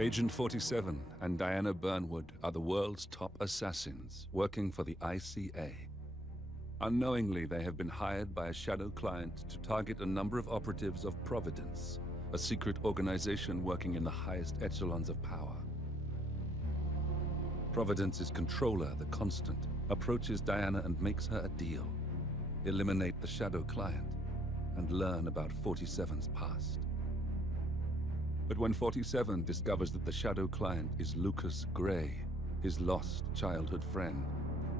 Agent 47 and Diana Burnwood are the world's top assassins working for the ICA. Unknowingly, they have been hired by a shadow client to target a number of operatives of Providence, a secret organization working in the highest echelons of power. Providence's controller, the Constant, approaches Diana and makes her a deal. Eliminate the shadow client and learn about 47's past. But when 47 discovers that the shadow client is Lucas Gray, his lost childhood friend,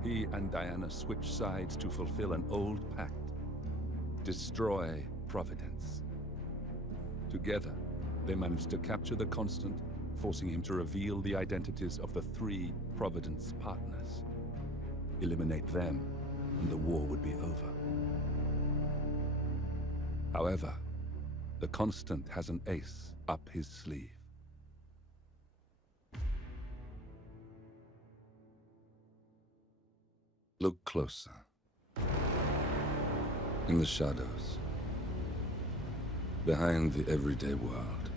he and Diana switch sides to fulfill an old pact: destroy Providence. Together, they manage to capture the Constant, forcing him to reveal the identities of the 3 Providence partners. Eliminate them, and the war would be over. However, the Constant has an ace up his sleeve. Look closer. In the shadows. Behind the everyday world.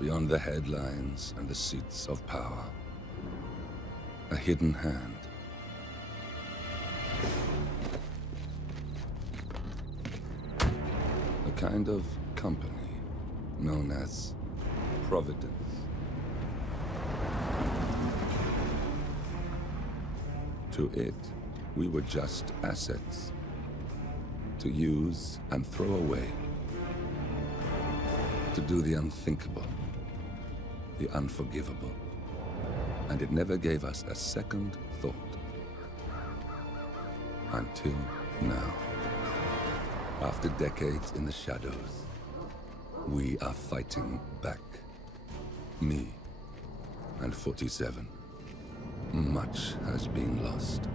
Beyond the headlines and the seats of power. A hidden hand. A kind of company known as Providence. To it, we were just assets. To use and throw away. To do the unthinkable. The unforgivable. And it never gave us a second thought. Until now. After decades in the shadows, we are fighting back. Me and 47. Much has been lost,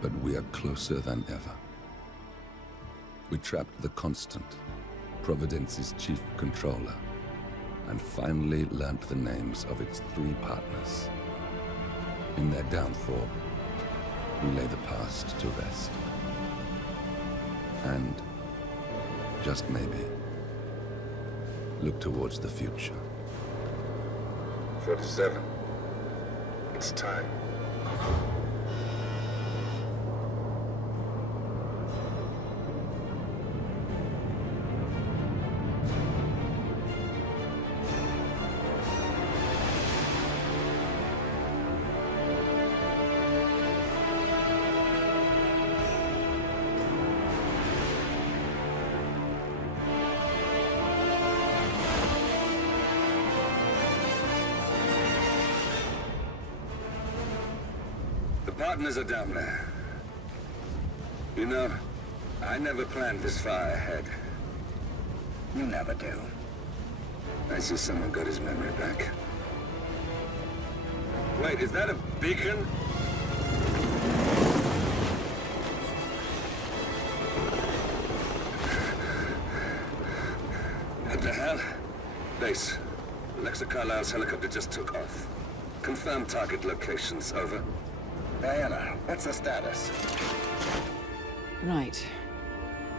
but we are closer than ever. We trapped the Constant, Providence's chief controller, and finally learnt the names of its 3 partners. In their downfall, we lay the past to rest. And, just maybe, look towards the future. 47. It's time. Partners are down there. You know, I never planned this far ahead. You never do. I see someone got his memory back. Wait, is that a beacon? What the hell? Base. Alexa Carlisle's helicopter just took off. Confirm target locations, over. Diana, what's the status? Right.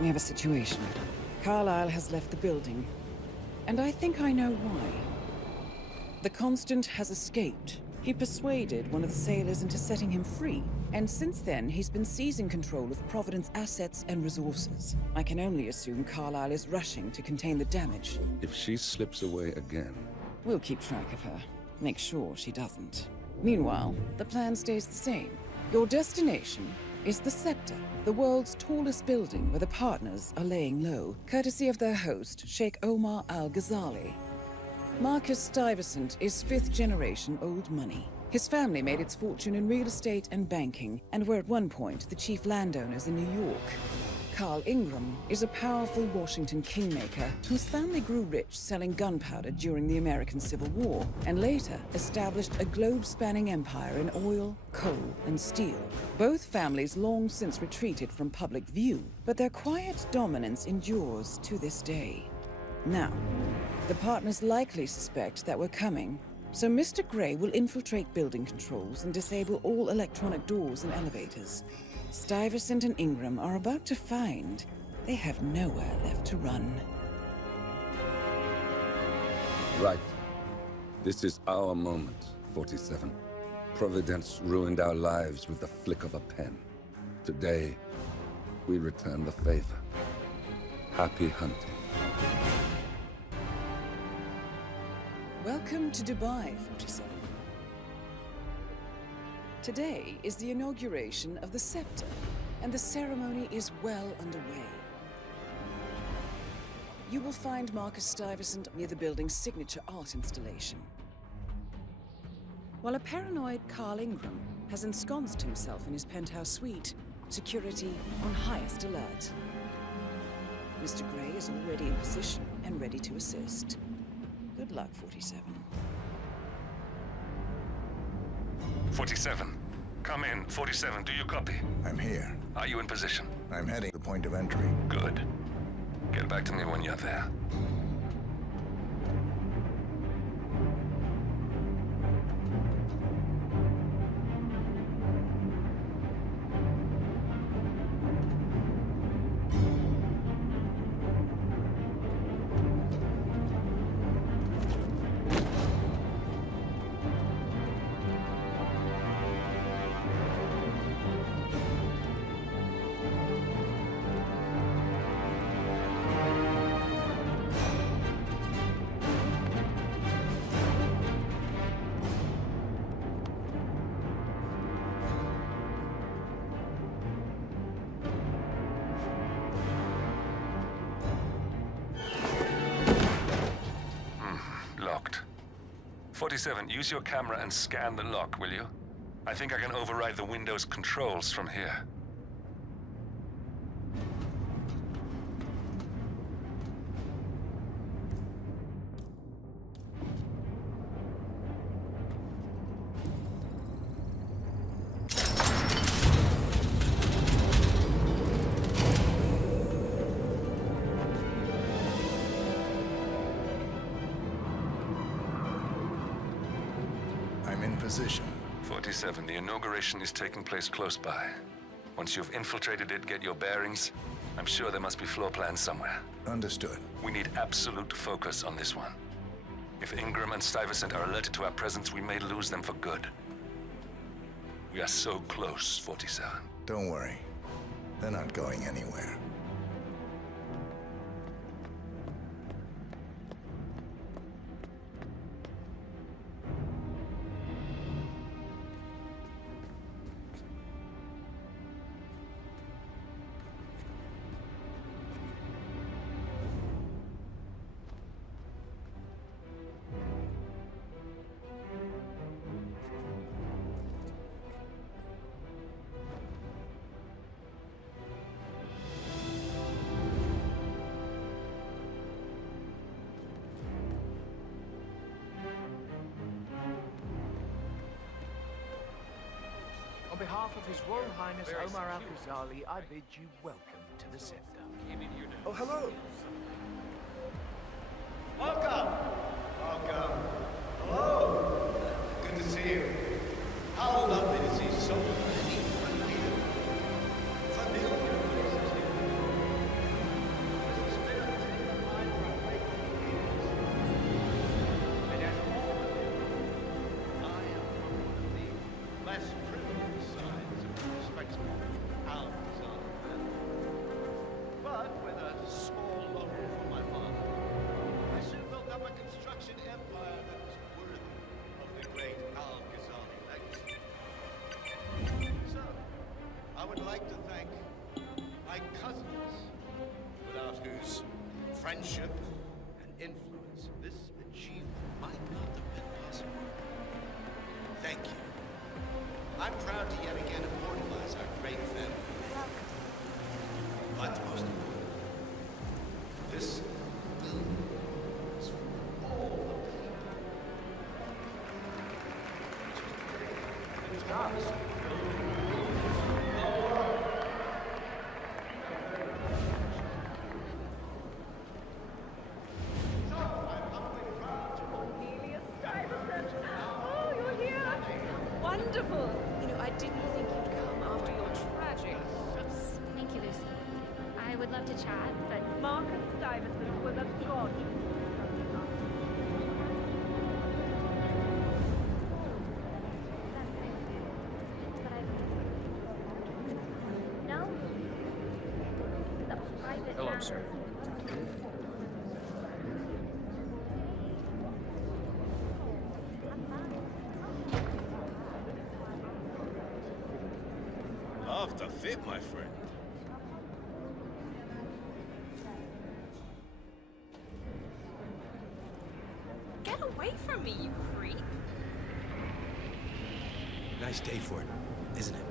We have a situation. Carlisle has left the building. And I think I know why. The Constant has escaped. He persuaded one of the sailors into setting him free. And since then, he's been seizing control of Providence assets and resources. I can only assume Carlisle is rushing to contain the damage. If she slips away again... We'll keep track of her. Make sure she doesn't. Meanwhile, the plan stays the same. Your destination is the Scepter, the world's tallest building where the partners are laying low, courtesy of their host, Sheikh Omar Al-Ghazali. Marcus Stuyvesant is 5th-generation old money. His family made its fortune in real estate and banking, and were at one point the chief landowners in New York. Carl Ingram is a powerful Washington kingmaker whose family grew rich selling gunpowder during the American Civil War, and later established a globe-spanning empire in oil, coal, and steel. Both families long since retreated from public view, but their quiet dominance endures to this day. Now, the partners likely suspect that we're coming, so Mr. Gray will infiltrate building controls and disable all electronic doors and elevators. Stuyvesant and Ingram are about to find they have nowhere left to run. Right. This is our moment, 47. Providence ruined our lives with the flick of a pen. Today, we return the favor. Happy hunting. Welcome to Dubai, 47. Today is the inauguration of the scepter, and the ceremony is well underway. You will find Marcus Stuyvesant near the building's signature art installation, while a paranoid Carl Ingram has ensconced himself in his penthouse suite, security on highest alert. Mr. Gray is already in position and ready to assist. Good luck, 47. 47. Come in. 47, do you copy? I'm here. Are you in position? I'm heading to the point of entry. Good. Get back to me when you're there. Locked. 47, use your camera and scan the lock, will you? I think I can override the Windows controls from here. I'm in position. 47, the inauguration is taking place close by. Once you've infiltrated it, get your bearings. I'm sure there must be floor plans somewhere. Understood. We need absolute focus on this one. If Ingram and Stuyvesant are alerted to our presence, we may lose them for good. We are so close, 47. Don't worry. They're not going anywhere. On behalf of His Royal Highness Omar Al-Ghazali, I bid you welcome to the scepter. Oh, hello. Welcome. Welcome. Hello. Good to see you. How lovely to see so many familiar faces here. It's been a dream of mine for many years. And as always, I am from one of the less privileged sides of the respectable Al-Ghazali family. But with a small loan from my father, I soon built up a construction empire that was worthy of the great Al-Ghazali legacy. So, I would like to thank my cousins, without whose friendship and influence this achievement might not have been possible. Thank you. I'm proud to yet again immortalize our great family. But most important, this building is for all the people. So, I'm humbly proud to Amelia Stuyvesant! Oh, you're here! Wonderful! You know, I didn't think you'd come after your tragic... Thank you, Lucy. I would love to chat, but Marcus Stuyvesant was a god. job, sir. Love the fit, my friend. Get away from me, you creep! Nice day for it, isn't it?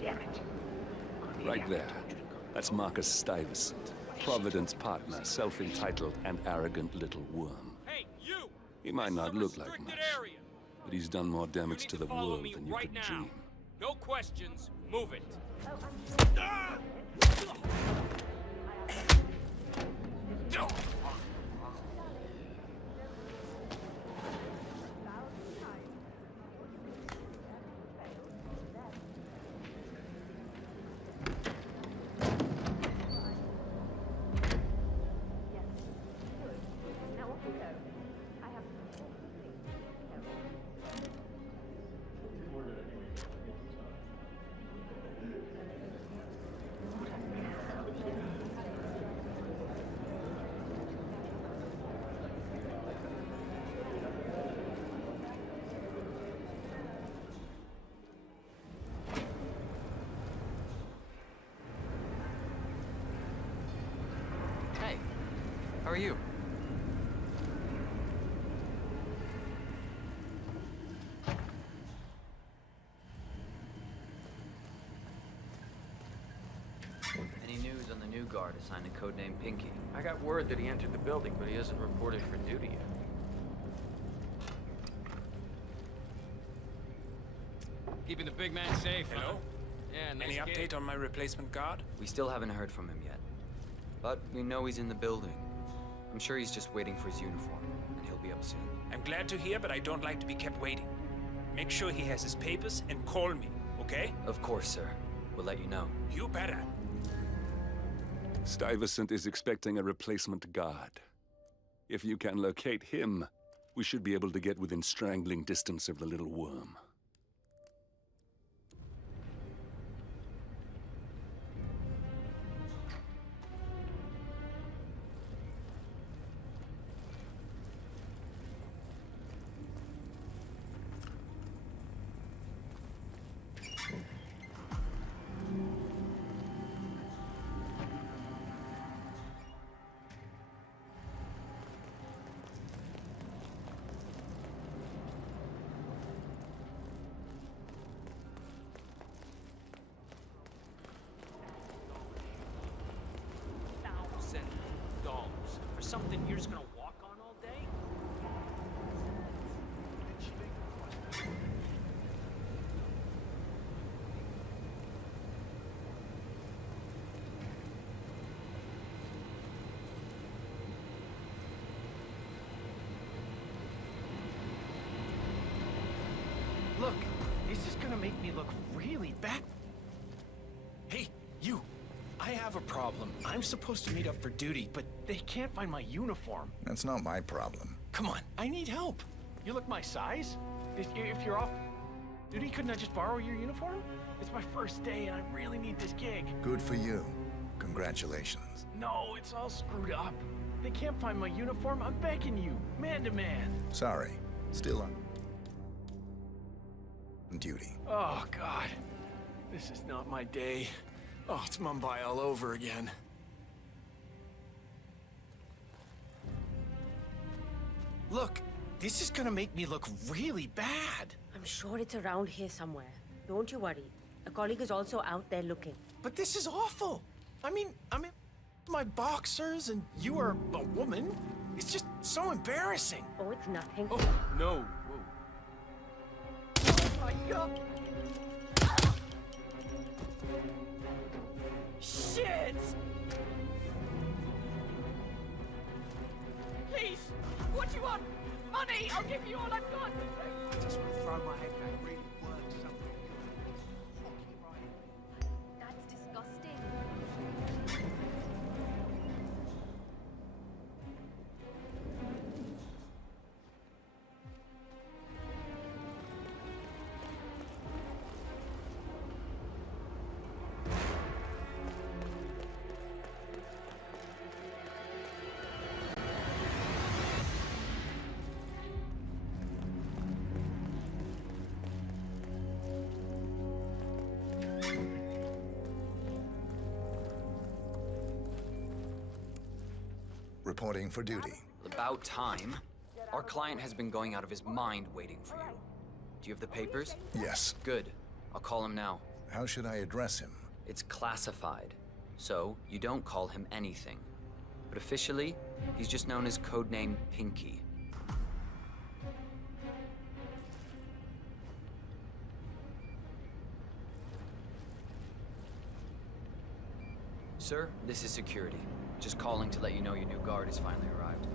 Damn it. Right there. That's Marcus Stuyvesant, Providence partner, self-entitled and arrogant little worm. Hey, you! He might not look like much, but he's done more damage to the world than you could dream. No questions. Move it. Hey, how are you? Any news on the new guard assigned to codename Pinky? I got word that he entered the building, but he hasn't reported for duty yet. Keeping the big man safe, huh? Yeah, nice Any gig. update on my replacement guard? We still haven't heard from him yet. But we know he's in the building. I'm sure he's just waiting for his uniform, and he'll be up soon. I'm glad to hear, but I don't like to be kept waiting. Make sure he has his papers and call me, okay? Of course, sir. We'll let you know. You better. Stuyvesant is expecting a replacement guard. If you can locate him, we should be able to get within strangling distance of the little worm. $1,000 for something you're just gonna walk on all day? Look, this is gonna make me look really bad. Hey, you! I have a problem. I'm supposed to meet up for duty, but They can't find my uniform. That's not my problem. come on, I need help. You look my size? If you're off duty, couldn't I just borrow your uniform? It's my first day and I really need this gig. Good for you. Congratulations. No, it's all screwed up. They can't find my uniform. I'm begging you, man to man. Sorry. Still on duty. Oh, God. This is not my day. Oh, it's Mumbai all over again. Look, this is gonna make me look really bad. I'm sure it's around here somewhere. Don't you worry. A colleague is also out there looking. But this is awful. I mean, my boxers and you are a woman. It's just so embarrassing. Oh, it's nothing. Oh, no. Oh, my God. Shit! Please! What do you want? Money! I'll give you all I've got! I just want to throw my head back, really work something. That's disgusting. reporting for duty. About time. Our client has been going out of his mind waiting for you. Do you have the papers? Yes. Good. I'll call him now. How should I address him? It's classified, so you don't call him anything. But officially, he's just known as codename Pinky. Sir, this is security. Just calling to let you know your new guard has finally arrived.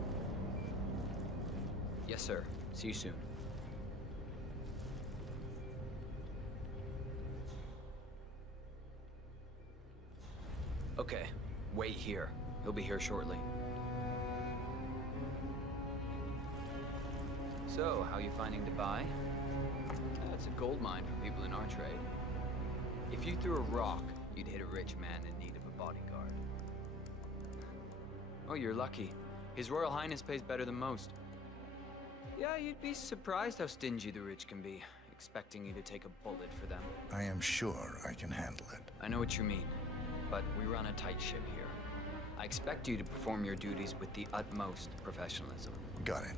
Yes, sir. See you soon. Okay, wait here. He'll be here shortly. So, how you finding Dubai? It's a gold mine for people in our trade. If you threw a rock, you'd hit a rich man in need of a bodyguard. Oh, you're lucky. His Royal Highness pays better than most. Yeah, you'd be surprised how stingy the rich can be, expecting you to take a bullet for them. I am sure I can handle it. I know what you mean, but we run a tight ship here. I expect you to perform your duties with the utmost professionalism. Got it.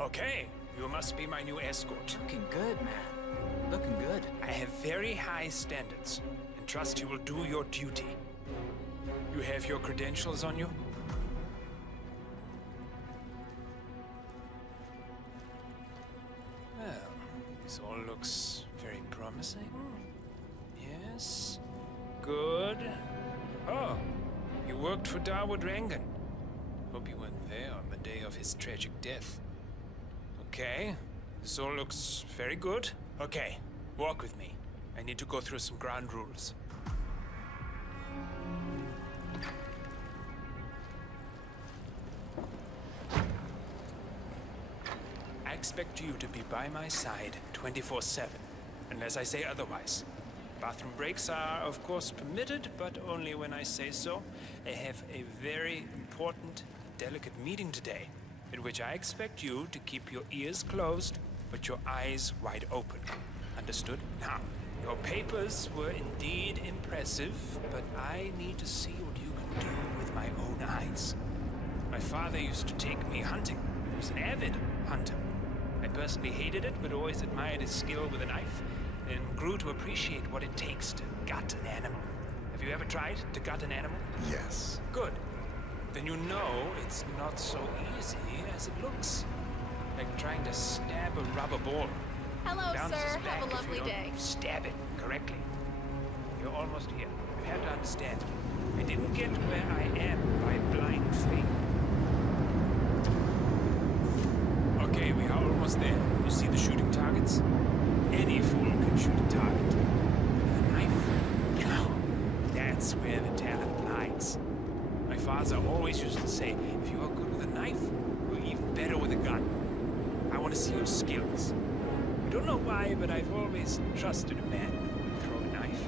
Okay, you must be my new escort. Looking good, man. Looking good. I have very high standards, and trust you will do your duty. You have your credentials on you? Well, this all looks very promising. Yes. Good. Oh, you worked for Darwood Rangan. Hope you weren't there on the day of his tragic death. Okay, this all looks very good. Okay, walk with me. I need to go through some ground rules. I expect you to be by my side 24/7, unless I say otherwise. Bathroom breaks are, of course, permitted, but only when I say so. I have a very important, delicate meeting today, in which I expect you to keep your ears closed, but your eyes wide open. Understood? Now, your papers were indeed impressive, but I need to see what you can do with my own eyes. My father used to take me hunting. He was an avid hunter. I personally hated it, but always admired his skill with a knife, and grew to appreciate what it takes to gut an animal. Have you ever tried to gut an animal? Yes. Good. Then you know it's not so easy as it looks. Like trying to stab a rubber ball. Hello, Bounces sir. back Have a if you lovely don't day. Stab it correctly. You're almost here. You have to understand. I didn't get where I am by blind faith. Okay, we are almost there. You see the shooting targets? Any fool can shoot a target. With a knife? No. That's where the talent lies. My father always used to say, if you are good with a knife, you're even better with a gun. I want to see your skills. I don't know why, but I've always trusted a man who would throw a knife.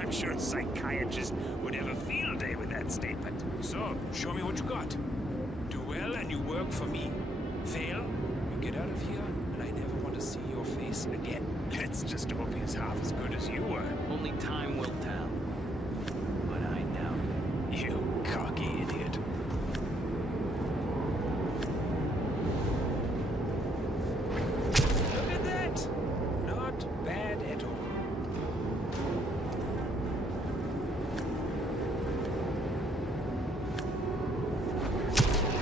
I'm sure a psychiatrist would have a field day with that statement. So, show me what you got. Do well and you work for me. Fail, you get out of here, and I never want to see your face again. Let's just hope he's half as good as you were. Only time will tell. But I doubt it. You cocky idiot. Look at that! Not bad at all.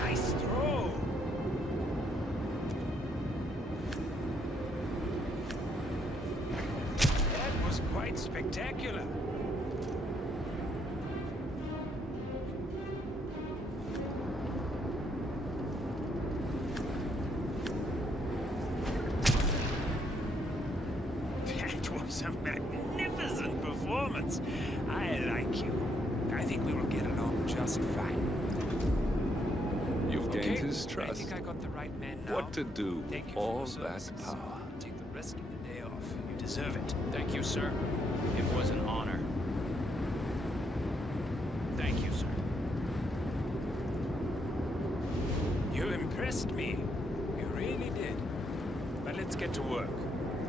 Nice throw! That was quite spectacular. That was a magnificent performance. I like you. I think we will get along just fine. You've gained Okay, his trust. I think I got the right man now. What to do with Thank you for all your that services. power? Take the rest of the day off. You deserve it. Thank you, sir. It was an honor. Thank you, sir. You impressed me. You really did. But let's let's get to work.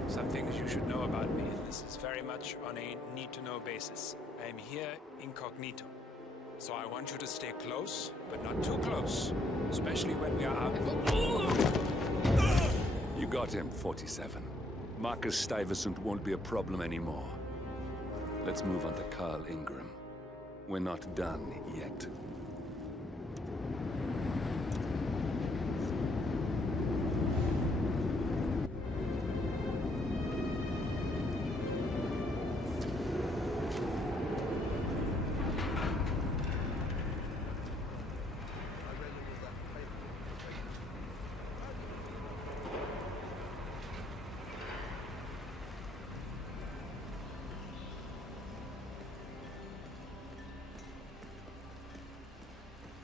Some things you should know about me, and this is very much on a need-to-know basis. I am here incognito. So I want you to stay close, but not too close. Especially when we are out. You got him, 47. Marcus Stuyvesant won't be a problem anymore. Let's move on to Carl Ingram. We're not done yet.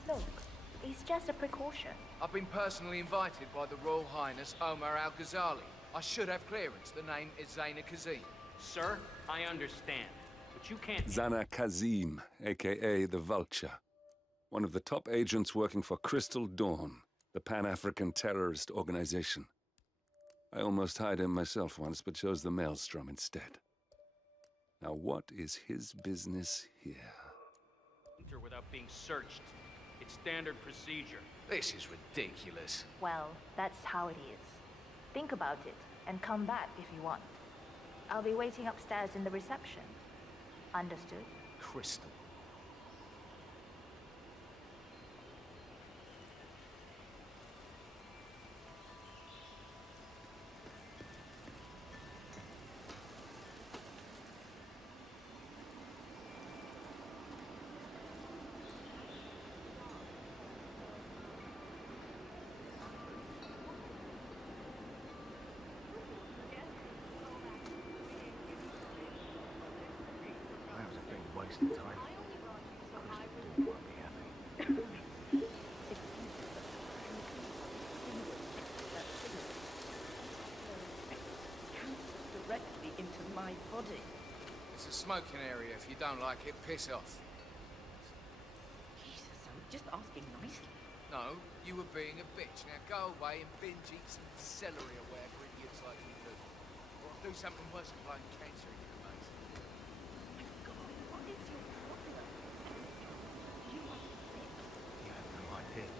Look, it's just a precaution. I've been personally invited by the Royal Highness Omar Al-Ghazali. I should have clearance. The name is Zaina Kazim. Sir, I understand, but you can't... Zana Kazim, aka the Vulture. One of the top agents working for Crystal Dawn, the Pan-African terrorist organization. I almost hired him myself once, but chose the Maelstrom instead. Now what is his business here? Enter without being searched. It's standard procedure. This is ridiculous. Well, that's how it is. Think about it, and come back if you want. I'll be waiting upstairs in the reception. Understood? Crystal. Wasting time. Crystal won't be happy. Directly into my body. It's a smoking area. If you don't like it, piss off. Jesus, I'm just asking nicely. No, you were being a bitch. Now go away and binge eat some celery or whatever idiots like you do. Or I'll do something worse than blowing cancer in your face. What is your problem? You are sick. You have no idea.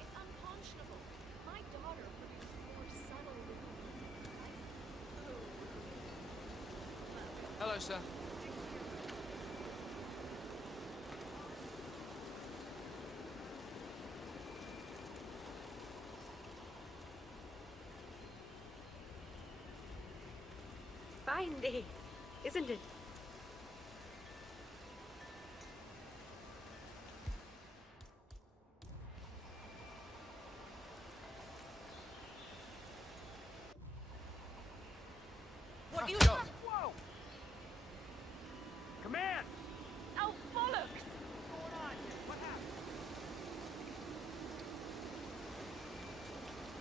It's unconscionable. My daughter produced more subtle Hello, sir. Fine day, isn't it? What you... Whoa! Command! Oh, bollocks! What's going on here? What happened?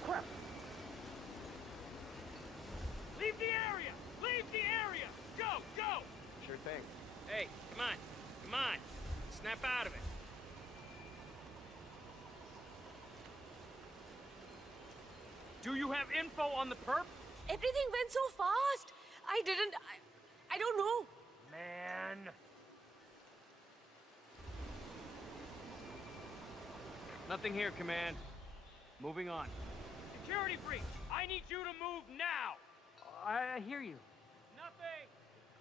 Crap! Leave the area! Leave the area! Go! Go! Sure thing. Hey, come on. Come on. Snap out of it. Do you have info on the perp? Everything went so fast. I don't know. Man. Nothing here, Command. Moving on. Security breach! I need you to move now! I hear you. Nothing!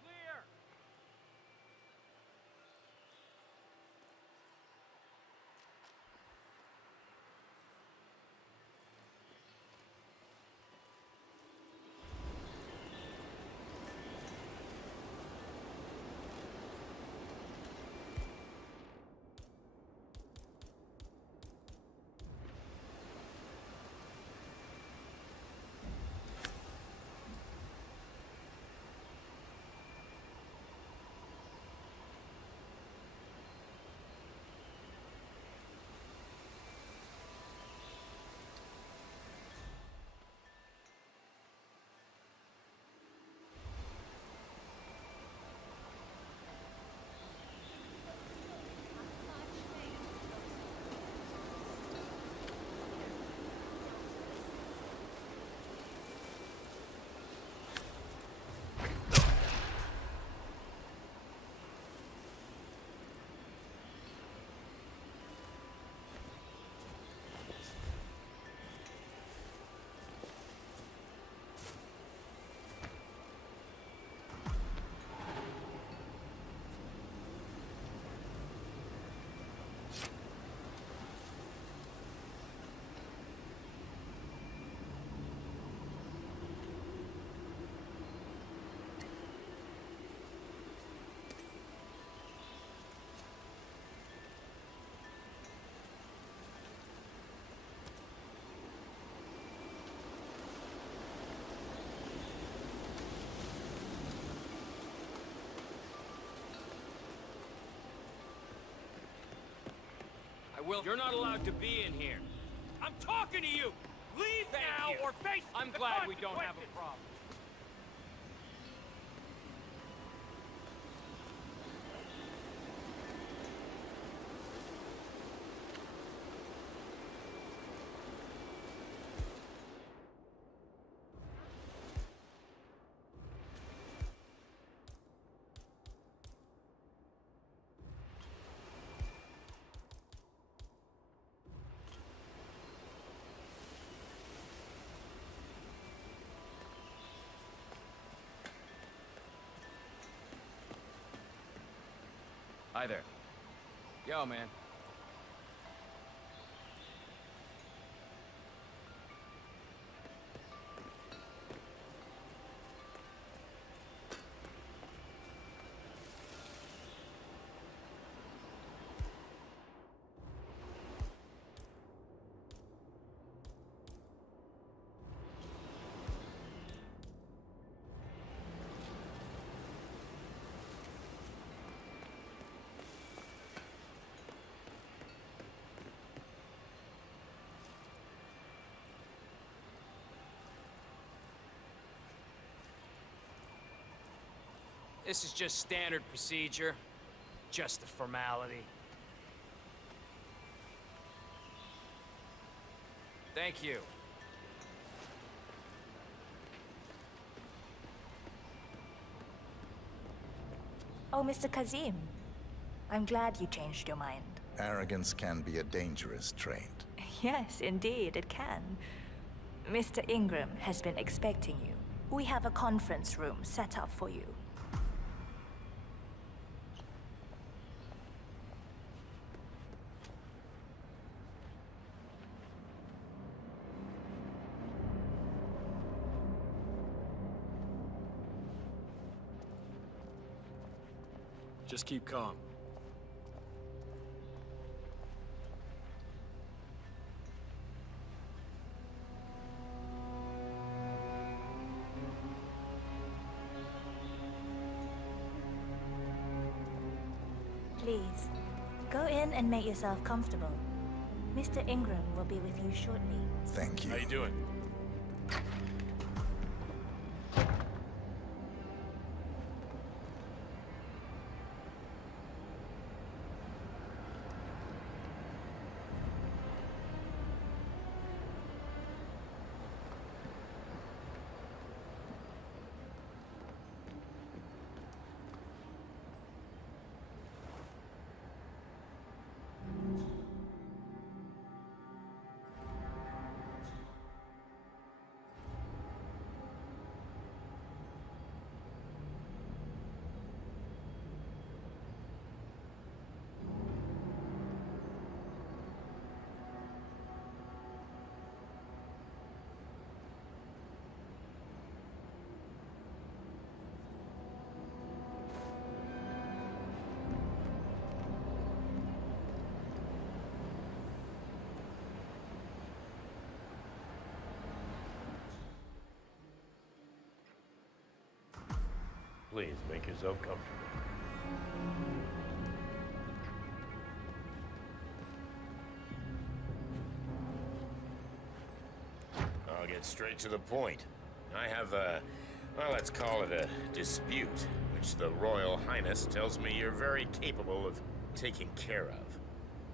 Clear! will... You're not allowed to be in here. I'm talking to you! Leave Thank now you. or face I'm the glad we don't have consequences. a problem. Hi there. Yo, man. This is just standard procedure. Just a formality. Thank you. Oh, Mr. Kazim. I'm glad you changed your mind. Arrogance can be a dangerous trait. Yes, indeed, it can. Mr. Ingram has been expecting you. We have a conference room set up for you. Just keep calm. Please, go in and make yourself comfortable. Mr. Ingram will be with you shortly. Thank you. How you doing? Please, make yourself comfortable. I'll get straight to the point. I have a, well, let's call it a dispute, which the Royal Highness tells me you're very capable of taking care of.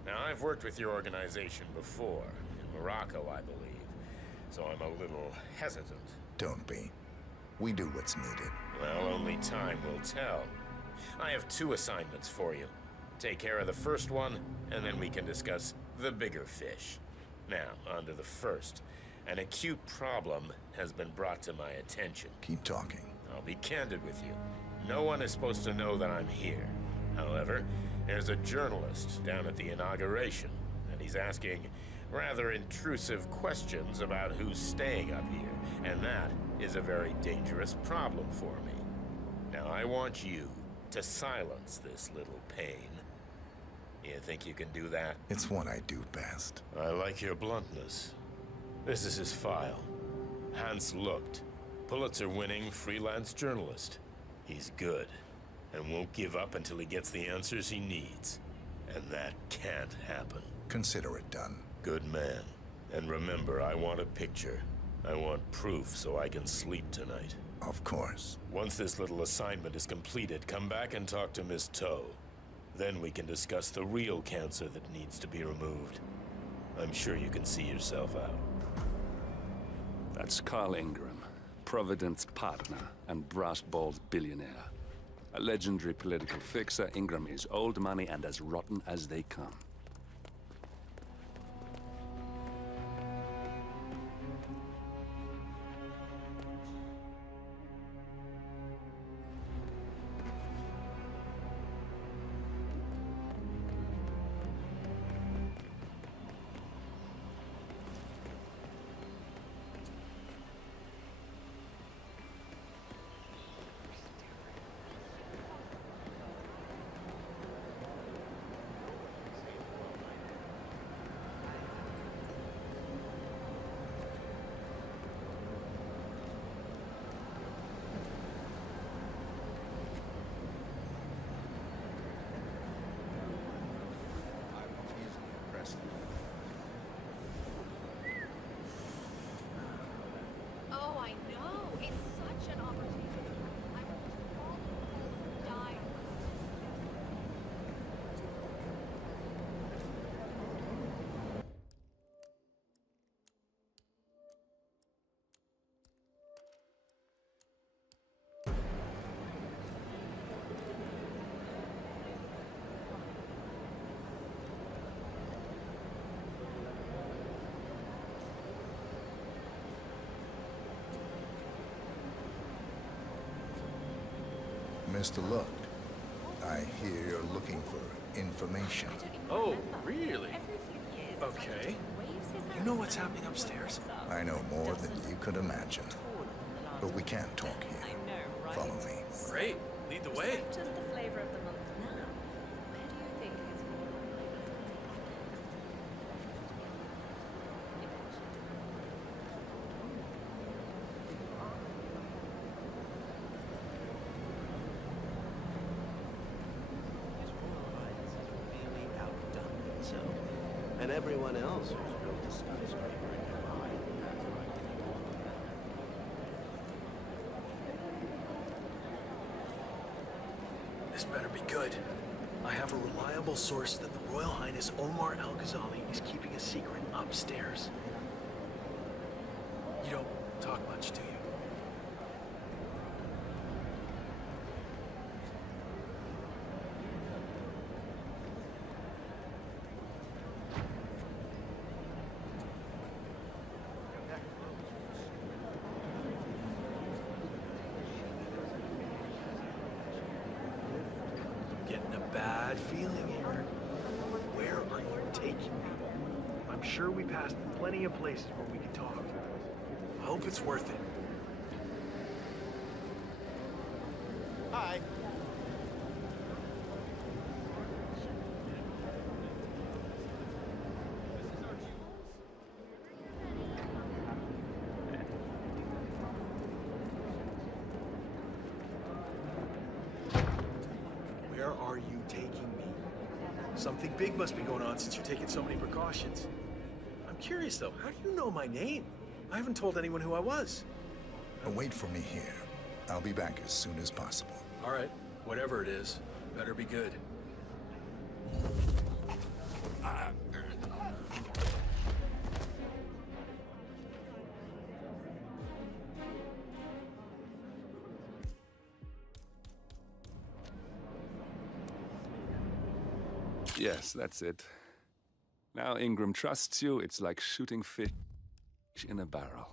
Now, I've worked with your organization before, in Morocco, I believe, so I'm a little hesitant. Don't be. We do what's needed. Well, only time will tell. I have 2 assignments for you. Take care of the first one, and then we can discuss the bigger fish. Now, on to the first. An acute problem has been brought to my attention. Keep talking. I'll be candid with you. No one is supposed to know that I'm here. However, there's a journalist down at the inauguration, and he's asking rather intrusive questions about who's staying up here, and that is a very dangerous problem for me. Now, I want you to silence this little pain. You think you can do that? It's what I do best. I like your bluntness. This is his file. Hans Lucht, Pulitzer-winning freelance journalist. He's good, and won't give up until he gets the answers he needs. And that can't happen. Consider it done. Good man. And remember, I want a picture. I want proof so I can sleep tonight. Of course. Once this little assignment is completed, come back and talk to Miss Toe. Then we can discuss the real cancer that needs to be removed. I'm sure you can see yourself out. That's Carl Ingram, Providence partner and brass-balled billionaire. A legendary political fixer, Ingram is old money and as rotten as they come. Oh, I know. It's such an opportunity. I wish all the people died. Mr. Luck, I hear you're looking for information. Oh, really? Okay. You know what's happening upstairs? I know more than you could imagine. But we can't talk here. Follow me. Great. Lead the way. Just the flavor of the month now. Where do you think his And everyone else who's built a skyscraper in their mind. This better be good. I have a reliable source that the Royal Highness Omar Al-Ghazali is keeping a secret upstairs. You don't talk much, do you? Getting a bad feeling here. Where are you taking me? I'm sure we passed plenty of places where we could talk. I hope it's worth it. Hi. Where are you taking me? Something big must be going on since you're taking so many precautions. I'm curious though, how do you know my name? I haven't told anyone who I was. Wait for me here. I'll be back as soon as possible. All right, whatever it is, better be good. Yes, that's it. Now Ingram trusts you, it's like shooting fish in a barrel.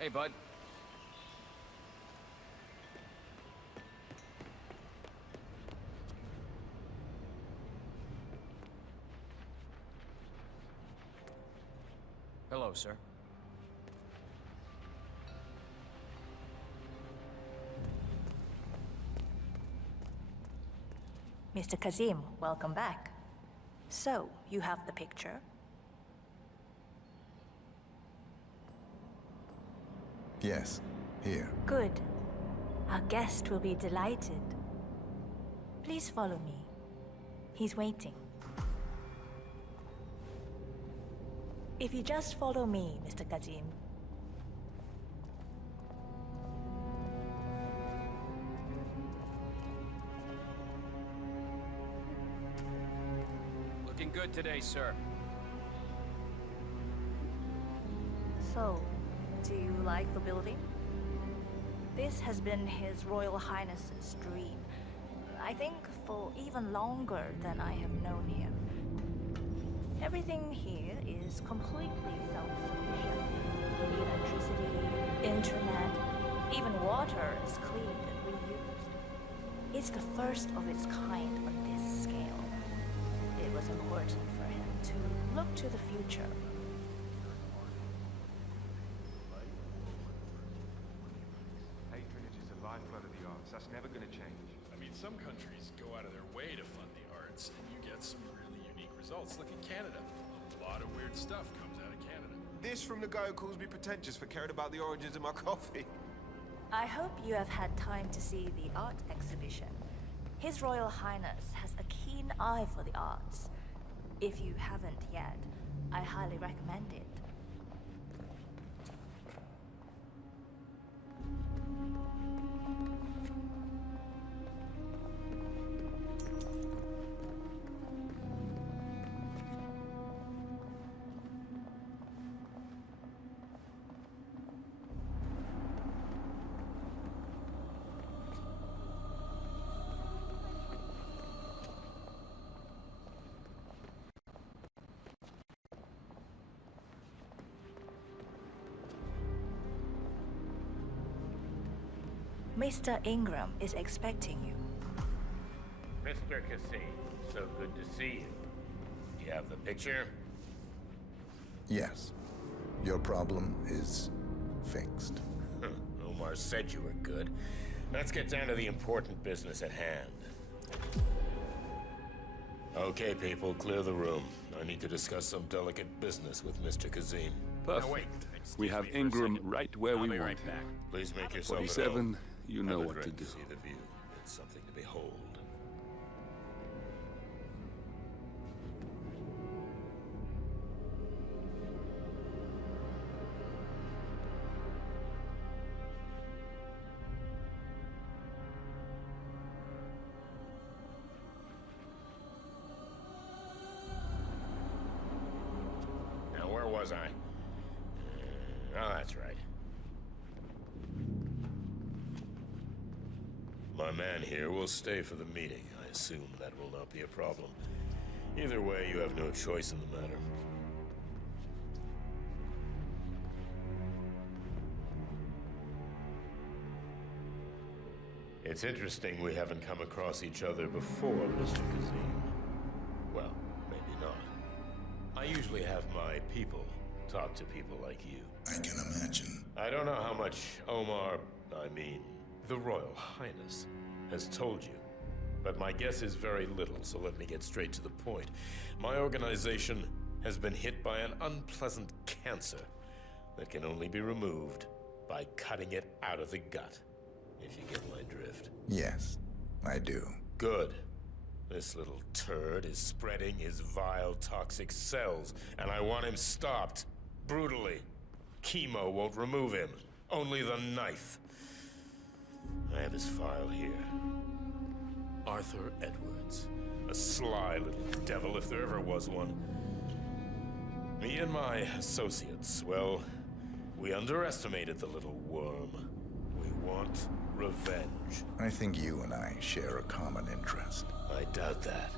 Hey, bud. Hello, sir. Mr. Kazim, welcome back. So, you have the picture? Yes, here. Good. Our guest will be delighted. Please follow me. He's waiting. If you just follow me, Mr. Kazim. Looking good today, sir. So, do you like the building? This has been His Royal Highness's dream. I think for even longer than I have known him. Everything here is completely self-sufficient. Electricity, internet, even water is cleaned and reused. It's the first of its kind on this scale. It was important for him to look to the future. Patronage is the lifeblood of the arts. That's never going to change. I mean, some countries go out of their way to fund the arts, and you get some really unique results. Look at Canada. A lot of weird stuff comes out of Canada. This from the guy who calls me pretentious for caring about the origins of my coffee. I hope you have had time to see the art exhibition. His Royal Highness has a keen eye for the arts. If you haven't yet, I highly recommend it. Mr. Ingram is expecting you. Mr. Cassim, so good to see you. You have the picture? Yes. Your problem is fixed. Omar said you were good. Let's get down to the important business at hand. Okay, people, clear the room. I need to discuss some delicate business with Mr. Kazim. Perfect. Now, wait. We have Ingram right where we want him. Please make yourself 47, you know I would what to dread do. See the view. It's something to behold. Now, where was I? Oh, that's right. My man here will stay for the meeting. I assume that will not be a problem. Either way, you have no choice in the matter. It's interesting we haven't come across each other before, Mr. Kazim. Well, maybe not. I usually have my people talk to people like you. I can imagine. I don't know how much Omar, the Royal Highness, has told you. But my guess is very little, so let me get straight to the point. My organization has been hit by an unpleasant cancer that can only be removed by cutting it out of the gut, if you get my drift. Yes, I do. Good. This little turd is spreading his vile, toxic cells, and I want him stopped. Brutally. Chemo won't remove him. Only the knife. I have his file here. Arthur Edwards. A sly little devil, if there ever was one. Me and my associates, well, we underestimated the little worm. We want revenge. I think you and I share a common interest. I doubt that.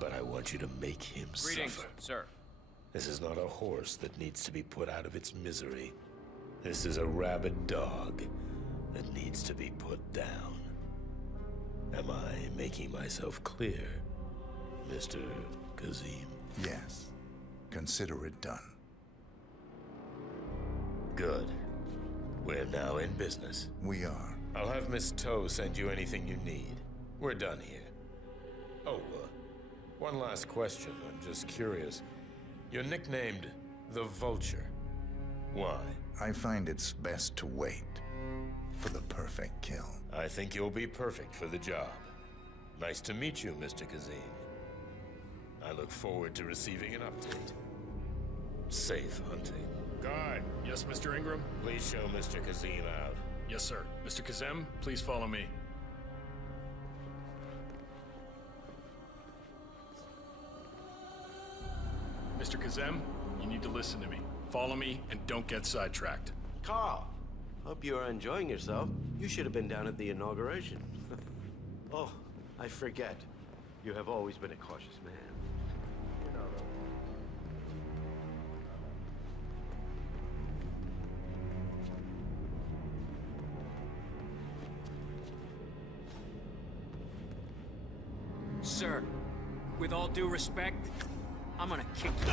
But I want you to make him Greetings, suffer. sir. This is not a horse that needs to be put out of its misery. This is a rabid dog that needs to be put down. Am I making myself clear, Mr. Kazim? Yes. Consider it done. Good. We're now in business. We are. I'll have Miss Toe send you anything you need. We're done here. Oh, one last question. I'm just curious. You're nicknamed the Vulture. Why? I find it's best to wait for the perfect kill. I think you'll be perfect for the job. Nice to meet you, Mr. Kazim. I look forward to receiving an update. Safe hunting. Guard. Yes, Mr. Ingram? Please show Mr. Kazim out. Yes, sir. Mr. Kazem, please follow me. Mr. Kazem, you need to listen to me. Follow me and don't get sidetracked. Carl, hope you are enjoying yourself. You should have been down at the inauguration. Oh, I forget. You have always been a cautious man. Sir, with all due respect, I'm gonna kick you.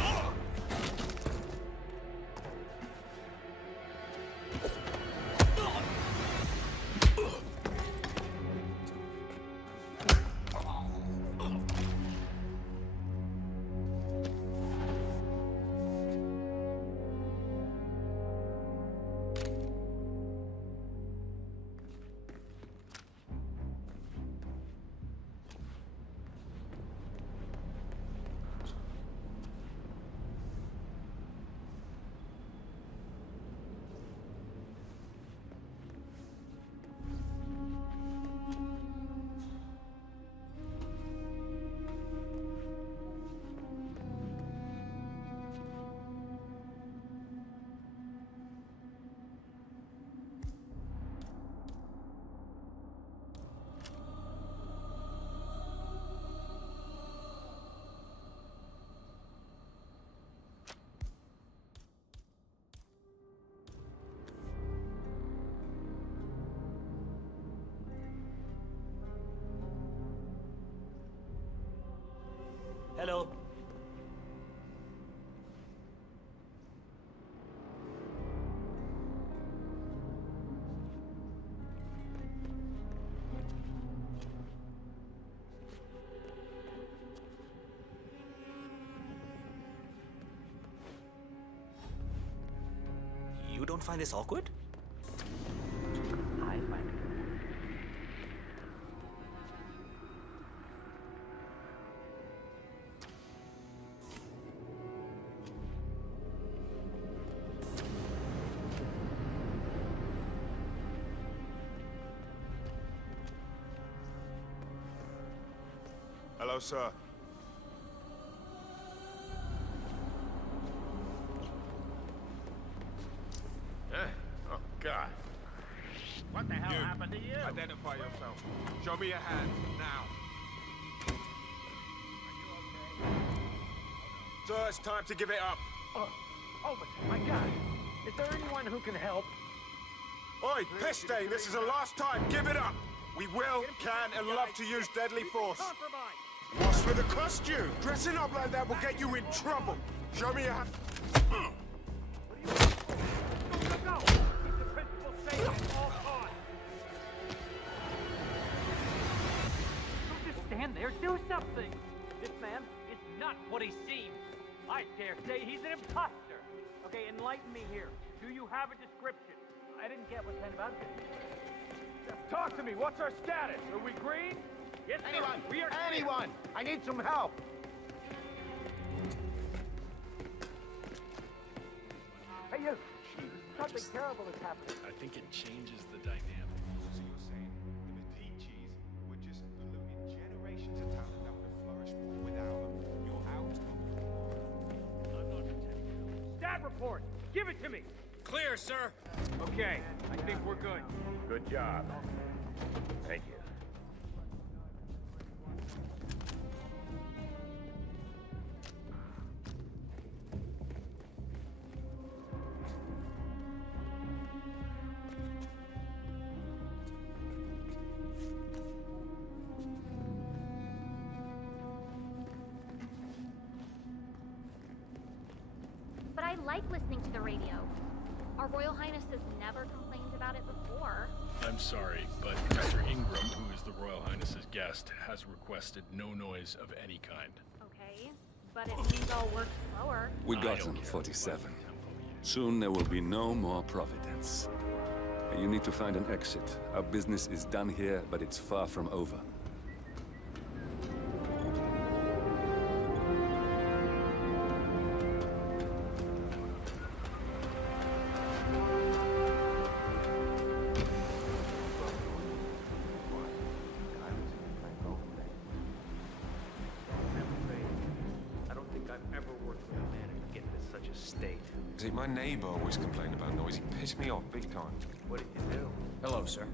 Hello. You don't find this awkward? I find it. Hello, sir. Oh, God. What the hell happened to you? Identify yourself. Show me your hand, now. Sir, it's time to give it up. Oh, my God. Is there anyone who can help? Oi, Piste, this is the last time. Give it up. We will, can, and love to use deadly force. What's with the costume? Dressing up like that will get you in trouble. Show me your hand. Go! Keep the principal safe at all costs. Don't just stand there. Do something. This man is not what he seems. I dare say he's an imposter. Okay, enlighten me here. Do you have a description? I didn't get what kind of outfit. Talk to me. What's our status? Are we green? Yes, sir. Anyone! We are Anyone! I need some help! Hey, you! Something terrible is happening. I think it changes the dynamic. So you're saying the Medicis were just polluting generations of talent that would have flourished without them? You're out of I'm not pretending. Stat report! Give it to me! Clear, sir. Okay, I think we're good. Good job. Thank you. but I like listening to the radio. Our Royal Highness has never complained about it before. I'm sorry, but Dr. Ingram, who is the Royal Highness's guest, has requested no noise of any kind. Okay, but it means I'll work slower. We got him, 47. Soon there will be no more Providence. You need to find an exit. Our business is done here, but it's far from over. See, my neighbor always complained about noise. He pissed me off big time. What did you do? Hello, sir.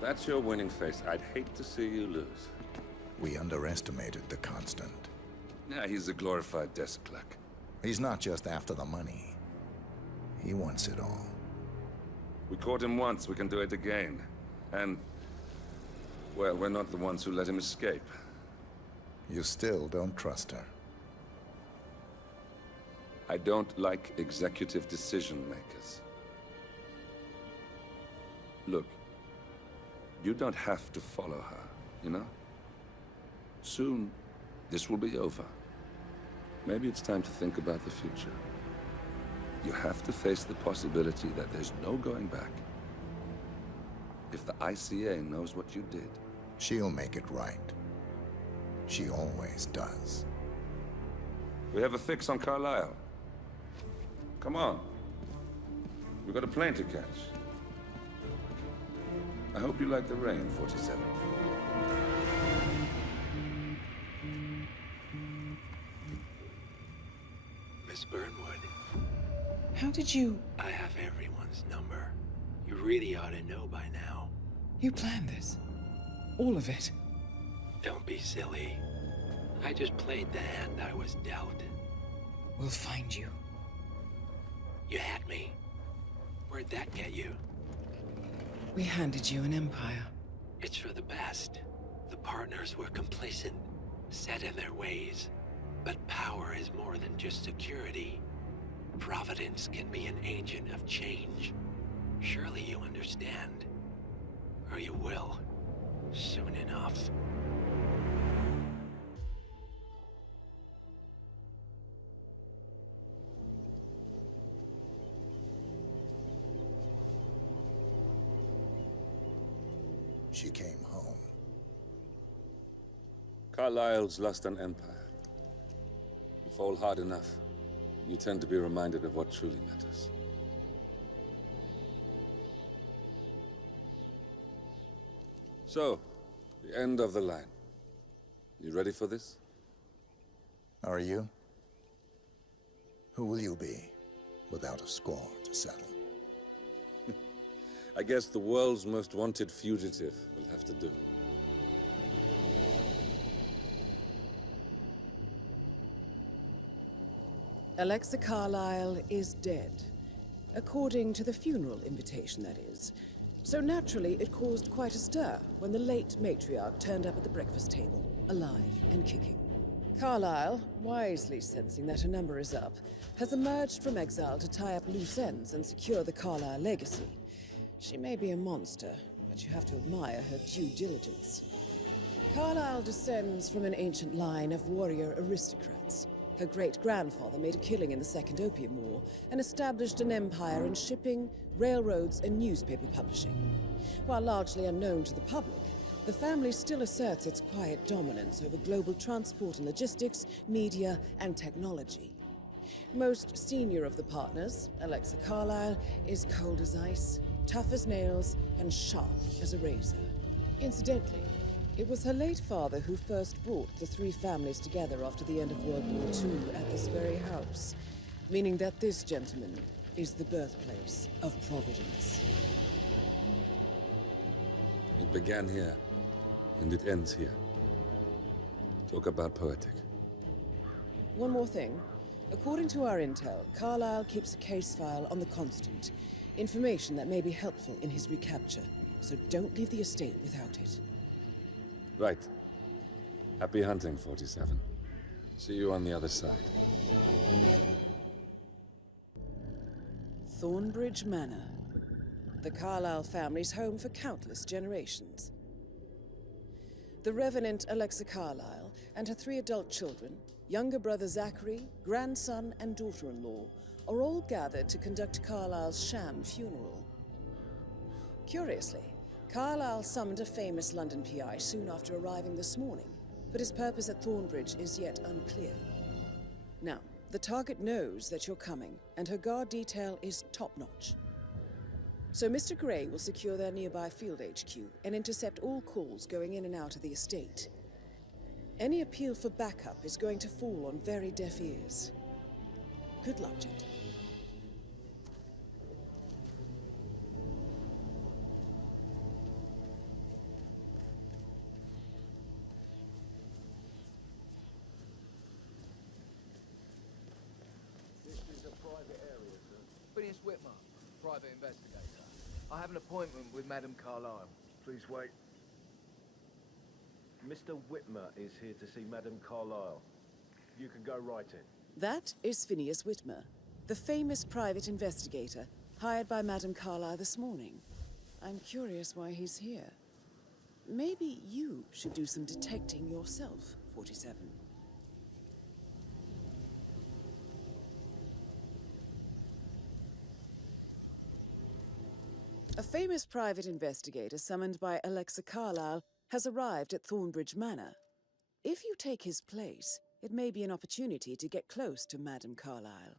That's your winning face. I'd hate to see you lose. We underestimated the Constant. Yeah, he's a glorified desk clerk. He's not just after the money. He wants it all. We caught him once, we can do it again. And, well, we're not the ones who let him escape. You still don't trust her. I don't like executive decision makers. Look, you don't have to follow her, you know? Soon, this will be over. Maybe it's time to think about the future. You have to face the possibility that there's no going back. If the ICA knows what you did... She'll make it right. She always does. We have a fix on Carlisle. Come on. We've got a plane to catch. I hope you like the rain, 47. Miss Burnwood. How did you... I have everyone's number. You really ought to know by now. You planned this? All of it? Don't be silly. I just played the hand I was dealt. We'll find you. You had me. Where'd that get you? We handed you an empire. It's for the best. The partners were complacent, set in their ways. But power is more than just security. Providence can be an agent of change. Surely you understand. Or you will. Soon enough. She came home. Carlisle's lost an empire. You fall hard enough, you tend to be reminded of what truly matters. So, the end of the line. You ready for this? Are you? Who will you be, without a score to settle? I guess the world's most wanted fugitive will have to do. Alexa Carlisle is dead. According to the funeral invitation, that is. So naturally, it caused quite a stir when the late matriarch turned up at the breakfast table, alive and kicking. Carlisle, wisely sensing that her number is up, has emerged from exile to tie up loose ends and secure the Carlisle legacy. She may be a monster, but you have to admire her due diligence. Carlisle descends from an ancient line of warrior aristocrats. Her great-grandfather made a killing in the Second Opium War and established an empire in shipping, railroads, and newspaper publishing. While largely unknown to the public, the family still asserts its quiet dominance over global transport and logistics, media, and technology. Most senior of the partners, Alexa Carlisle, is cold as ice, tough as nails and sharp as a razor. Incidentally, it was her late father who first brought the three families together after the end of World War II at this very house, meaning that this gentleman is the birthplace of Providence. It began here, and it ends here. Talk about poetic. One more thing. According to our intel, Carlyle keeps a case file on the Constant. Information that may be helpful in his recapture, so don't leave the estate without it. Right. Happy hunting, 47. See you on the other side. Thornbridge Manor. The Carlyle family's home for countless generations. The Revenant Alexa Carlyle and her 3 adult children, younger brother Zachary, grandson, and daughter-in-law, are all gathered to conduct Carlyle's sham funeral. Curiously, Carlyle summoned a famous London PI soon after arriving this morning, but his purpose at Thornbridge is yet unclear. Now, the target knows that you're coming, and her guard detail is top-notch. So Mr. Gray will secure their nearby field HQ and intercept all calls going in and out of the estate. Any appeal for backup is going to fall on very deaf ears. Good luck, gentlemen. This is a private area, sir. Phineas Whitmer, private investigator. I have an appointment with Madame Carlyle. Please wait. Mr. Whitmer is here to see Madame Carlyle. You can go right in. That is Phineas Whitmer, the famous private investigator hired by Madame Carlyle this morning. I'm curious why he's here. Maybe you should do some detecting yourself, 47. A famous private investigator summoned by Alexa Carlyle has arrived at Thornbridge Manor. If you take his place, it may be an opportunity to get close to Madame Carlyle.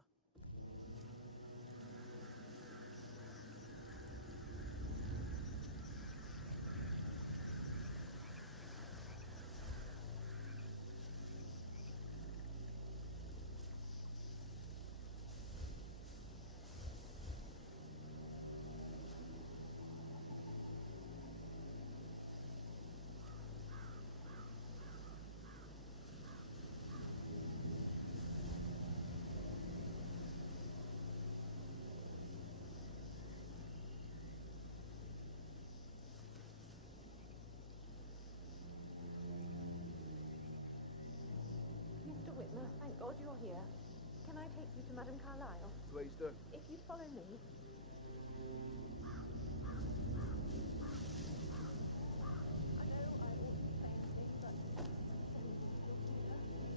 Mr. Whitmer, thank God you're here. Can I take you to Madame Carlyle? Please do. If you follow me. I know I oughtn't say anything, but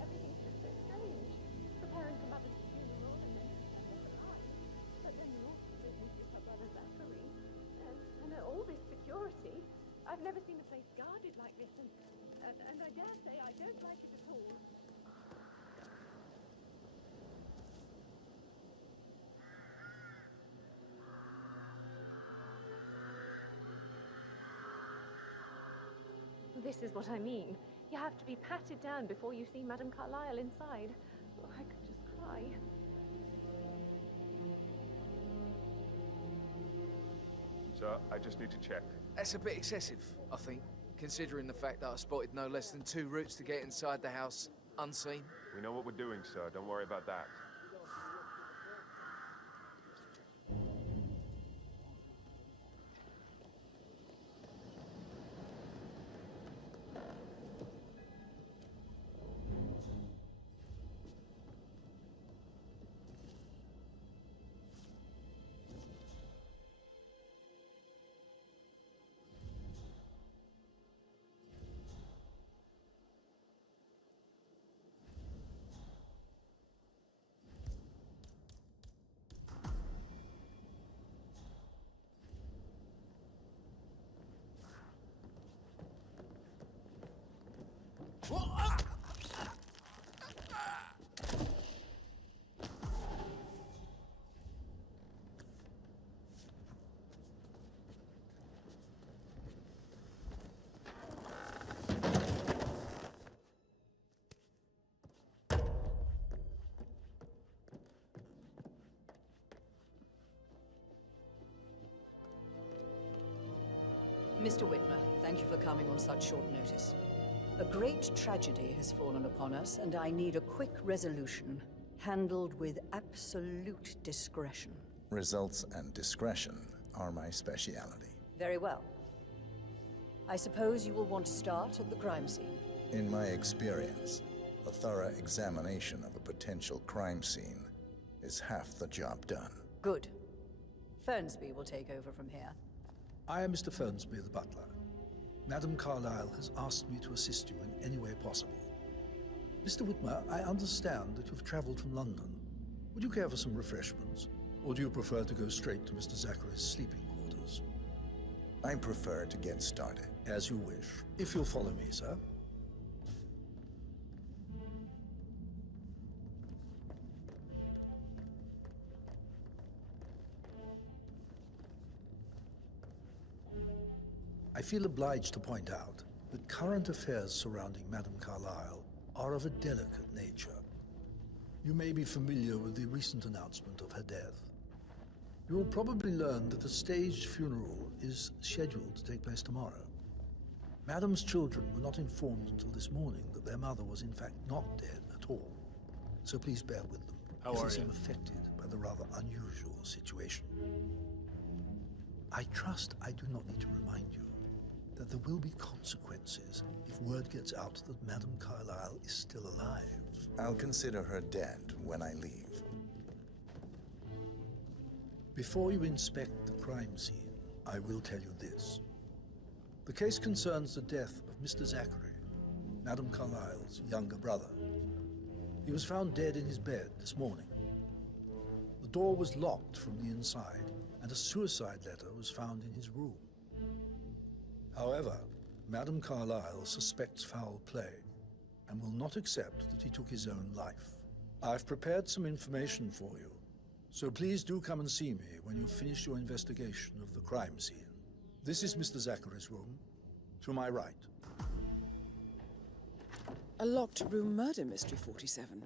everything's just so strange. Preparing for Mother's funeral and then but then the awful business with her brother Zachary. And all this security. I've never seen a place guarded like this, and I dare say I don't like it at all. This is what I mean. You have to be patted down before you see Madame Carlyle inside. Oh, I could just cry. Sir, I just need to check. That's a bit excessive, I think, considering the fact that I spotted no less than 2 routes to get inside the house unseen. We know what we're doing, sir. Don't worry about that. Mr. Whitmer, thank you for coming on such short notice. A great tragedy has fallen upon us, and I need a quick resolution, handled with absolute discretion. Results and discretion are my speciality. Very well. I suppose you will want to start at the crime scene. In my experience, a thorough examination of a potential crime scene is half the job done. Good. Fernsby will take over from here. I am Mr. Fernsby, the butler. Madam Carlyle has asked me to assist you in any way possible. Mr. Whitmer, I understand that you've traveled from London. Would you care for some refreshments? Or do you prefer to go straight to Mr. Zachary's sleeping quarters? I prefer to get started. As you wish. If you'll follow me, sir. I feel obliged to point out that current affairs surrounding Madame Carlyle are of a delicate nature. You may be familiar with the recent announcement of her death. You will probably learn that a staged funeral is scheduled to take place tomorrow. Madame's children were not informed until this morning that their mother was in fact not dead at all. So please bear with them. How if are they seem you? affected by the rather unusual situation. I trust I do not need to remind you that there will be consequences if word gets out that Madame Carlyle is still alive. I'll consider her dead when I leave. Before you inspect the crime scene, I will tell you this. The case concerns the death of Mr. Zachary, Madame Carlyle's younger brother. He was found dead in his bed this morning. The door was locked from the inside, and a suicide letter was found in his room. However, Madame Carlyle suspects foul play and will not accept that he took his own life. I've prepared some information for you, so please do come and see me when you've finished your investigation of the crime scene. This is Mr. Zachary's room, to my right. A locked room murder mystery, 47.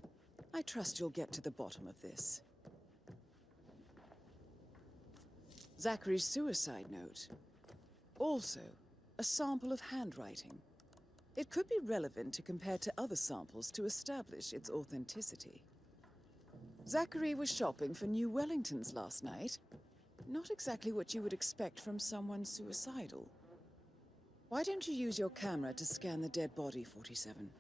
I trust you'll get to the bottom of this. Zachary's suicide note. Also, a sample of handwriting. It could be relevant to compare to other samples to establish its authenticity. Zachary was shopping for New Wellingtons last night. Not exactly what you would expect from someone suicidal. Why don't you use your camera to scan the dead body, 47?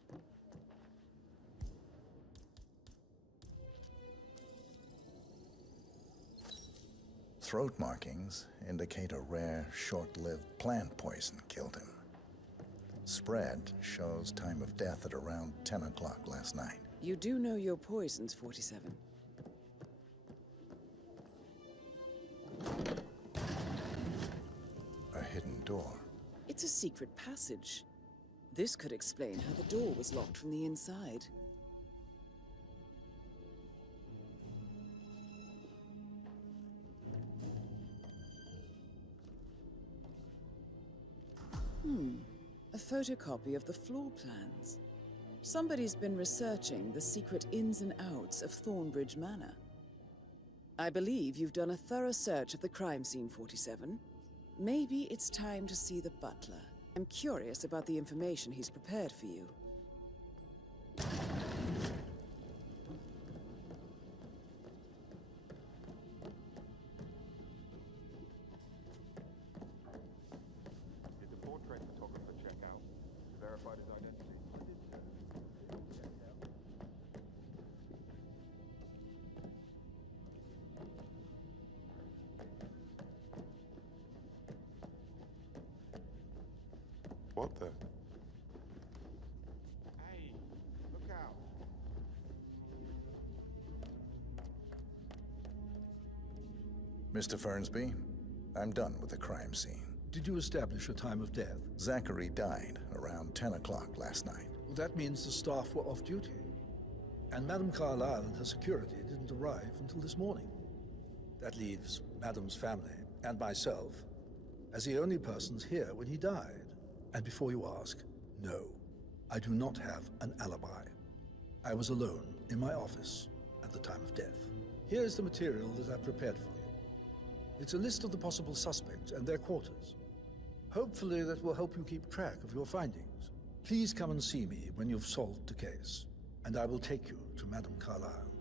Throat markings indicate a rare, short-lived plant poison killed him. Spread shows time of death at around 10 o'clock last night. You do know your poisons, 47. A hidden door. It's a secret passage. This could explain how the door was locked from the inside. A photocopy of the floor plans. Somebody's been researching the secret ins and outs of Thornbridge Manor. I believe you've done a thorough search of the crime scene, 47. Maybe it's time to see the butler. I'm curious about the information he's prepared for you. Did the portrait photographer check out? Verified his identity? What the? Hey, look out. Mr. Fernsby, I'm done with the crime scene. Did you establish a time of death? Zachary died around 10 o'clock last night. Well, that means the staff were off duty. And Madame Carlyle and her security didn't arrive until this morning. That leaves Madame's family and myself as the only persons here when he died. And before you ask, no, I do not have an alibi. I was alone in my office at the time of death. Here's the material that I've prepared for you. It's a list of the possible suspects and their quarters. Hopefully that will help you keep track of your findings. Please come and see me when you've solved the case, and I will take you to Madame Carlyle.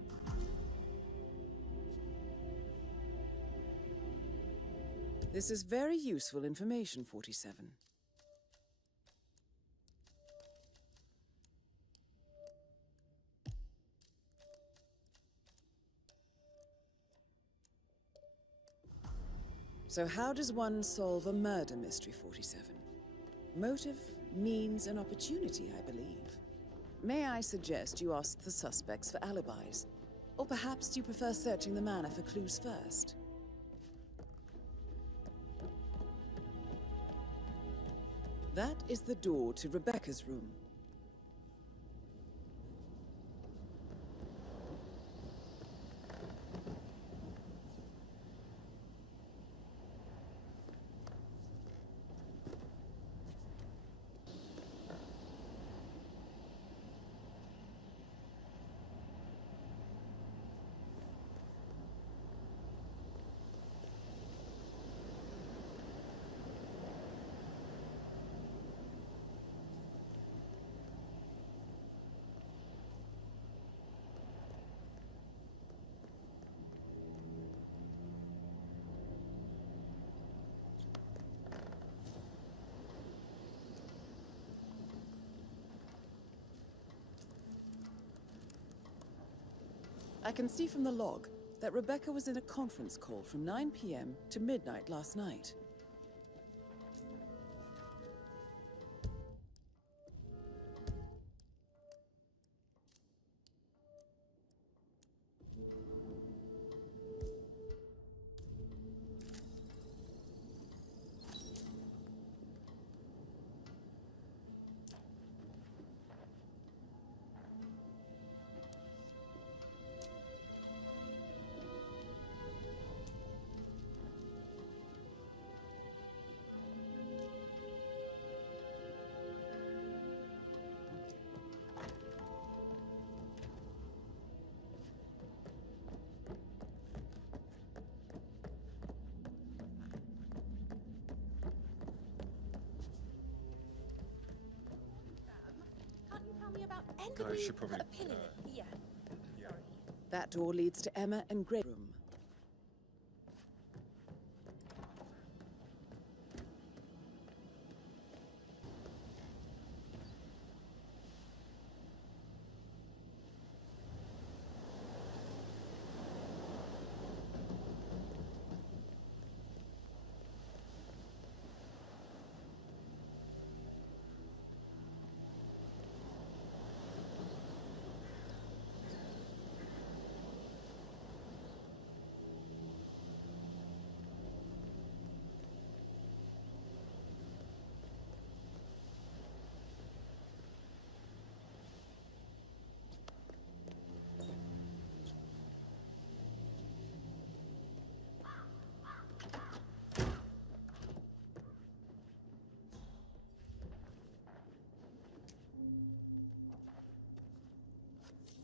This is very useful information, 47. So how does one solve a murder mystery, 47? Motive, means, and opportunity, I believe. May I suggest you ask the suspects for alibis? Or perhaps do you prefer searching the manor for clues first? That is the door to Rebecca's room. I can see from the log that Rebecca was in a conference call from 9 p.m. to midnight last night. Can't you tell me about I anybody should probably, put a pin in it? Yeah. Sorry. That door leads to Emma and Greg's room.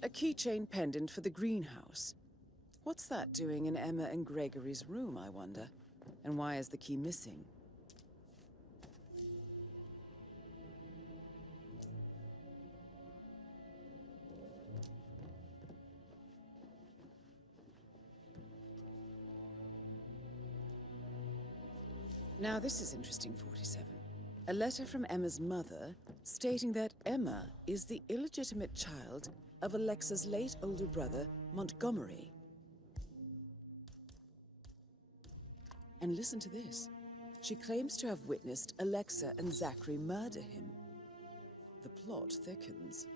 A keychain pendant for the greenhouse. What's that doing in Emma and Gregory's room, I wonder? And why is the key missing? Now this is interesting, 47. A letter from Emma's mother stating that Emma is the illegitimate child of Alexa's late older brother, Montgomery. And listen to this. She claims to have witnessed Alexa and Zachary murder him. The plot thickens.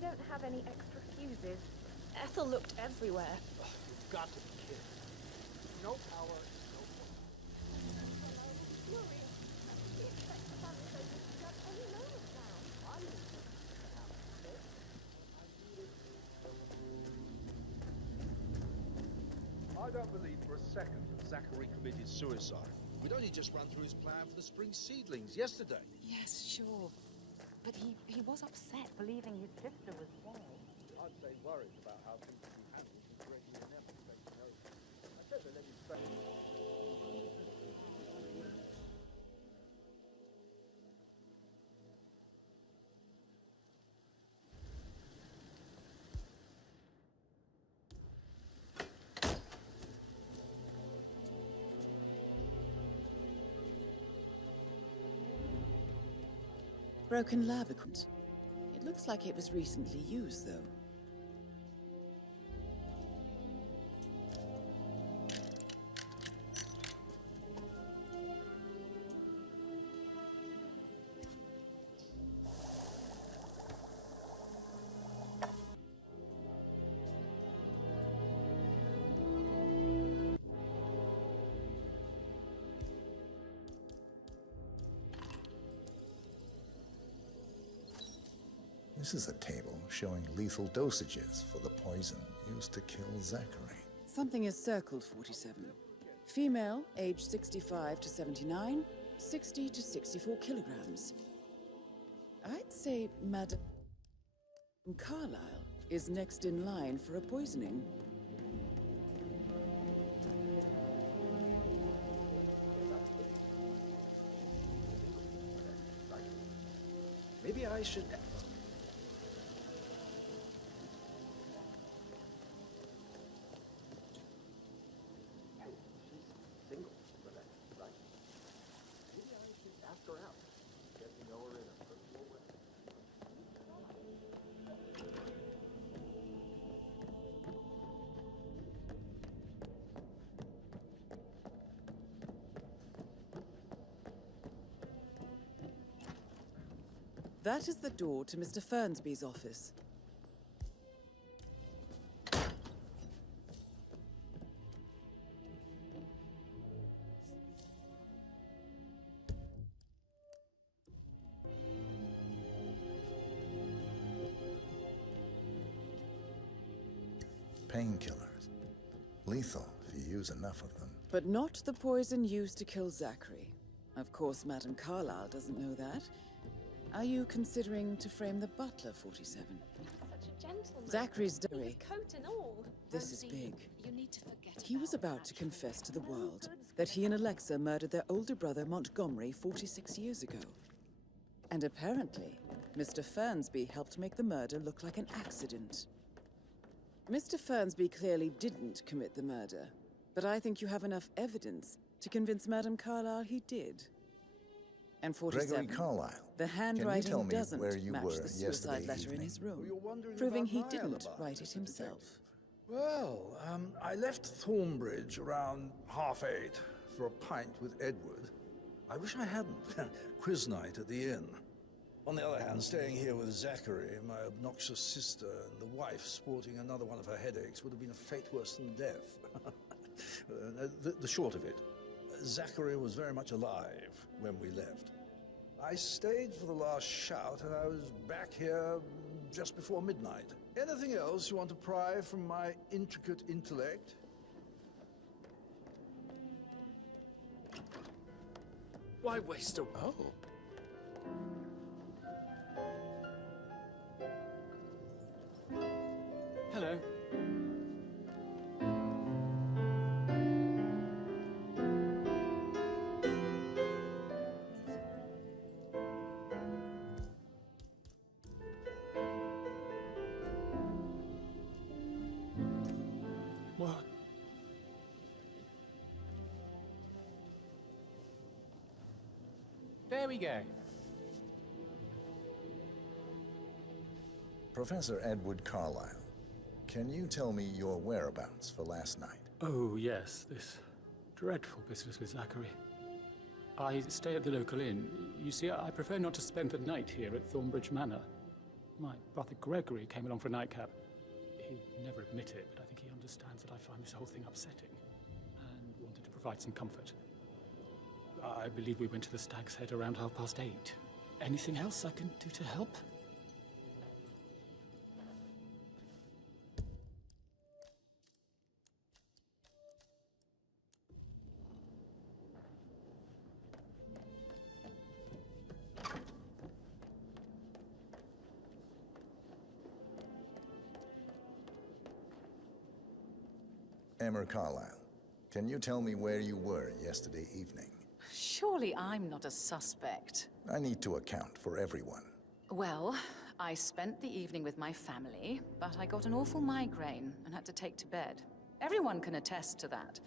We don't have any extra fuses. Ethel looked everywhere. You've got to be kidding. No power, no point. Furious. We expect the family to shut any moment now. I'm in the house. I don't believe for a second that Zachary committed suicide. We'd only just run through his plan for the spring seedlings yesterday. Yes, sure. But he was upset, believing his sister was dead. I'd say worried about how things would be handled with Gregory and Ethel taking over. I said they let him stay. Broken lab equipment. It looks like it was recently used, though. This is a table showing lethal dosages for the poison used to kill Zachary. Something is circled 47. Female, age 65 to 79, 60 to 64 kilograms. I'd say Madame Carlyle is next in line for a poisoning. Maybe I should... That is the door to Mr. Fernsby's office. Painkillers. Lethal if you use enough of them. But not the poison used to kill Zachary. Of course, Madame Carlyle doesn't know that. Are you considering to frame the butler, 47? Such a gentleman. Zachary's diary. His coat and all. This is big. You need to forget He was about to confess to the world that he and Alexa murdered their older brother Montgomery 46 years ago. And apparently, Mr. Fernsby helped make the murder look like an accident. Mr. Fernsby clearly didn't commit the murder, but I think you have enough evidence to convince Madame Carlyle he did. And 47, Gregory Carlyle. the handwriting tell me doesn't where you match were the suicide yesterday letter in evening? his room, You're wondering proving about he my didn't alibi, write it Mr. himself. Detective. Well, I left Thornbridge around 8:30 for a pint with Edward. I wish I hadn't. Quiz night at the inn. On the other hand, staying here with Zachary, my obnoxious sister, and the wife sporting another one of her headaches would have been a fate worse than death. The short of it, Zachary was very much alive when we left. I stayed for the last shout, and I was back here just before midnight. Anything else you want to pry from my intricate intellect? Why waste a... Oh. Hello. What? There we go. Professor Edward Carlyle, can you tell me your whereabouts for last night? Oh, yes, this dreadful business with Zachary. I stay at the local inn. You see, I prefer not to spend the night here at Thornbridge Manor. My brother Gregory came along for a nightcap. He'd never admit it, but I think he understands that I find this whole thing upsetting, and wanted to provide some comfort. I believe we went to the Stag's Head around 8:30. Anything else I can do to help? Emmer Carlyle, can you tell me where you were yesterday evening? Surely I'm not a suspect. I need to account for everyone. Well, I spent the evening with my family, but I got an awful migraine and had to take to bed. Everyone can attest to that.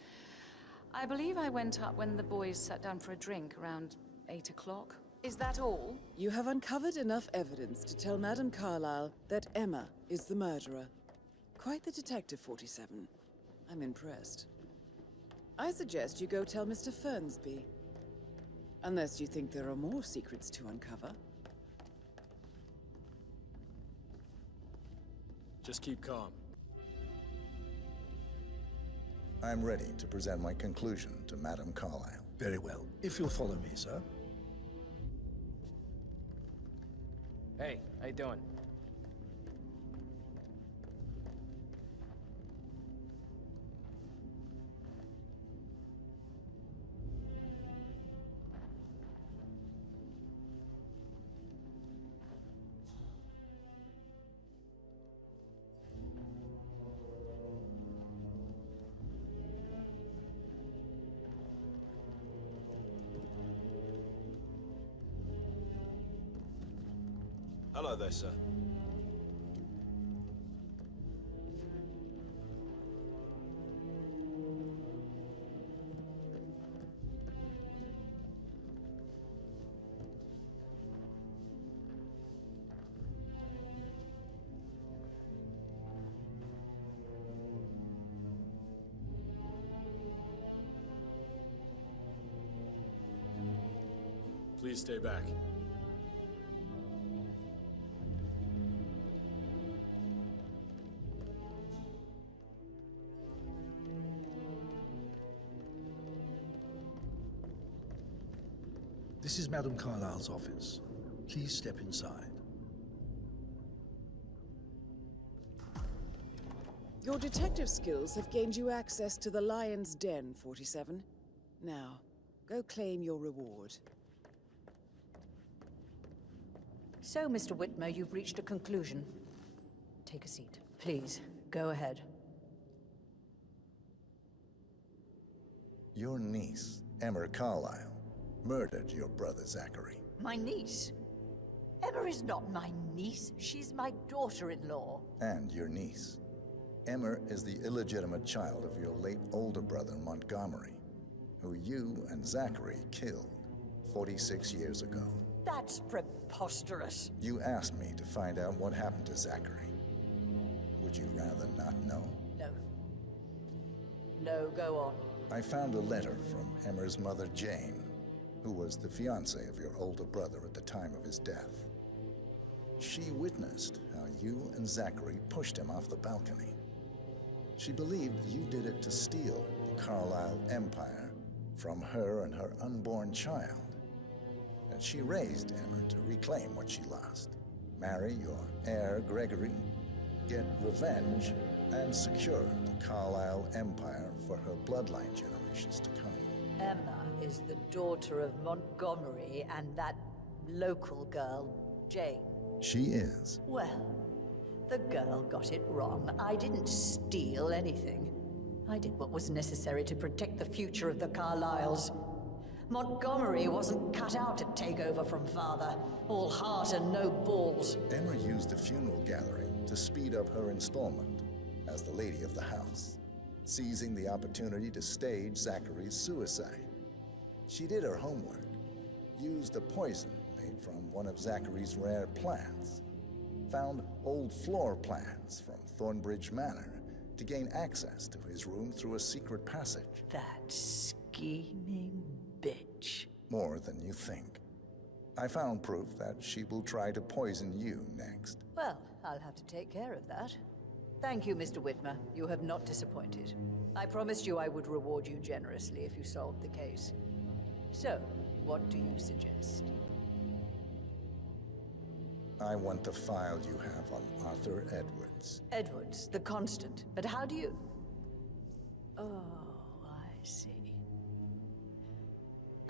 I believe I went up when the boys sat down for a drink around 8 o'clock. Is that all? You have uncovered enough evidence to tell Madame Carlyle that Emma is the murderer. Quite the detective, 47. I'm impressed. I suggest you go tell Mr. Fernsby. Unless you think there are more secrets to uncover. Just keep calm. I'm ready to present my conclusion to Madame Carlyle. Very well. If you'll follow me, sir. Hey, how you doing? Hello there, sir. Please stay back. This is Madame Carlyle's office. Please step inside. Your detective skills have gained you access to the Lion's Den, 47. Now, go claim your reward. So, Mr. Whitmer, you've reached a conclusion. Take a seat. Please, go ahead. Your niece, Emmer Carlyle, murdered your brother Zachary. My niece? Emma is not my niece. She's my daughter-in-law. And your niece. Emmer is the illegitimate child of your late older brother Montgomery, who you and Zachary killed 46 years ago. That's preposterous. You asked me to find out what happened to Zachary. Would you rather not know? No. No, go on. I found a letter from Emmer's mother, Jane, who was the fiancée of your older brother at the time of his death. She witnessed how you and Zachary pushed him off the balcony. She believed you did it to steal the Carlyle empire from her and her unborn child. And she raised Emmer to reclaim what she lost. Marry your heir, Gregory, get revenge, and secure the Carlyle empire for her bloodline generations to come. Emma is the daughter of Montgomery and that local girl, Jane. She is. Well, the girl got it wrong. I didn't steal anything. I did what was necessary to protect the future of the Carlyles. Montgomery wasn't cut out to take over from father. All heart and no balls. Emma used the funeral gathering to speed up her installment as the lady of the house, seizing the opportunity to stage Zachary's suicide. She did her homework, used a poison made from one of Zachary's rare plants, found old floor plans from Thornbridge Manor to gain access to his room through a secret passage. That scheming bitch. More than you think. I found proof that she will try to poison you next. Well, I'll have to take care of that. Thank you, Mr. Whitmer. You have not disappointed. I promised you I would reward you generously if you solved the case. So, what do you suggest? I want the file you have on Arthur Edwards. Edwards, the Constant. But how do you... Oh, I see.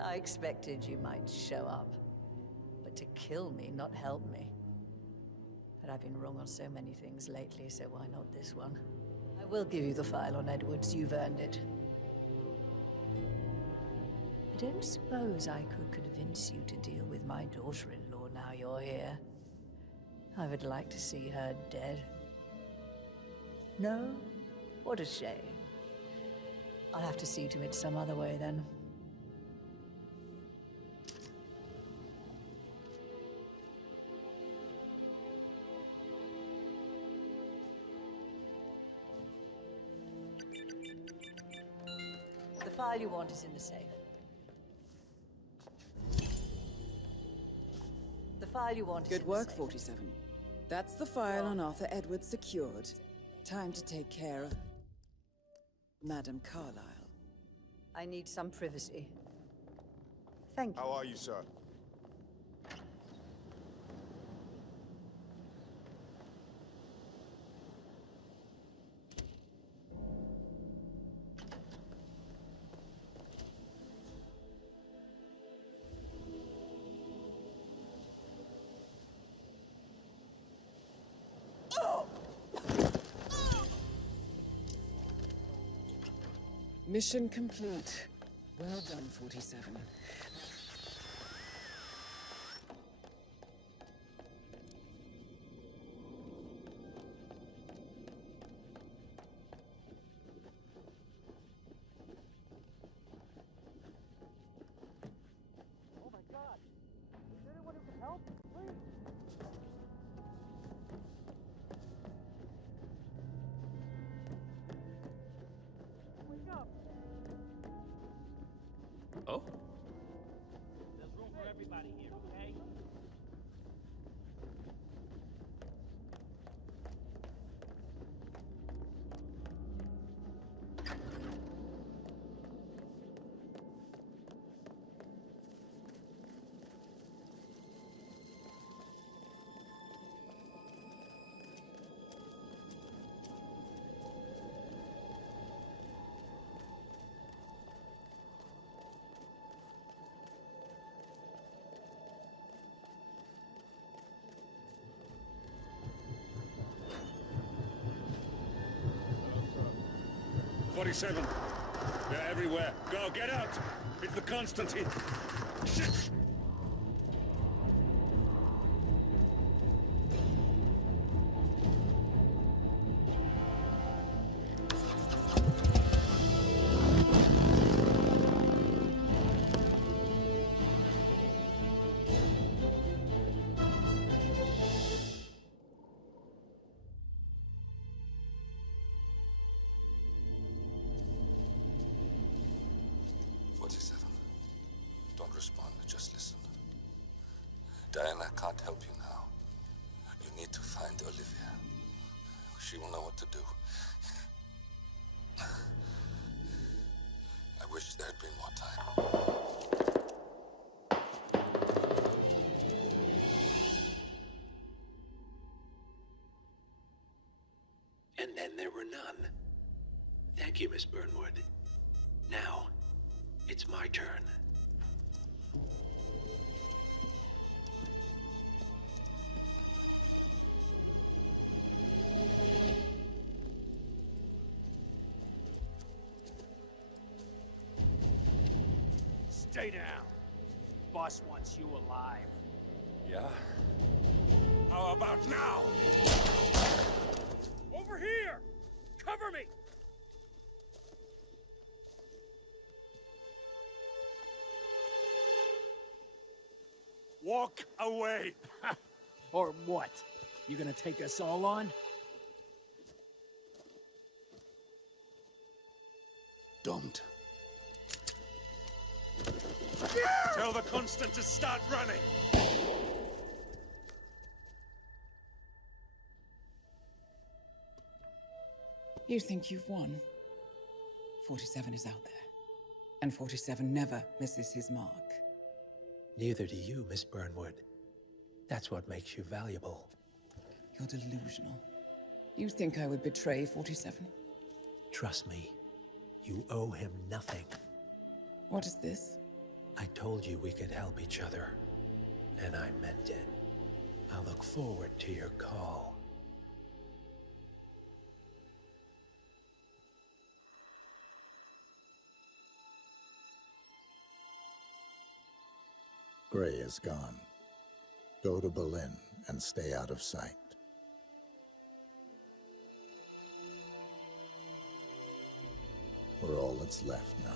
I expected you might show up. But to kill me, not help me. But I've been wrong on so many things lately, so why not this one? I will give you the file on Edwards. You've earned it. I don't suppose I could convince you to deal with my daughter-in-law now you're here. I would like to see her dead. No? What a shame. I'll have to see to it some other way then. The file you want is in the safe. The file you want is Good work, 47. That's the file on Arthur Edwards secured. Time to take care of Madame Carlyle. I need some privacy. Thank you. How are you, sir? Mission complete. Well done, 47. Oh my God! Is there anyone who can help? Please! Wake up! Oh? There's room for everybody here, okay? "47. They're everywhere. Go, get out! It's the Constantine. Shit! Don't respond, just listen. Diana can't help you now. You need to find Olivia. She will know what to do. I wish there had been more time. And then there were none. Thank you, Miss Burnwood. Now, it's my turn. Stay down. Boss wants you alive. Yeah? How about now? Over here! Cover me! Walk away! Or what? You gonna take us all on? Don't. Tell the Constant to start running! You think you've won? 47 is out there. And 47 never misses his mark. Neither do you, Miss Burnwood. That's what makes you valuable. You're delusional. You think I would betray 47? Trust me, you owe him nothing. What is this? I told you we could help each other, and I meant it. I'll look forward to your call. Gray is gone. Go to Berlin and stay out of sight. We're all that's left now.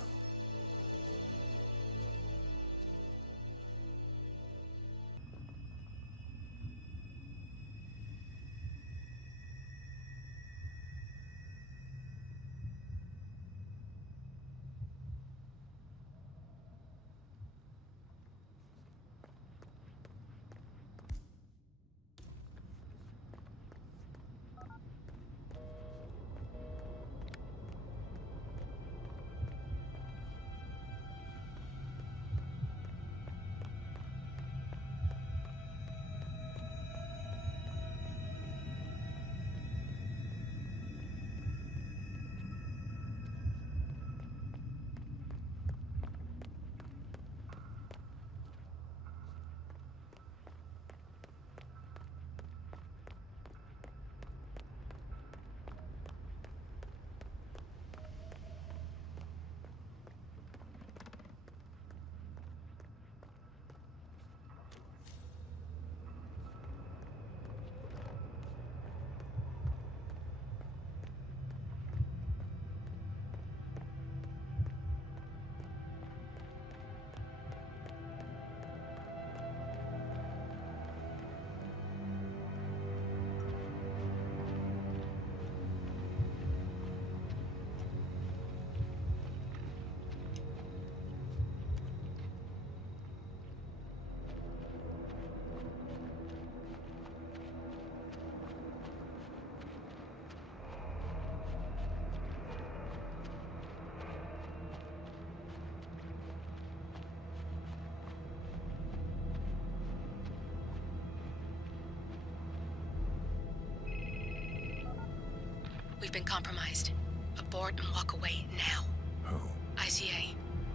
We've been compromised. Abort and walk away now. Who? ICA.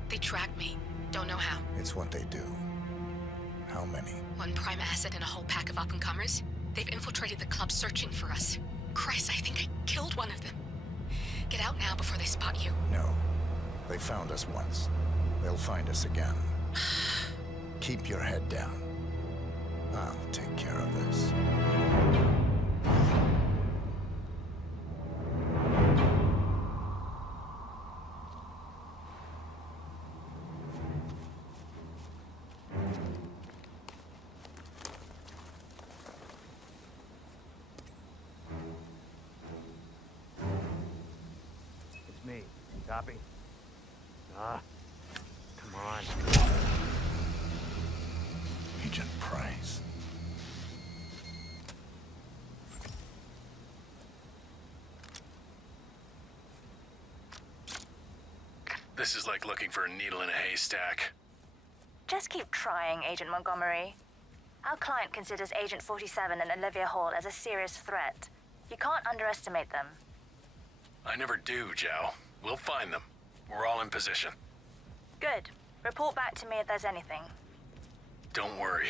They tracked me. Don't know how. It's what they do. How many? One prime asset and a whole pack of up-and-comers. They've infiltrated the club searching for us. Christ, I think I killed one of them. Get out now before they spot you. No. They found us once. They'll find us again. Keep your head down. I'll take care of this. It's me. Copy? Come on. Agent Price. This is like looking for a needle in a haystack. Just keep trying, Agent Montgomery. Our client considers Agent 47 and Olivia Hall as a serious threat. You can't underestimate them. I never do, Zhao. We'll find them. We're all in position. Good. Report back to me if there's anything. Don't worry.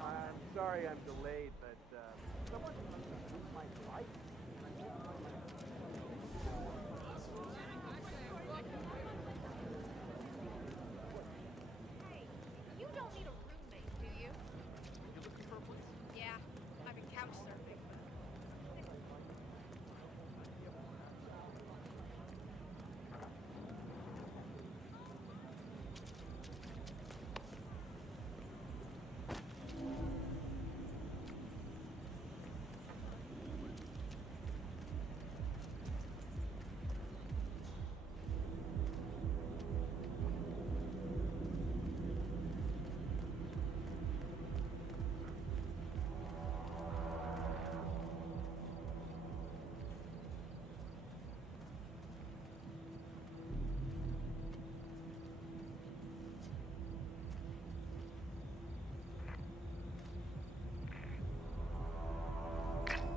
I'm sorry I'm delayed, but someone might like. Hey, you don't need a roommate, do you? Yeah, I've been couch surfing.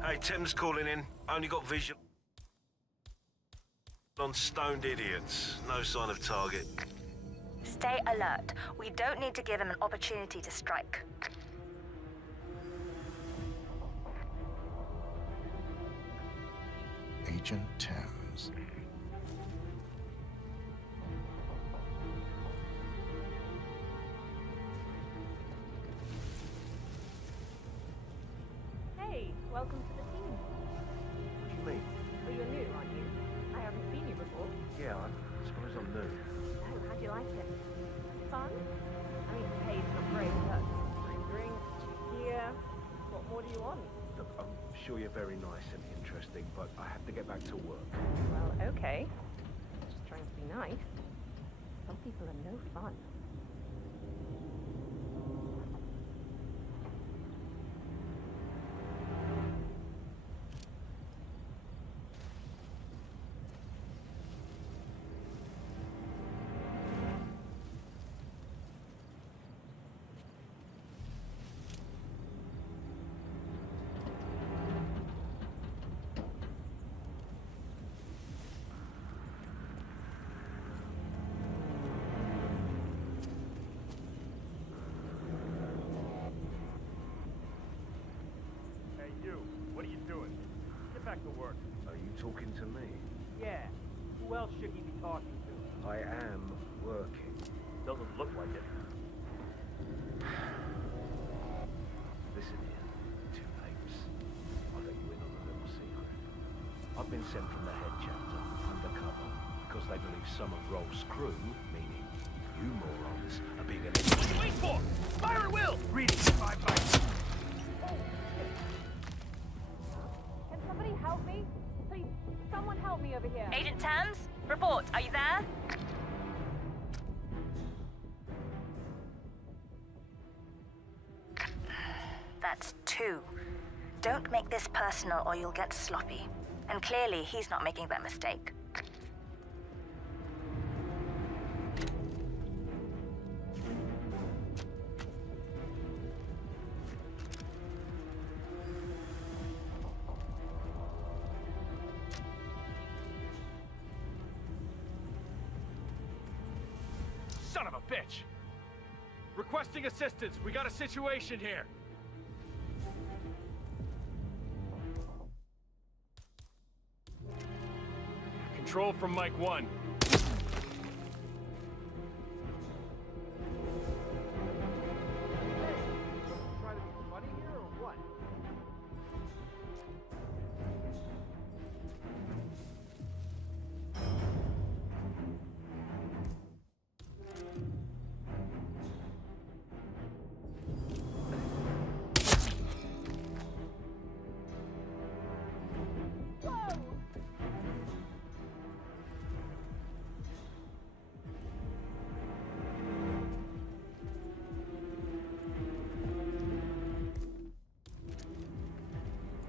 Hey, Tim's calling in. Only got visual on stoned idiots. No sign of target. Stay alert. We don't need to give him an opportunity to strike. Agent Thames. Hey, welcome to the team. What do you mean? Well, you're new, aren't you? I haven't seen you before. Yeah, I suppose I'm new. Oh, how'd you like it? Fun? I mean, the pay's not great, but free drinks, cheap gear. What more do you want? Look, I'm sure you're very nice and interesting, but I have to get back to work. Well, okay. Just trying to be nice. Some people are no fun. Hey, you. What are you doing? Get back to work. Are you talking to me? Yeah. Who else should he be talking to? I am working. Doesn't look like it. Listen here, two apes. I'll let you in on a little secret. I've been sent from the head chapter, undercover, because they believe some of Rolf's crew, meaning you morons, are being an... Wait for! Fire at will! Reading, bye-bye. Can somebody help me? Please, someone help me over here. Agent Thames, report. Are you there? That's two. Don't make this personal or you'll get sloppy. And clearly, he's not making that mistake. Son of a bitch! Requesting assistance. We got a situation here. Control from Mike 1. Try to be funny here or what?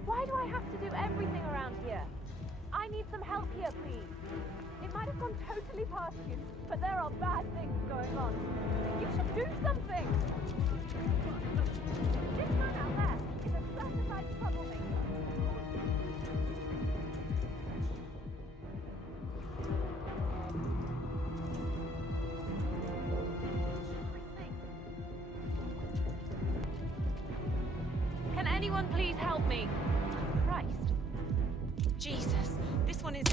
Why do I have to do everything around here? I need some help here, please. It might have gone totally past you, but there are bad things going on. You should do something! This man out there is a certified troublemaker. Can anyone please help me? Christ. Jesus, this one is...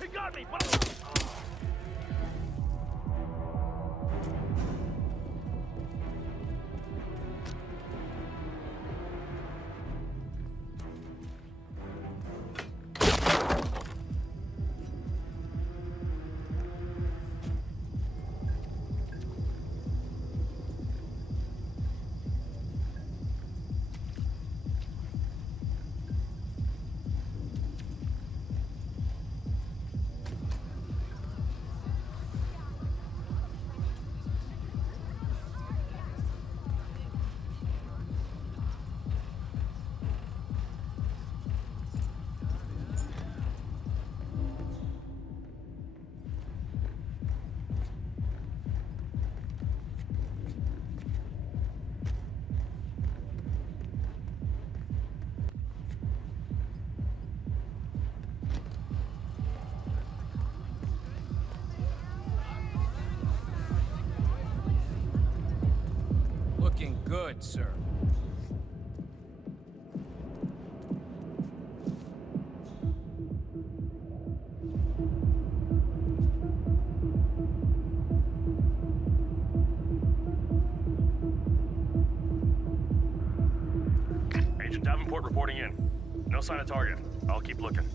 He got me! What? Good, sir. Agent Davenport reporting in. No sign of target. I'll keep looking.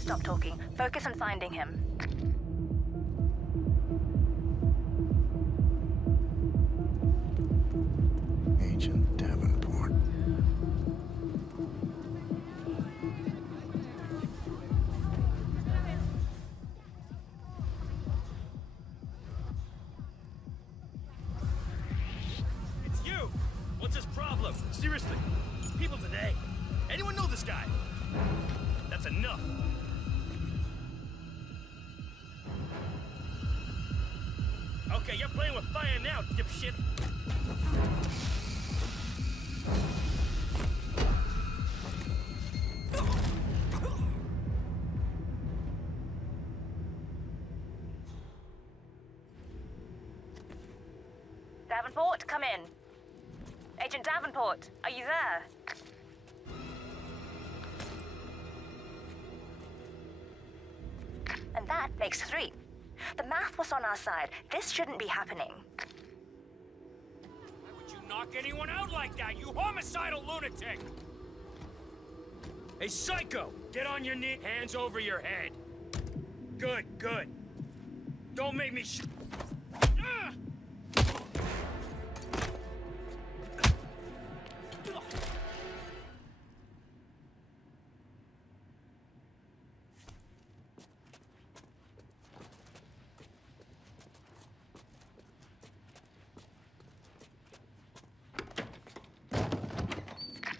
Stop talking. Focus on finding him. Agent Davenport. It's you! What's his problem? Seriously, people today. Anyone know this guy? That's enough. Okay, you're playing with fire now, dipshit. Davenport, come in. Agent Davenport, are you there? And that makes 3. The math was on our side. This shouldn't be happening. Why would you knock anyone out like that, you homicidal lunatic? Hey, psycho! Get on your knees, hands over your head. Good, good. Don't make me Ah!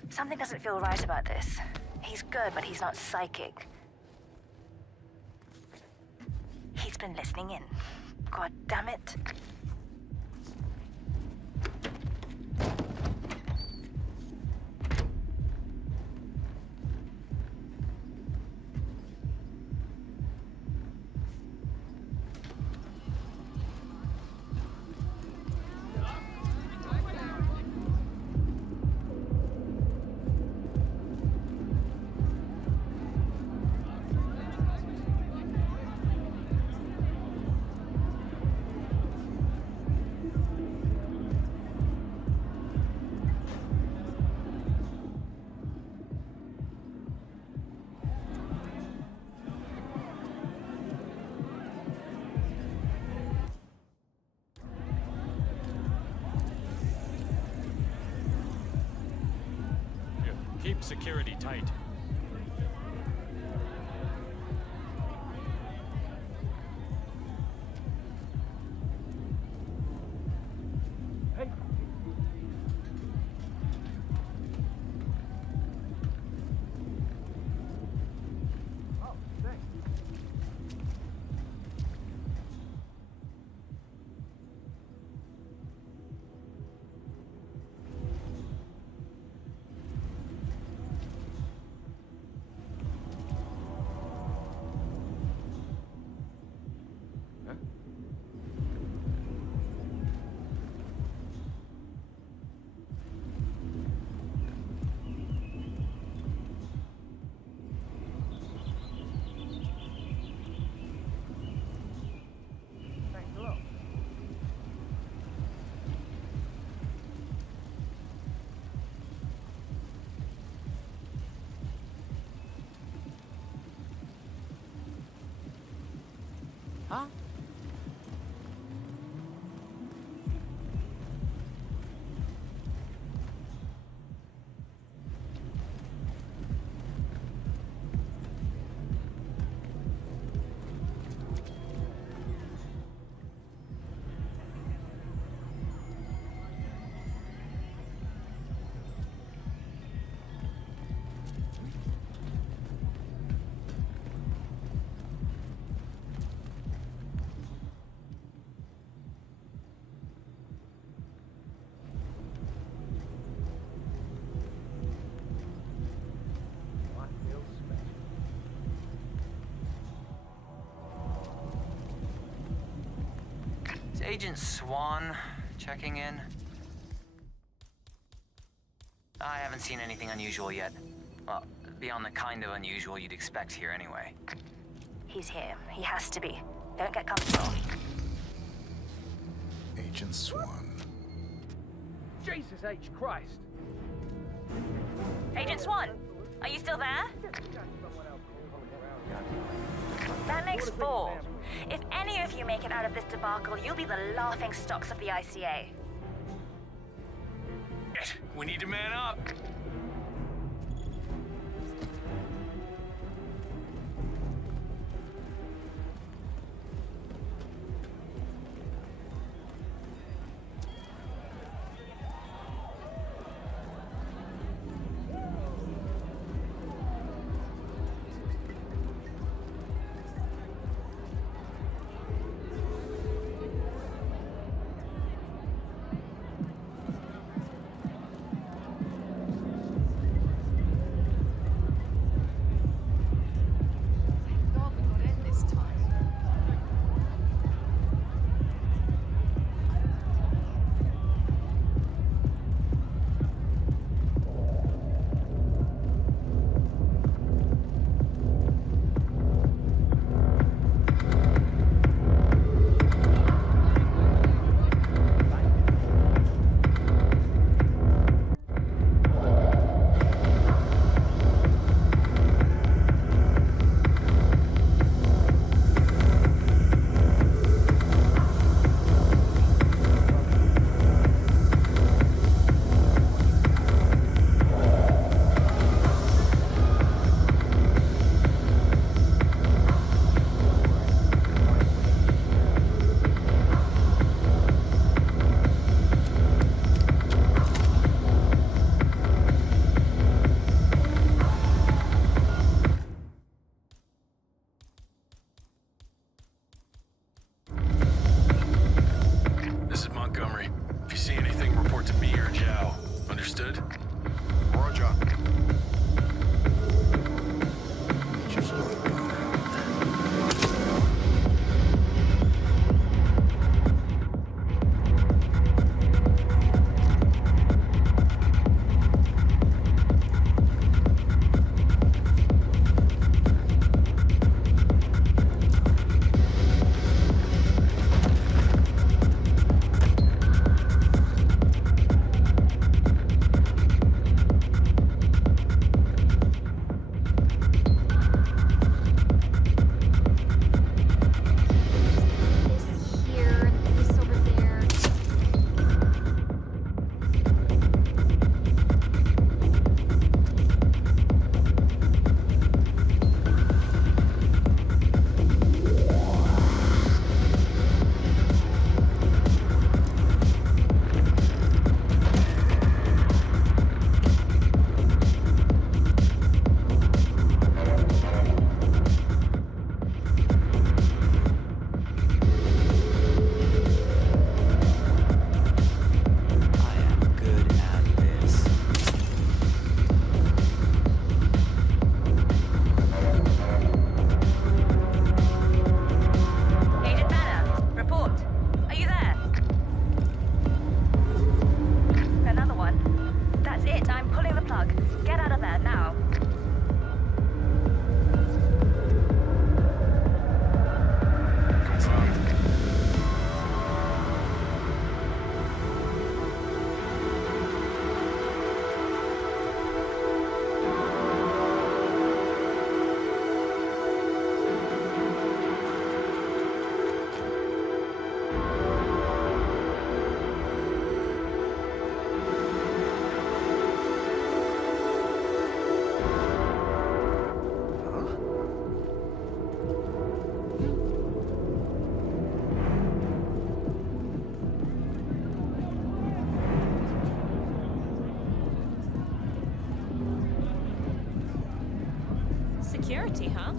Something doesn't feel right about this. He's good, but he's not psychic. He's been listening in. God damn it. Keep security tight. Hey. Oh, thanks. Huh? Agent Swan checking in. I haven't seen anything unusual yet. Well, beyond the kind of unusual you'd expect here anyway. He's here. He has to be. Don't get comfortable. Agent Swan. Jesus H. Christ! Agent Swan, are you still there? That makes 4. If any of you make it out of this debacle, you'll be the laughing stocks of the ICA. We need to man up. This is Montgomery. If you see anything, report to me or Zhao. Understood? Roger. Security, huh?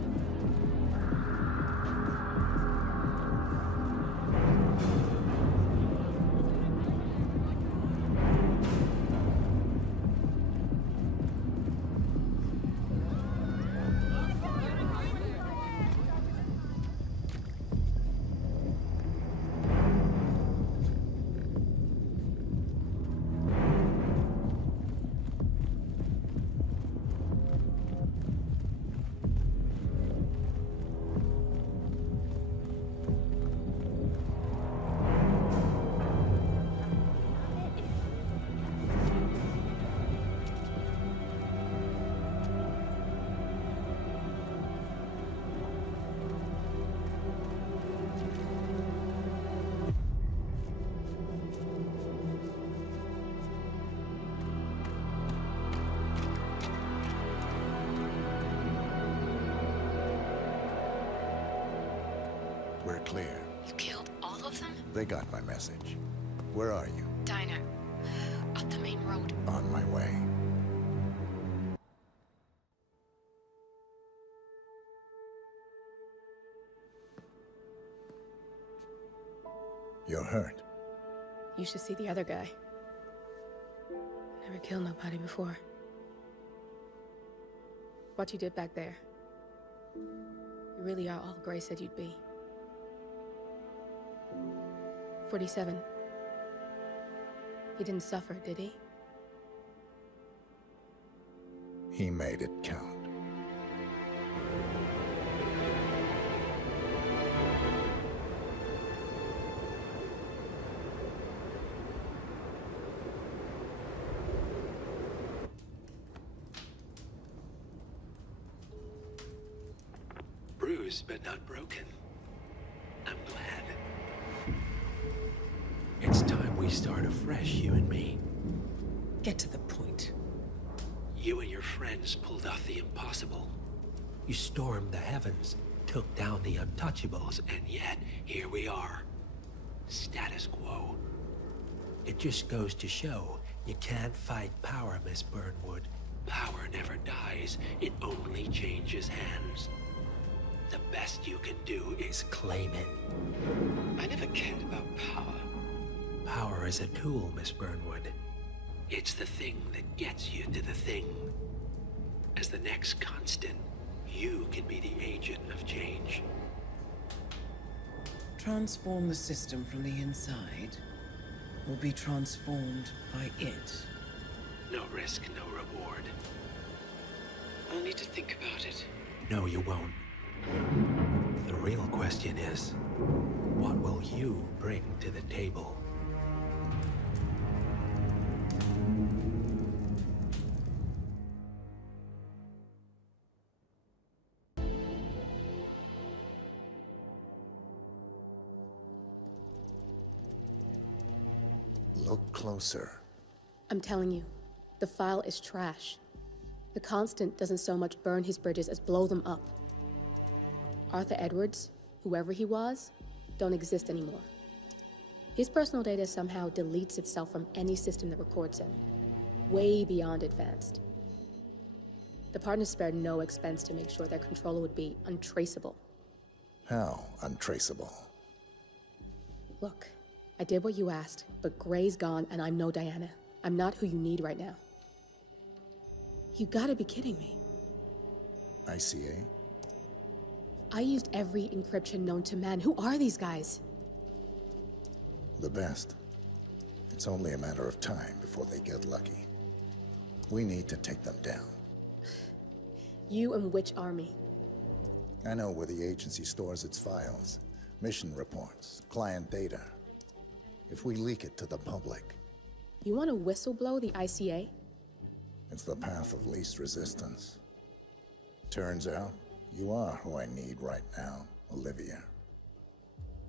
We're clear. You killed all of them? They got my message. Where are you? Diner. Up the main road. On my way. You're hurt. You should see the other guy. Never killed nobody before. What you did back there. You really are all Gray said you'd be. 47. He didn't suffer, did he? He made it count. Bruised but not broken. I'm glad. It's time we start afresh, you and me. Get to the point. You and your friends pulled off the impossible. You stormed the heavens, took down the untouchables, and yet, here we are. Status quo. It just goes to show, you can't fight power, Miss Burnwood. Power never dies, it only changes hands. The best you can do is claim it. I never cared about power. Power is a tool, Miss Burnwood. It's the thing that gets you to the thing. As the next constant, you can be the agent of change. Transform the system from the inside, or be transformed by it. No risk, no reward. I'll need to think about it. No, you won't. The real question is, what will you bring to the table? Look closer. I'm telling you, the file is trash. The Constant doesn't so much burn his bridges as blow them up. Arthur Edwards, whoever he was, don't exist anymore. His personal data somehow deletes itself from any system that records him, way beyond advanced. The partners spared no expense to make sure their controller would be untraceable. How untraceable? Look, I did what you asked, but Gray's gone and I'm no Diana. I'm not who you need right now. You gotta be kidding me. ICA? I used every encryption known to man. Who are these guys? The best. It's only a matter of time before they get lucky. We need to take them down. You and which army? I know where the agency stores its files. Mission reports, client data. If we leak it to the public... You want to whistleblow the ICA? It's the path of least resistance. Turns out, you are who I need right now, Olivia.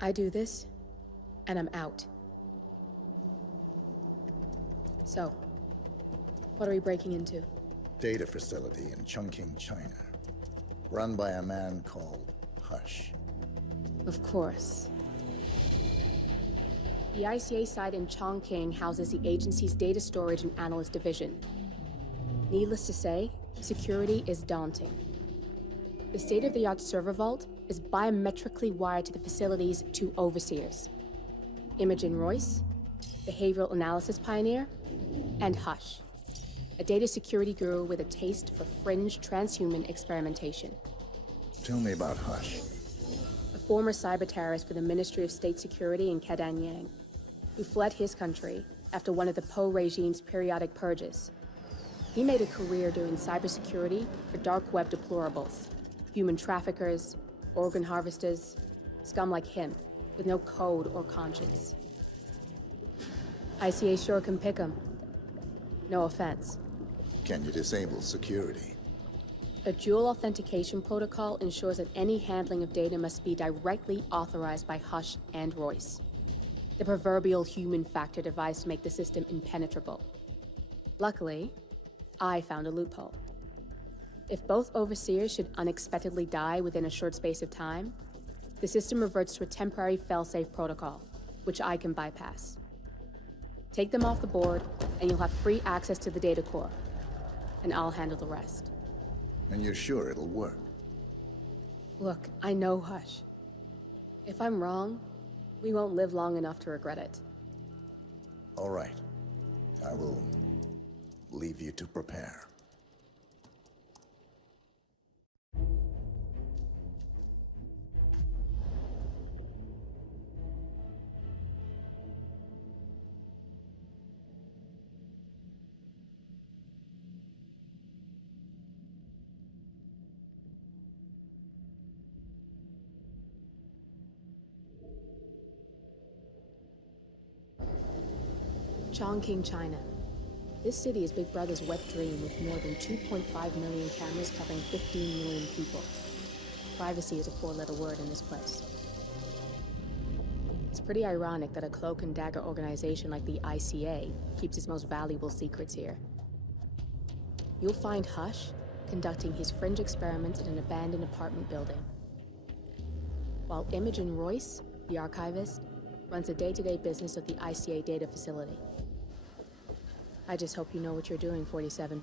I do this, and I'm out. So, what are we breaking into? Data facility in Chongqing, China. Run by a man called Hush. Of course. The ICA site in Chongqing houses the agency's data storage and analyst division. Needless to say, security is daunting. The state-of-the-art server vault is biometrically wired to the facility's two overseers. Imogen Royce, behavioral analysis pioneer, and Hush, a data security guru with a taste for fringe transhuman experimentation. Tell me about Hush. A former cyber terrorist for the Ministry of State Security in Kedanyang, who fled his country after one of the Po regime's periodic purges. He made a career doing cybersecurity for dark web deplorables, human traffickers, organ harvesters, scum like him, with no code or conscience. ICA sure can pick 'em. No offense. Can you disable security? A dual authentication protocol ensures that any handling of data must be directly authorized by Hush and Royce. The proverbial human factor device to make the system impenetrable. Luckily, I found a loophole. If both overseers should unexpectedly die within a short space of time, The system reverts to a temporary fail-safe protocol, which I can bypass. Take them off the board, and you'll have free access to the data core. And I'll handle the rest. And you're sure it'll work? Look, I know Hush. If I'm wrong, we won't live long enough to regret it. All right. I will leave you to prepare. Chongqing, China. This city is Big Brother's wet dream with more than 2.5 million cameras covering 15 million people. Privacy is a four-letter word in this place. It's pretty ironic that a cloak and dagger organization like the ICA keeps its most valuable secrets here. You'll find Hush conducting his fringe experiments in an abandoned apartment building, while Imogen Royce, the archivist, runs the day-to-day business of the ICA data facility. I just hope you know what you're doing, 47.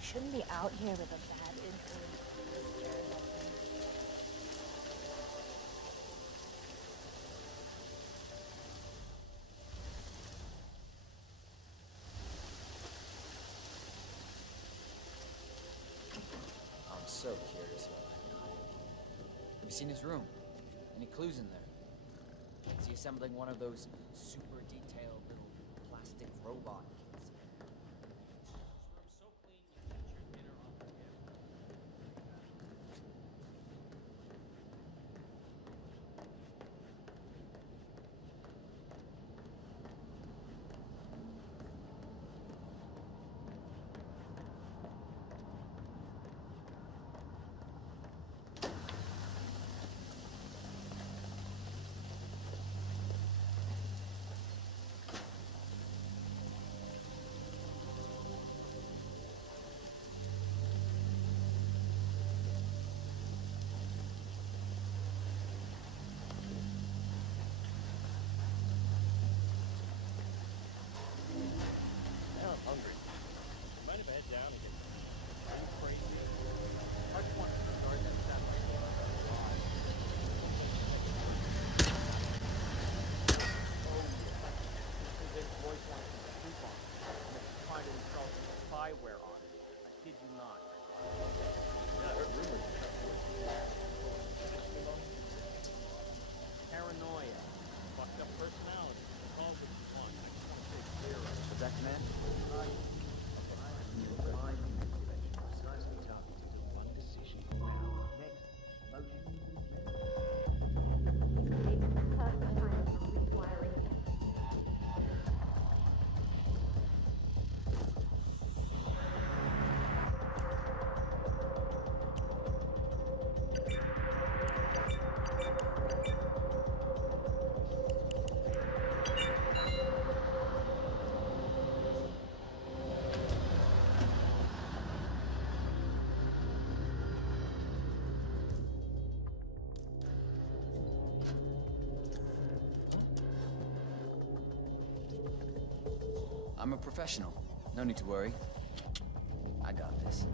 Shouldn't be out here with a bad influence. I'm so curious about that guy. Have you seen his room? Any clues in there? Is he assembling one of those super detailed little plastic robot kits? I'm a professional. No need to worry. I got this.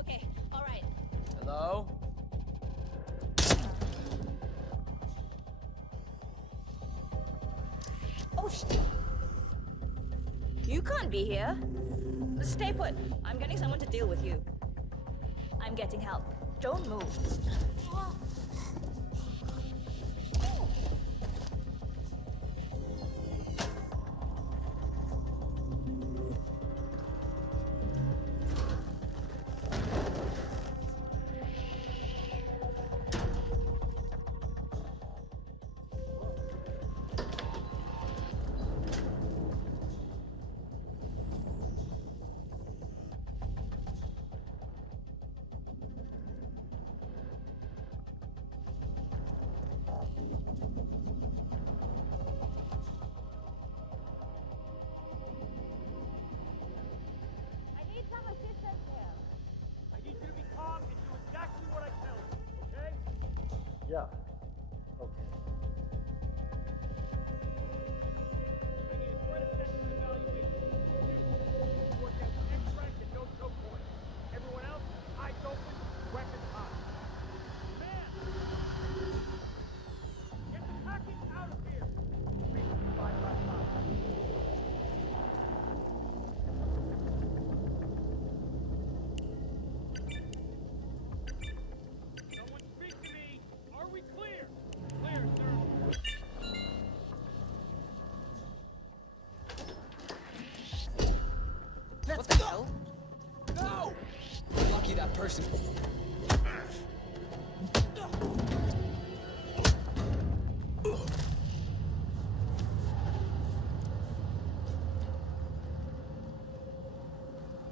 Okay, all right. Hello? Oh, you can't be here. Stay put. I'm getting someone to deal with you. I'm getting help. Don't move. see that person.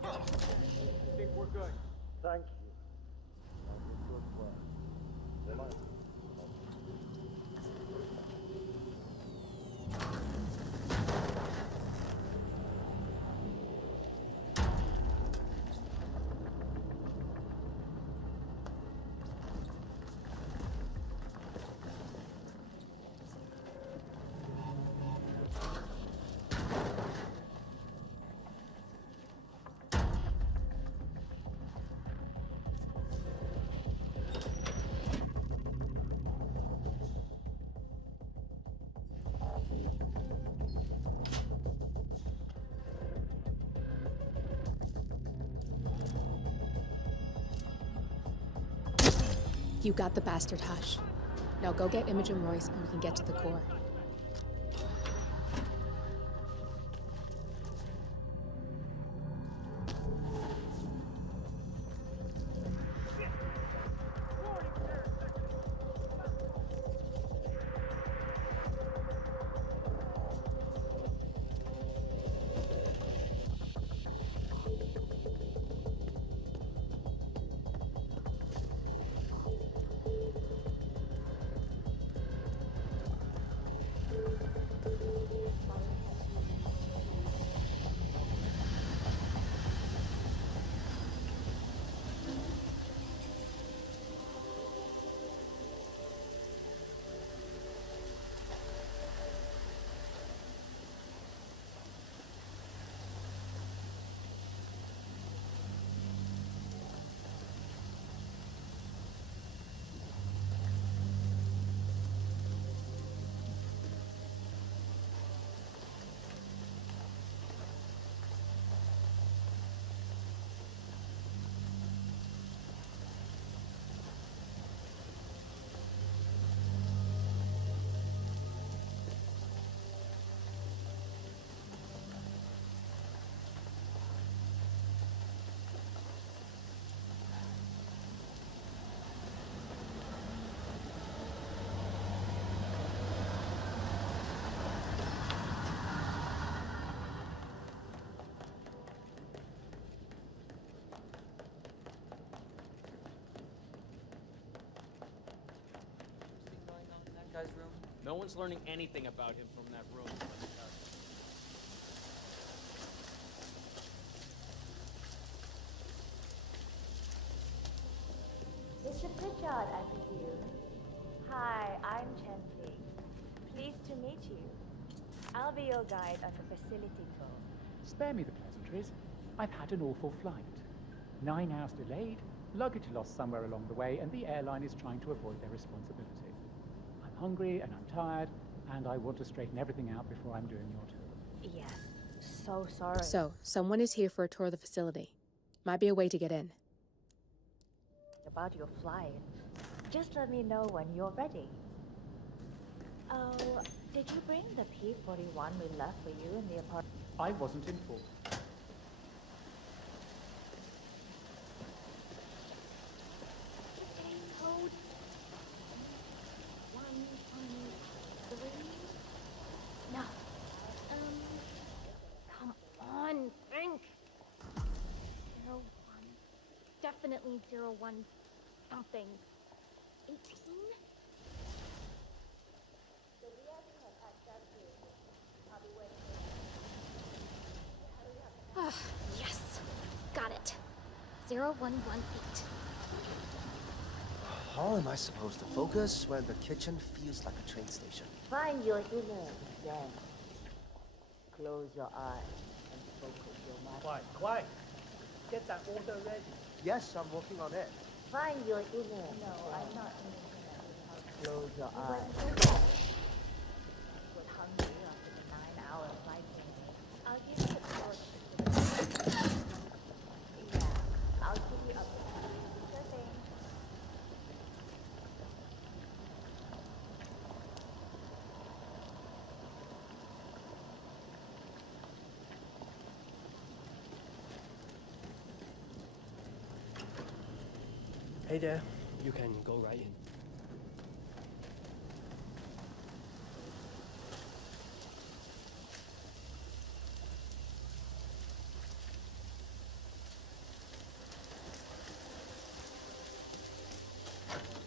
I think we're good. Thank you. And your good work. Remind me. You got the bastard, Hush. Now go get Imogen Royce and we can get to the core. Guy's room? No one's learning anything about him from that room. Mr. Pritchard, I presume. Hi, I'm Chongqing. Pleased to meet you. I'll be your guide on the facility tour. Spare me the pleasantries. I've had an awful flight. 9 hours delayed, luggage lost somewhere along the way, and the airline is trying to avoid their responsibility. I'm hungry and I'm tired, and I want to straighten everything out before I'm doing your tour. Yes, so sorry. So, someone is here for a tour of the facility. Might be a way to get in. About your flight. Just let me know when you're ready. Oh, did you bring the P-41 we left for you in the apartment? I wasn't informed. Code 123? No. Come on, think. 01. Definitely 01 something. 18? Ah, yes. Got it. 0118. How am I supposed to focus when the kitchen feels like a train station? Find your inner zen. Close your eyes and focus your mind. Quiet, quiet. Get that order ready. Yes, I'm working on it. Find your inner. No, I'm not in. Close your eyes. Was hungry after the 9-hour flight. I'll give you a tour. Yeah, I'll give you a. Sure thing. Hey there, you can go right in.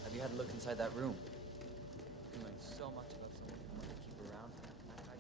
Have you had a look inside that room? You learn so much about someone you want to keep around. That guy.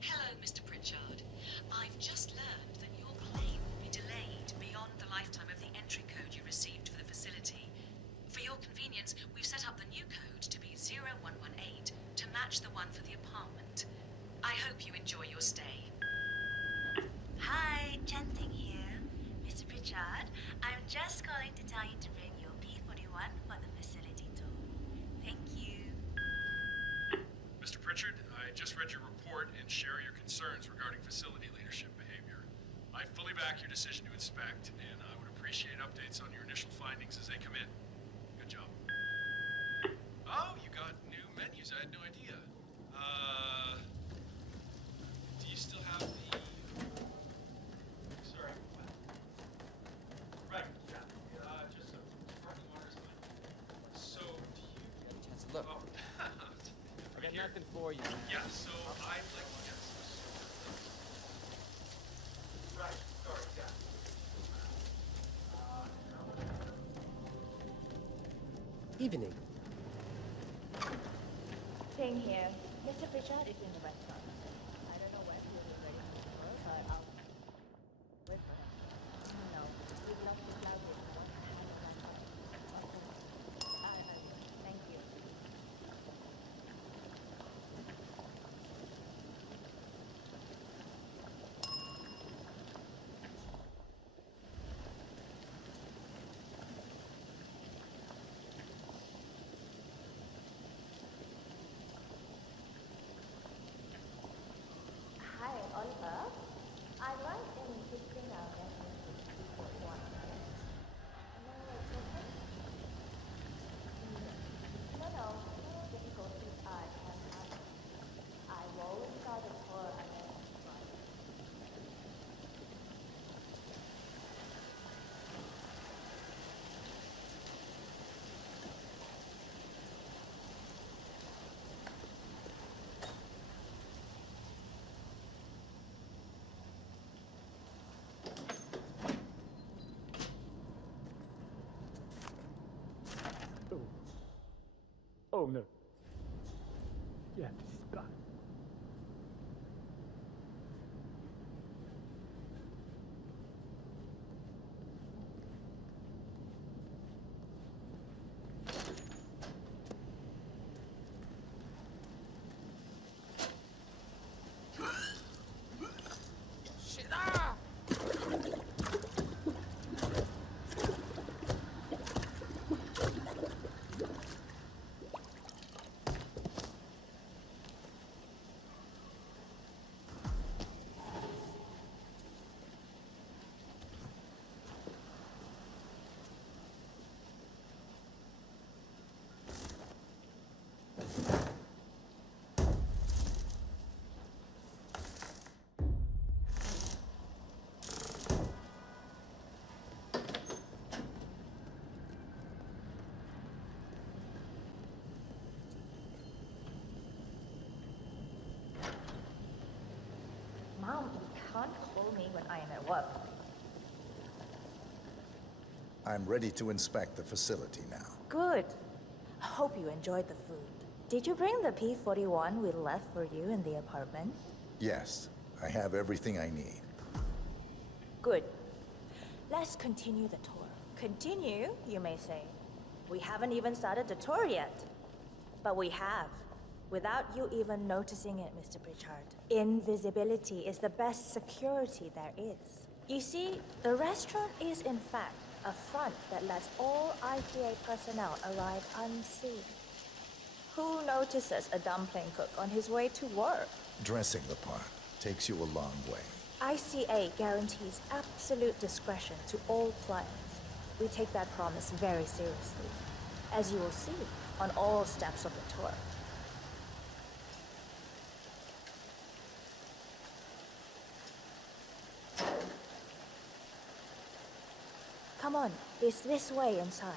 Hello, Mr. Pritchard. I've just learned that your claim will be delayed beyond the lifetime of the entry code you received for the facility. For your convenience, we've set up the new code to be 0118 to match the one for the apartment. I hope you enjoy your stay. Hi, Chongqing here. Mr. Pritchard, I'm just calling to tell you to bring your P41 for the facility tour. Thank you. Mr. Pritchard, I just read your report and share your concerns regarding facility leadership behavior. I fully back your decision to inspect, and I would appreciate updates on your initial findings as they come in. Good job. Oh, you got new menus. I had no idea. Do you still have the... Sorry. Right, yeah. Just a running water is fine. So, do you... You had a chance to look. Oh, I got nothing for you, man. yeah, so I'd like to get some sort of... Right, sorry, yeah. Evening. Same here. Mr. Pritchard is in the restaurant. I don't know when he'll be ready for the tour, but I'll wait for him. No, we'd love to fly with one hand on my heart. Thank you. Hi, Oliver. I was insisting on getting to P41, right? No, it's okay. No difficulties I can have. I will start the tour and then try. Oh no. Yeah, splat. Shit! Ah! Mom, you can't call me when I am at work. I'm ready to inspect the facility now. Good. I hope you enjoyed the food. Did you bring the P41 we left for you in the apartment? Yes, I have everything I need. Good. Let's continue the tour. Continue, you may say. We haven't even started the tour yet. But we have. without you even noticing it, Mr. Pritchard. Invisibility is the best security there is. You see, the restaurant is in fact a front that lets all ITA personnel arrive unseen. Who notices a dumpling cook on his way to work? Dressing the part takes you a long way. ICA guarantees absolute discretion to all clients. We take that promise very seriously, as you will see on all steps of the tour. Come on, it's this way inside.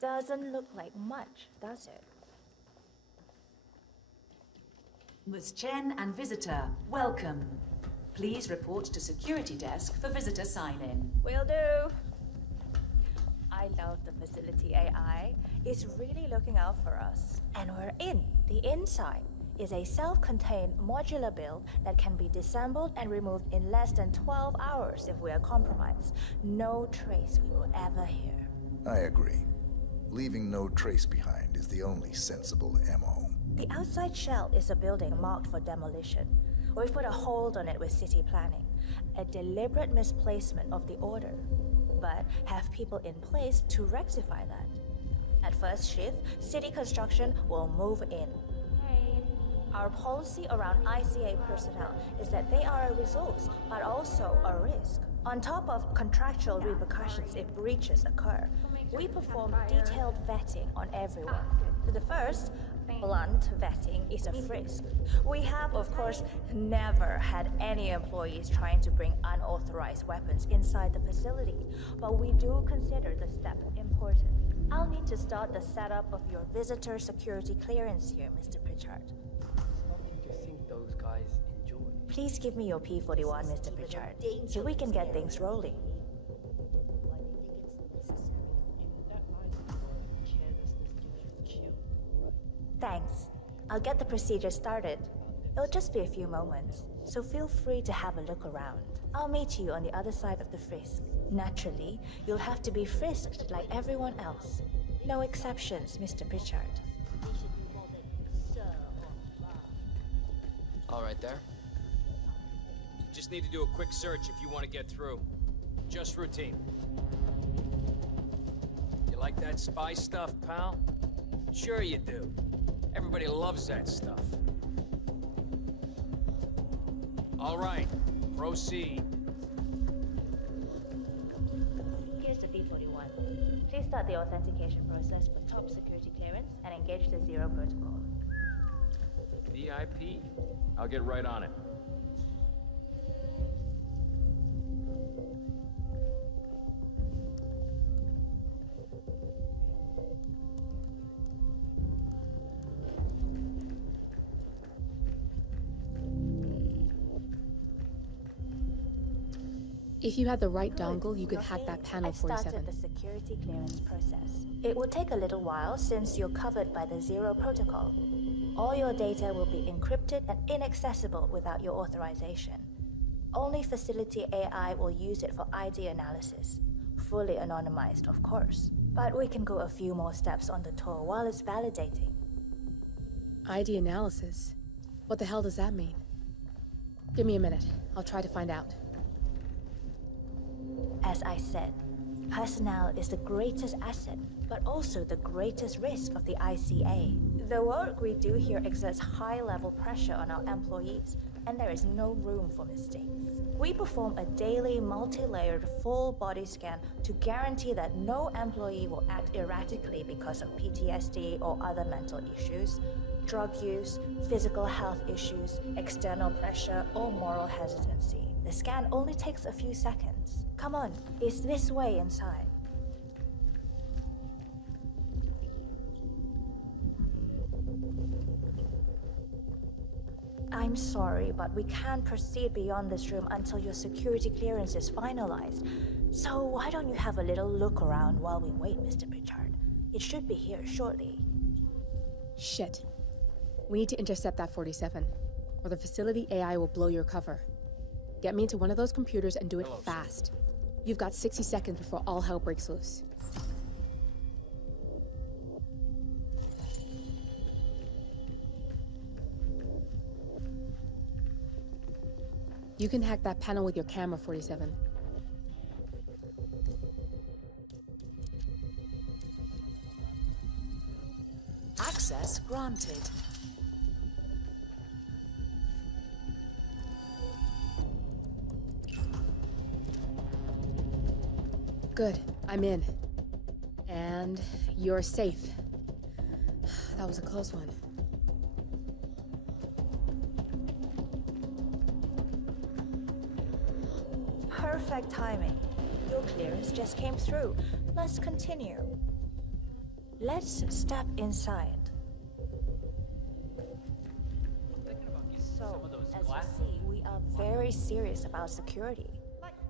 Doesn't look like much, does it? Ms. Chen and visitor, welcome. Please report to security desk for visitor sign-in. Will do. I love the facility AI. It's really looking out for us. And we're in. The inside is a self-contained modular build that can be disassembled and removed in less than 12 hours if we are compromised. No trace we will ever hear. I agree. Leaving no trace behind is the only sensible MO. The outside shell is a building marked for demolition. We've put a hold on it with city planning. A deliberate misplacement of the order. But have people in place to rectify that. At first shift, city construction will move in. Our policy around ICA personnel is that they are a resource, but also a risk. On top of contractual repercussions if breaches occur, we perform detailed vetting on everyone. The first, blunt vetting, is a frisk. We have, of course, never had any employees trying to bring unauthorized weapons inside the facility, but we do consider the step important. I'll need to start the setup of your visitor security clearance here, Mr. Pritchard. Something to think those guys enjoy. Please give me your P41, Mr. Pritchard, so we can get things rolling. Thanks. I'll get the procedure started. It'll just be a few moments, so feel free to have a look around. I'll meet you on the other side of the frisk. Naturally, you'll have to be frisked like everyone else. No exceptions, Mr. Pritchard. All right there. You just need to do a quick search if you want to get through. Just routine. You like that spy stuff, pal? Sure you do. Everybody loves that stuff. All right, proceed. Here's the P41. Please start the authentication process for top security clearance and engage the Zero protocol. VIP? I'll get right on it. If you had the right dongle, you could hack that panel 47. I've started the security clearance process. It will take a little while since you're covered by the Zero protocol. All your data will be encrypted and inaccessible without your authorization. Only facility AI will use it for ID analysis. Fully anonymized, of course. But we can go a few more steps on the tour while it's validating. ID analysis? What the hell does that mean? Give me a minute. I'll try to find out. As I said, personnel is the greatest asset, but also the greatest risk of the ICA. The work we do here exerts high-level pressure on our employees, and there is no room for mistakes. We perform a daily, multi-layered, full-body scan to guarantee that no employee will act erratically because of PTSD or other mental issues, drug use, physical health issues, external pressure, or moral hesitancy. The scan only takes a few seconds. Come on, it's this way inside. I'm sorry, but we can't proceed beyond this room until your security clearance is finalized. So why don't you have a little look around while we wait, Mr. Pritchard? It should be here shortly. Shit. We need to intercept that 47, or the facility AI will blow your cover. Get me into one of those computers and do it fast. You've got 60 seconds before all hell breaks loose. You can hack that panel with your camera, 47. Access granted. Good, I'm in. And you're safe. That was a close one. Perfect timing. Your clearance just came through. Let's continue. Let's step inside. So, as you see, we are very serious about security.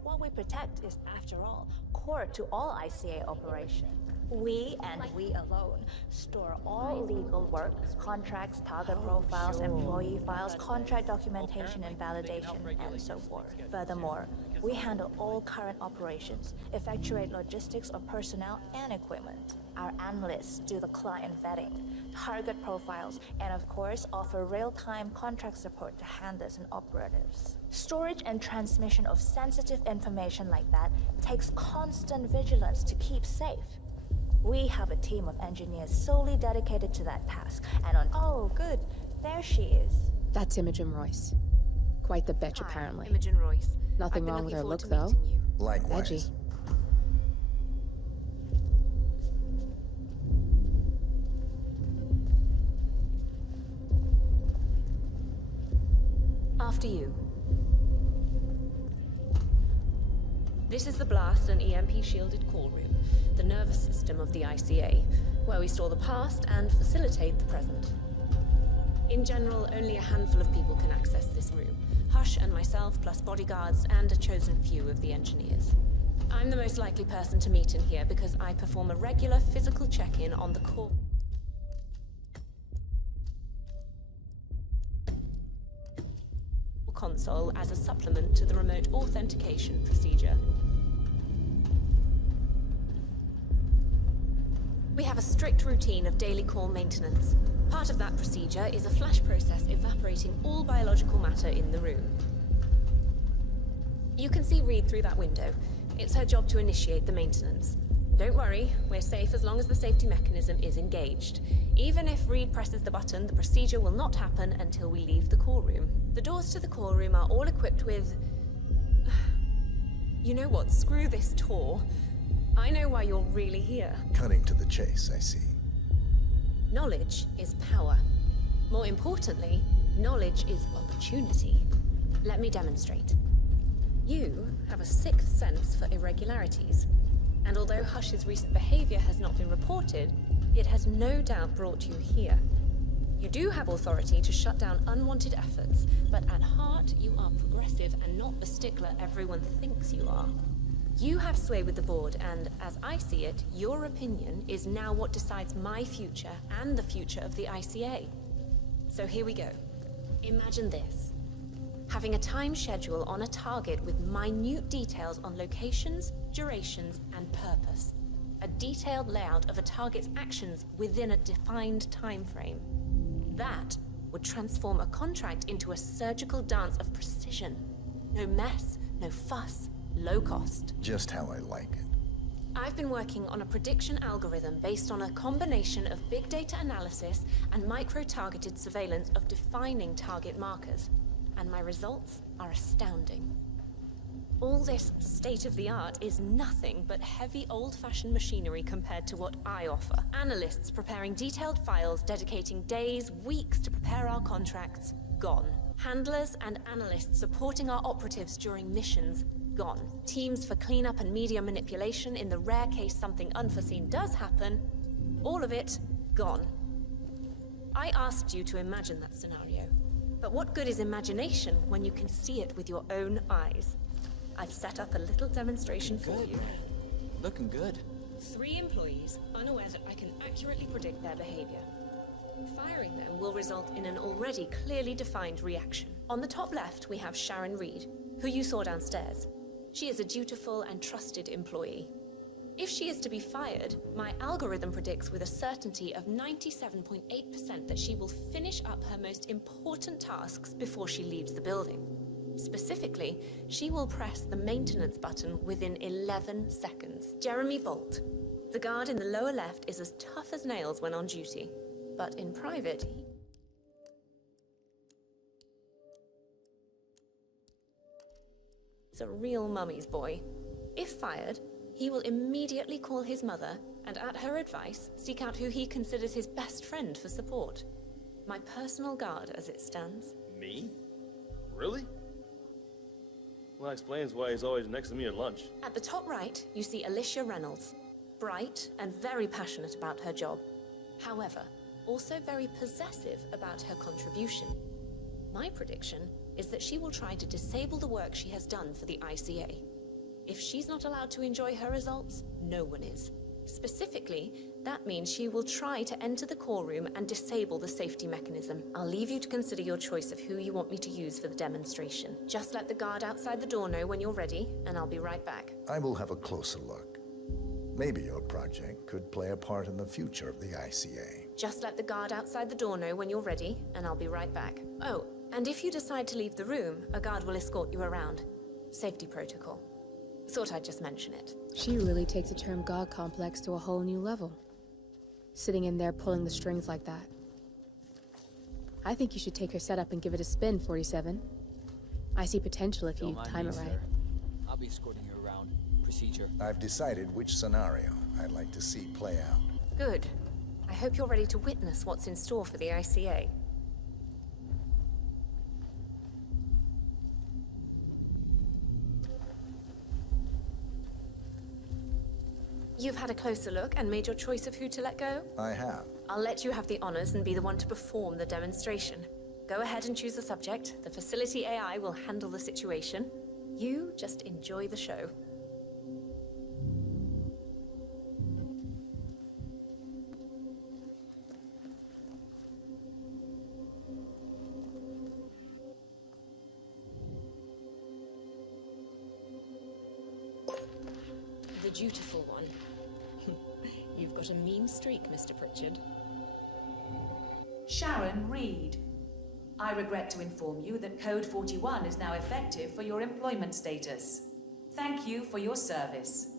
What we protect is, after all, core to all ICA operation. We, and we alone, store all legal work, contracts, target profiles, employee files, contract documentation and validation, and so forth. Furthermore, we handle all current operations, effectuate logistics of personnel and equipment. Our analysts do the client vetting, target profiles, and of course, offer real-time contract support to handlers and operatives. Storage and transmission of sensitive information like that takes constant vigilance to keep safe. We have a team of engineers solely dedicated to that task, and on— Oh, good. There she is. That's Imogen Royce. Quite the bitch, apparently. Imogen Royce. Nothing wrong with her look, though. Likewise. Edgy. After you. This is the blast and EMP-shielded call room, the nervous system of the ICA, where we store the past and facilitate the present. In general, only a handful of people can access this room. Hush and myself, plus bodyguards, and a chosen few of the engineers. I'm the most likely person to meet in here because I perform a regular physical check-in on the core console as a supplement to the remote authentication procedure. We have a strict routine of daily core maintenance. Part of that procedure is a flash process evaporating all biological matter in the room. You can see Reed through that window. It's her job to initiate the maintenance. Don't worry, we're safe as long as the safety mechanism is engaged. Even if Reed presses the button, the procedure will not happen until we leave the core room. The doors to the core room are all equipped with... You know what? Screw this tour. I know why you're really here. Cutting to the chase, I see. Knowledge is power. More importantly, knowledge is opportunity. Let me demonstrate. You have a sixth sense for irregularities. And although Hush's recent behavior has not been reported, it has no doubt brought you here. You do have authority to shut down unwanted efforts, but at heart, you are progressive and not the stickler everyone thinks you are. You have sway with the board, and as I see it, your opinion is now what decides my future and the future of the ICA. So here we go. Imagine this. Having a time schedule on a target with minute details on locations, durations, and purpose. A detailed layout of a target's actions within a defined time frame. That would transform a contract into a surgical dance of precision. No mess, no fuss, low cost. Just how I like it. I've been working on a prediction algorithm based on a combination of big data analysis and micro-targeted surveillance of defining target markers. And my results are astounding. All this state-of-the-art is nothing but heavy old-fashioned machinery compared to what I offer. Analysts preparing detailed files, dedicating days, weeks to prepare our contracts, gone. Handlers and analysts supporting our operatives during missions, gone. Teams for cleanup and media manipulation in the rare case something unforeseen does happen, all of it, gone. I asked you to imagine that scenario. But what good is imagination when you can see it with your own eyes? I've set up a little demonstration for you. Looking good. 3 employees, unaware that I can accurately predict their behavior. Firing them will result in an already clearly defined reaction. On the top left, we have Sharon Reed, who you saw downstairs. She is a dutiful and trusted employee. If she is to be fired, my algorithm predicts with a certainty of 97.8% that she will finish up her most important tasks before she leaves the building. Specifically, she will press the maintenance button within 11 seconds. Jeremy Bolt. The guard in the lower left is as tough as nails when on duty, but in private, he's a real mummy's boy. If fired, he will immediately call his mother and, at her advice, seek out who he considers his best friend for support. My personal guard, as it stands. Me? Really? Well, that explains why he's always next to me at lunch. At the top right, you see Alicia Reynolds. Bright and very passionate about her job. However, also very possessive about her contribution. My prediction is that she will try to disable the work she has done for the ICA. If she's not allowed to enjoy her results, no one is. Specifically, that means she will try to enter the core room and disable the safety mechanism. I'll leave you to consider your choice of who you want me to use for the demonstration. Just let the guard outside the door know when you're ready, and I'll be right back. I will have a closer look. Maybe your project could play a part in the future of the ICA. Just let the guard outside the door know when you're ready, and I'll be right back. Oh, and if you decide to leave the room, a guard will escort you around. Safety protocol. Thought I'd just mention it. She really takes the term God complex to a whole new level. Sitting in there pulling the strings like that. I think you should take her setup and give it a spin, 47. I see potential if you time it right. I'll be escorting you around. Procedure. I've decided which scenario I'd like to see play out. Good. I hope you're ready to witness what's in store for the ICA. You've had a closer look and made your choice of who to let go? I have. I'll let you have the honors and be the one to perform the demonstration. Go ahead and choose a subject. The facility AI will handle the situation. You just enjoy the show. The dutiful one. You've got a mean streak, Mr. Pritchard. Sharon Reed. I regret to inform you that Code 41 is now effective for your employment status. Thank you for your service.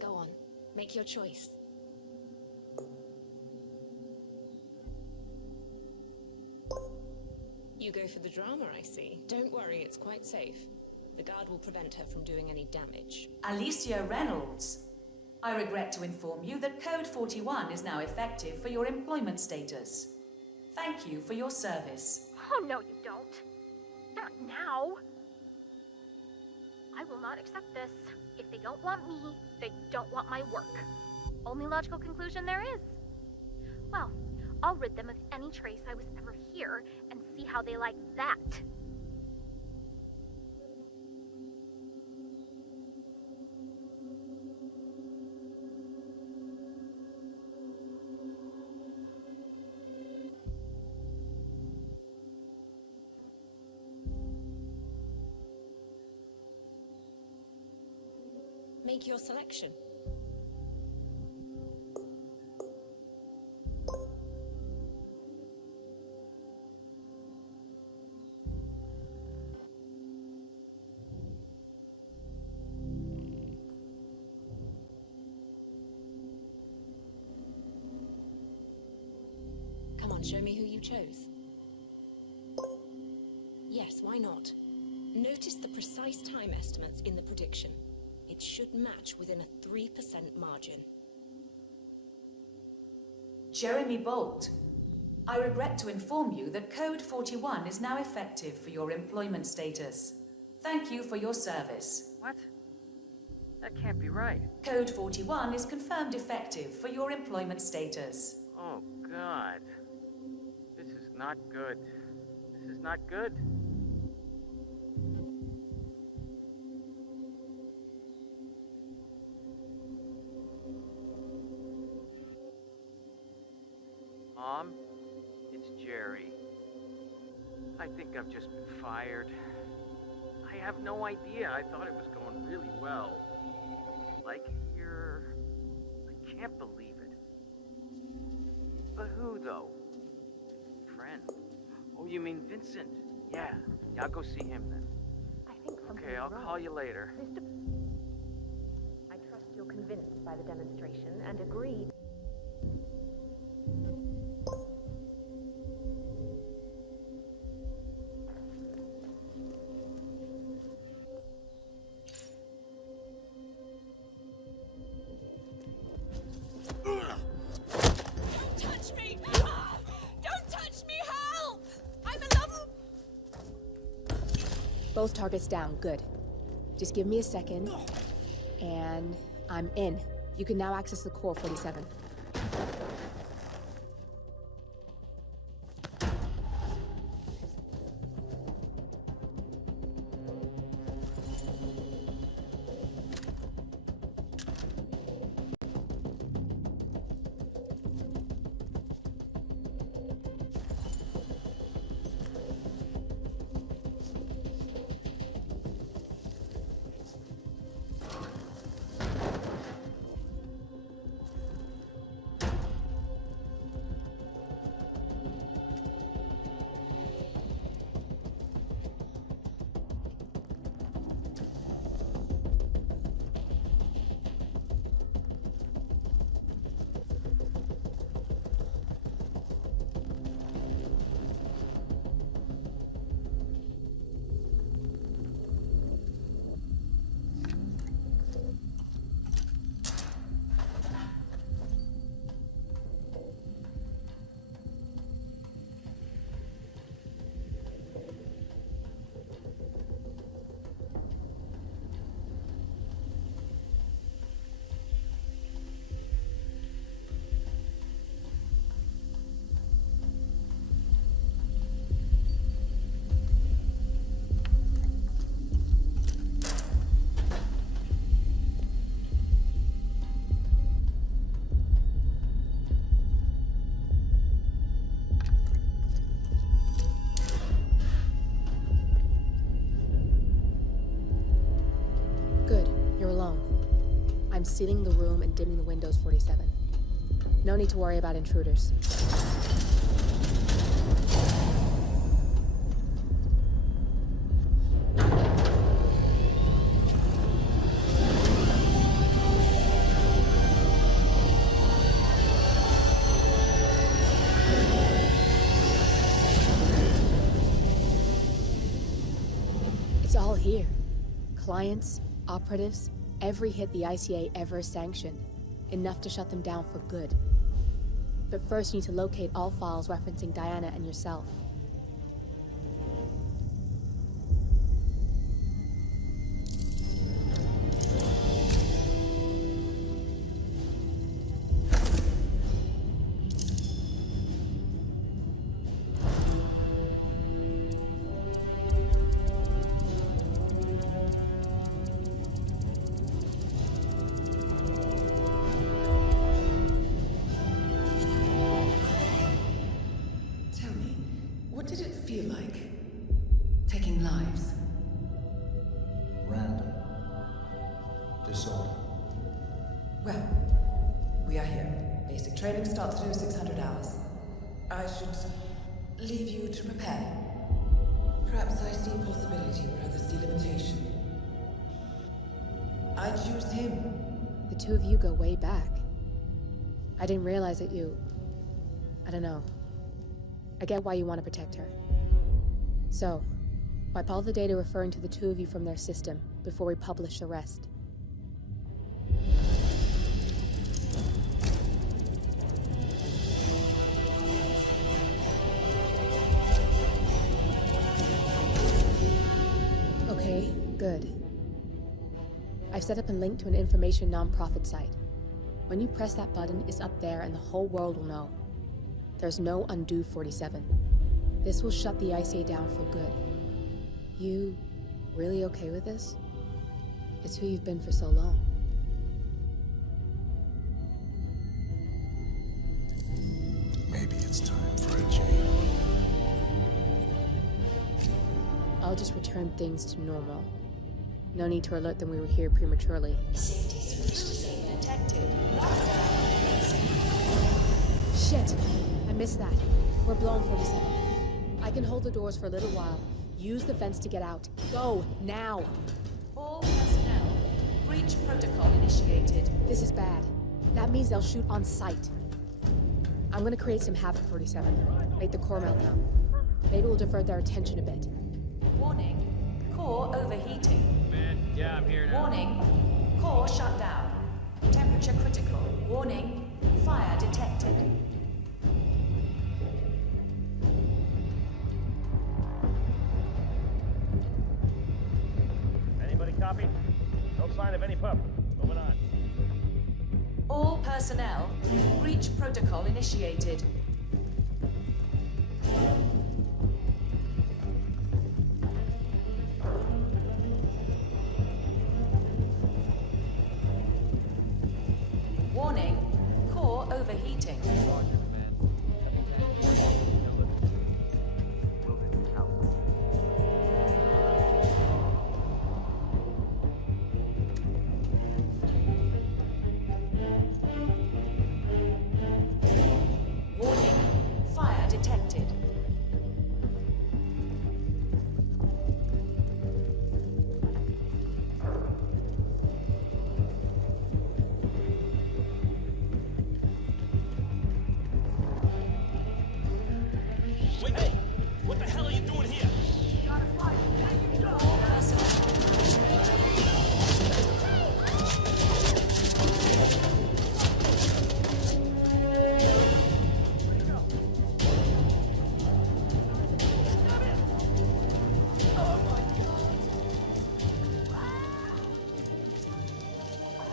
Go on, make your choice. You go for the drama, I see. Don't worry, it's quite safe. The guard will prevent her from doing any damage. Alicia Reynolds. I regret to inform you that Code 41 is now effective for your employment status. Thank you for your service. Oh, no, you don't. Not now. I will not accept this. If they don't want me, they don't want my work. Only logical conclusion there is. Well, I'll rid them of any trace I was ever here and see how they like that. Make your selection. Come on, show me who you chose. Yes, why not? Notice the precise time estimates in the prediction. It should match within a 3% margin. Jeremy Bolt. I regret to inform you that Code 41 is now effective for your employment status. Thank you for your service. What? That can't be right. Code 41 is confirmed effective for your employment status. Oh, God. This is not good. This is not good. Mom, it's Jerry. I think I've just been fired. I have no idea. I thought it was going really well. Like, I can't believe it. But who, though? Friend. Oh, you mean Vincent? Yeah, I'll go see him then. I think something's Okay, I'll wrong. call you later. I trust you're convinced by the demonstration and agree. Don't touch me! Ah! Don't touch me! Help! I'm a level... Both targets down, good. Just give me a second, and I'm in. You can now access the core 47. I'm sealing the room and dimming the windows 47. No need to worry about intruders. It's all here. Clients, operatives, every hit the ICA ever sanctioned. Enough to shut them down for good. But first you need to locate all files referencing Diana and yourself. What did it feel like? Taking lives? Random. Disorder. Well, we are here. Basic training starts through 600 hours. I should leave you to prepare. Perhaps I see possibility where others see limitation. I choose him. The two of you go way back. I didn't realize that you... I don't know. I get why you want to protect her. So, wipe all the data referring to the two of you from their system before we publish the rest. Okay, good. I've set up a link to an information nonprofit site. When you press that button, it's up there and the whole world will know. There's no undo 47. This will shut the ICA down for good. You really okay with this? It's who you've been for so long. Maybe it's time for a change. I'll just return things to normal. No need to alert them we were here prematurely. Safety switch detected. Shit! I missed that. We're blown, 47. I can hold the doors for a little while. Use the vents to get out. Go, now! All personnel, breach protocol initiated. This is bad. That means they'll shoot on sight. I'm gonna create some havoc, 47. Make the core melt down. Maybe we'll divert their attention a bit. Warning, core overheating. Man, yeah, I'm here now. Warning, core shut down. Temperature critical. Warning, fire detected. Anybody copy? No sign of any pup. Moving on. All personnel, breach protocol initiated. Warning, core overheating. Warning, fire detected. Wait, hey! What the hell are you doing here?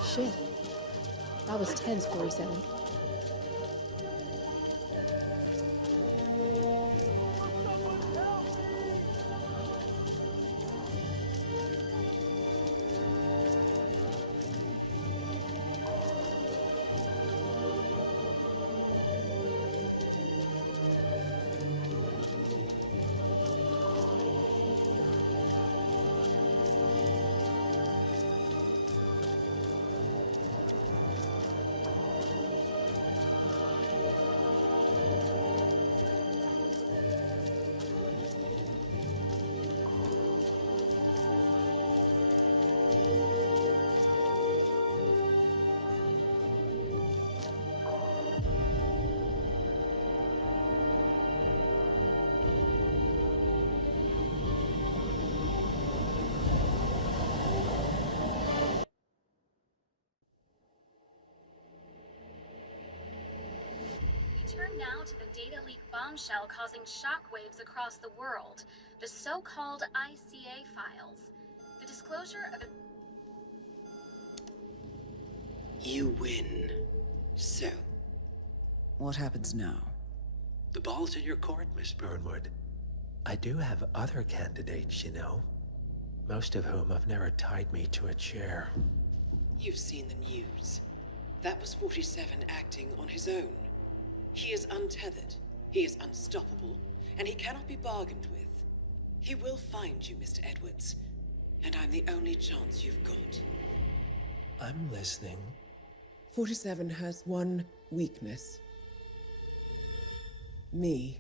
Shit. That was tense, 47. Turn now to the data leak bombshell causing shockwaves across the world, the so-called ICA files. The disclosure of You win. So, What happens now? the ball's in your court, Miss Burnwood. I do have other candidates, you know. Most of whom have never tied me to a chair. You've seen the news. That was 47 acting on his own. He is untethered, he is unstoppable, and he cannot be bargained with. He will find you, Mr. Edwards, and I'm the only chance you've got. I'm listening. 47 has one weakness. Me.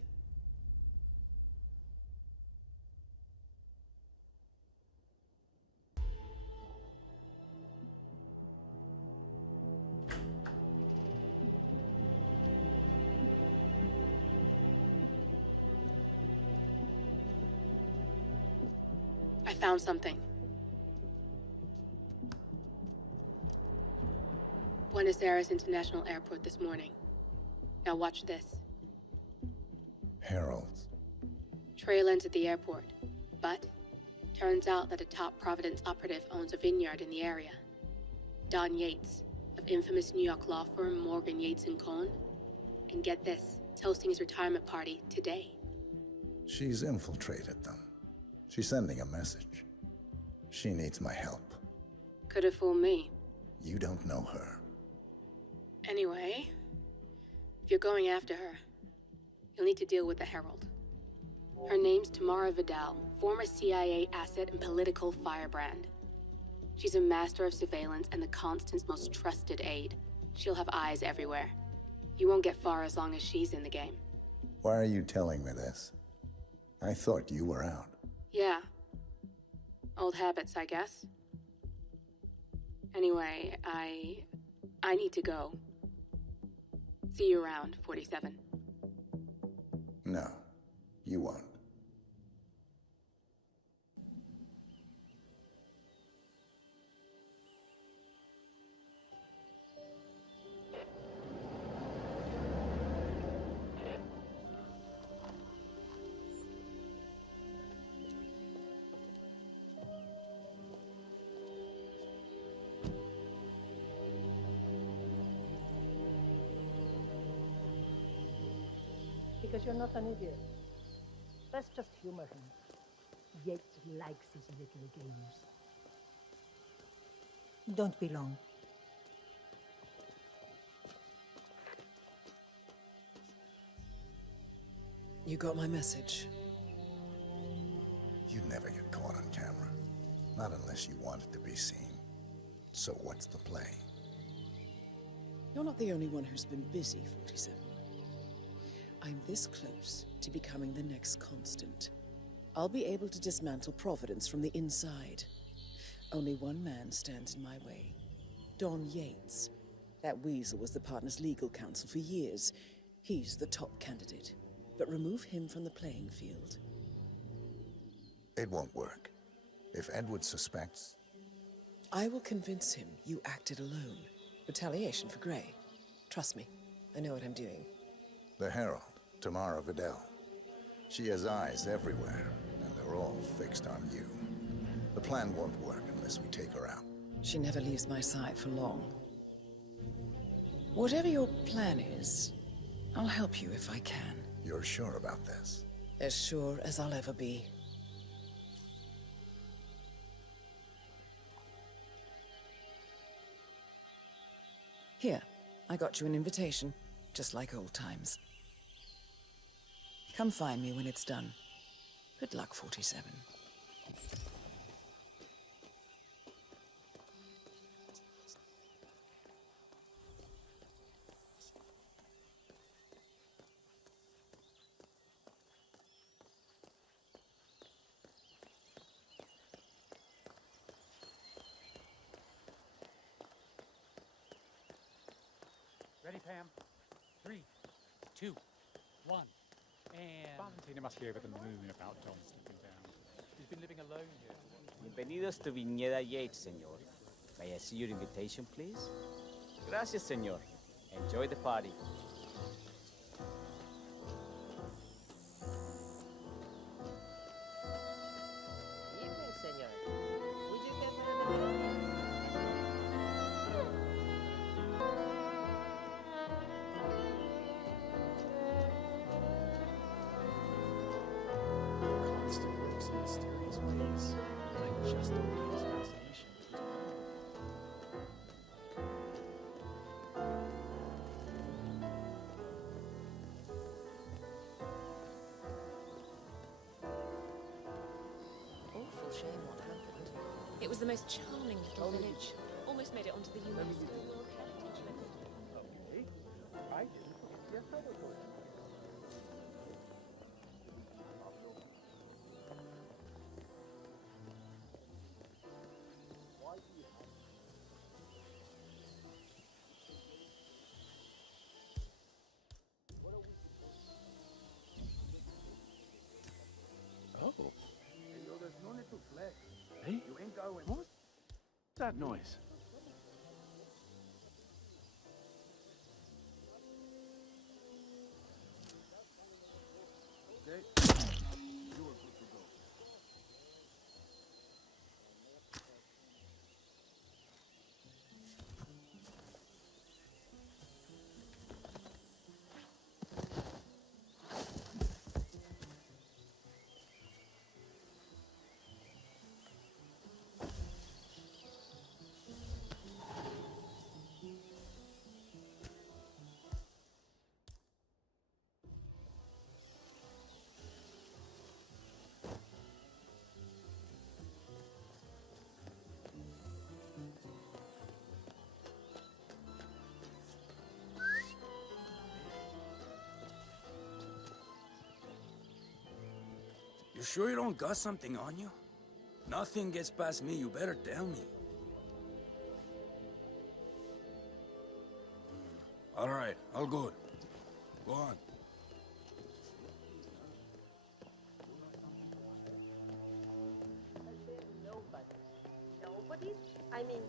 I found something. Buenos Aires International Airport this morning. Now watch this. Heralds. Trail ends at the airport, but turns out that a top Providence operative owns a vineyard in the area. Don Yates, of infamous New York law firm Morgan, Yates & Cohn. And get this, it's hosting his retirement party today. She's infiltrated them. She's sending a message. She needs my help. Could have fooled me. You don't know her. Anyway, if you're going after her, you'll need to deal with the Herald. Her name's Tamara Vidal, former CIA asset and political firebrand. She's a master of surveillance and the Constant's most trusted aide. She'll have eyes everywhere. You won't get far as long as she's in the game. Why are you telling me this? I thought you were out. Yeah. Old habits, I guess. Anyway, I need to go. See you around, 47. No, you won't. Because you're not an idiot. Let's just humor him. Yates likes his little games. Don't be long. You got my message. You'd never get caught on camera. Not unless you want it to be seen. So what's the play? You're not the only one who's been busy, 47. I'm this close to becoming the next Constant. I'll be able to dismantle Providence from the inside. Only one man stands in my way. Don Yates. That weasel was the partner's legal counsel for years. He's the top candidate. But remove him from the playing field. It won't work. If Edward suspects... I will convince him you acted alone. Retaliation for Grey. Trust me, I know what I'm doing. The Herald, Tamara Vidal. She has eyes everywhere, and they're all fixed on you. The plan won't work unless we take her out. She never leaves my side for long. Whatever your plan is, I'll help you if I can. You're sure about this? As sure as I'll ever be. Here, I got you an invitation, just like old times. Come find me when it's done. Good luck, 47. Ready, Pam? 3, 2, 1, and... Valentina must be over the moon about Don stepping down. She's been living alone here. Bienvenidos to Viñeda Yates, señor. May I see your invitation, please? Gracias, señor. Enjoy the party. Evening, señor. Would you care for another? Constant works in mysterious ways. I just don't get his fascination with his Awful shame what happened. It was the most charming little village. Almost made it onto the UNESCO World Heritage List. Okay. I didn't forget the photo for it. Oh. There's no need to flex. Hey? You ain't going. What's that noise? Okay. You are good to go. You sure you don't got something on you? Nothing gets past me, you better tell me. All right, all good. Go on. Nobody? I mean,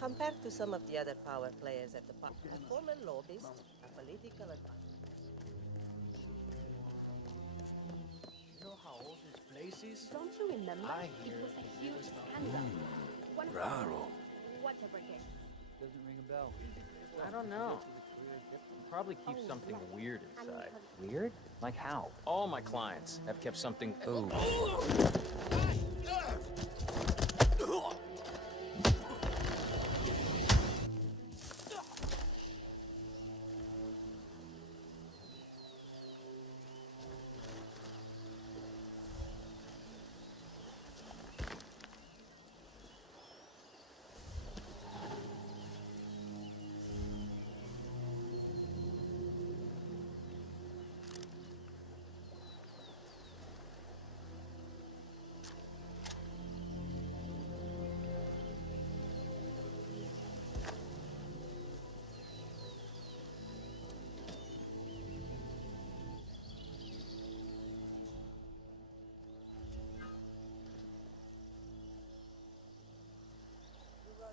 compared to some of the other power players at the park, a former lobbyist, a political advisor. You know how old this place is? Don't you remember? I hear it was a it huge was not- scandal. One Raro. whatever case. Doesn't ring a bell. I don't know. Probably keep something weird inside. Weird? Like how? All my clients have kept something. Ooh.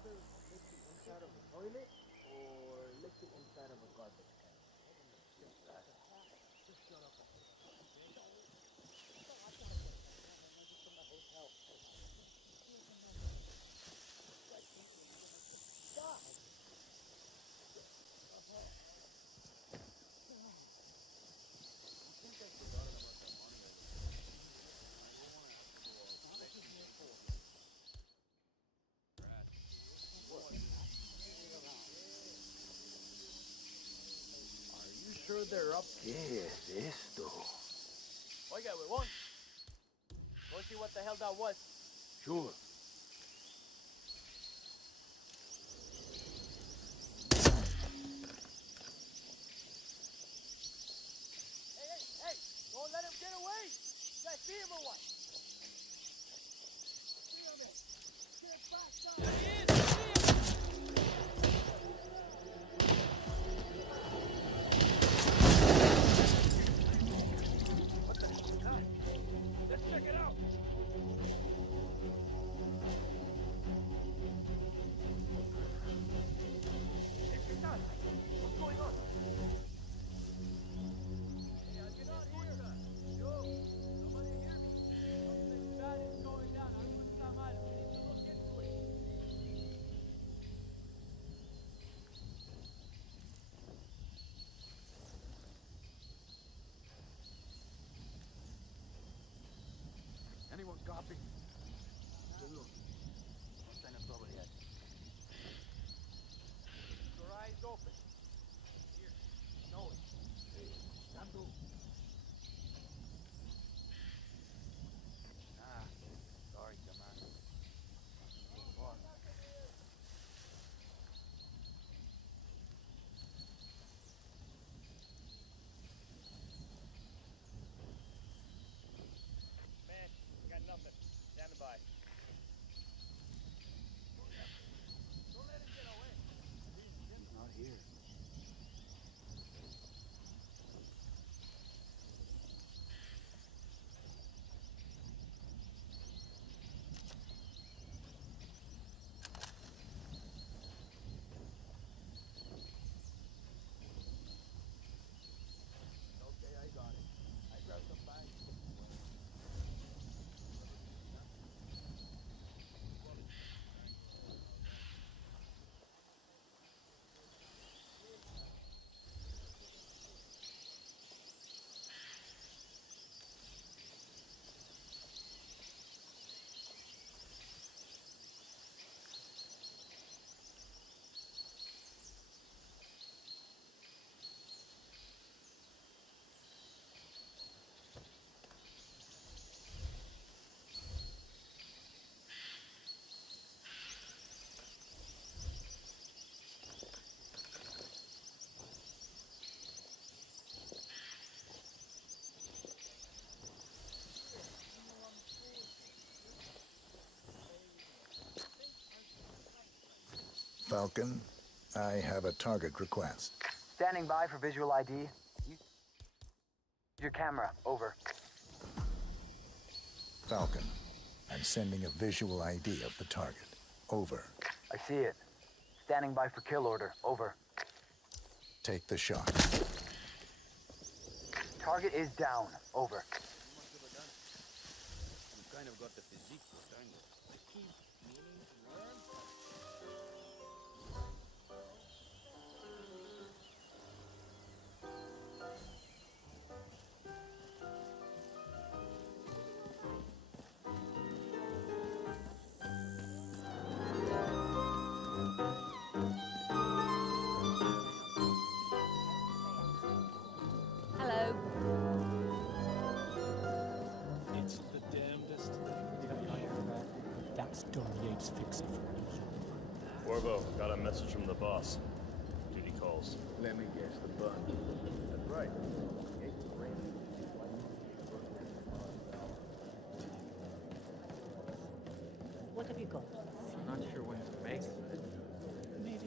Inside of a toilet or lick it inside of a garbage can? Just shut up. Sure they're up. ¿Qué es esto? Oiga, huevón. Go see what the hell that was. Sure. Hey! Don't let him get away! You guys see him or what? Get back up! Let's check it out. What's going on? Hey, I cannot hear. Yo, somebody hear me? Something bad is going down. Algo está mal. We need to look into it. Anyone copy? Good look. No sign of trouble yet. Keep your eyes open. Here, know it. Hey, Sandu. Ah, sorry, Commander. Man, got nothing. Falcon, I have a target request. Standing by for visual ID. Use your camera. Over. Falcon, I'm sending a visual ID of the target. Over. I see it. Standing by for kill order. Over. Take the shot. Target is down. Over. You kind of got the physique for kind of. I keep meaning to learn. Hello. It's the damnedest thing. That's Don Yates' fixer for you. Orbo, got a message from the boss. Duty calls. Let me guess, the bunch. That's right. What have you got? Not sure when to base.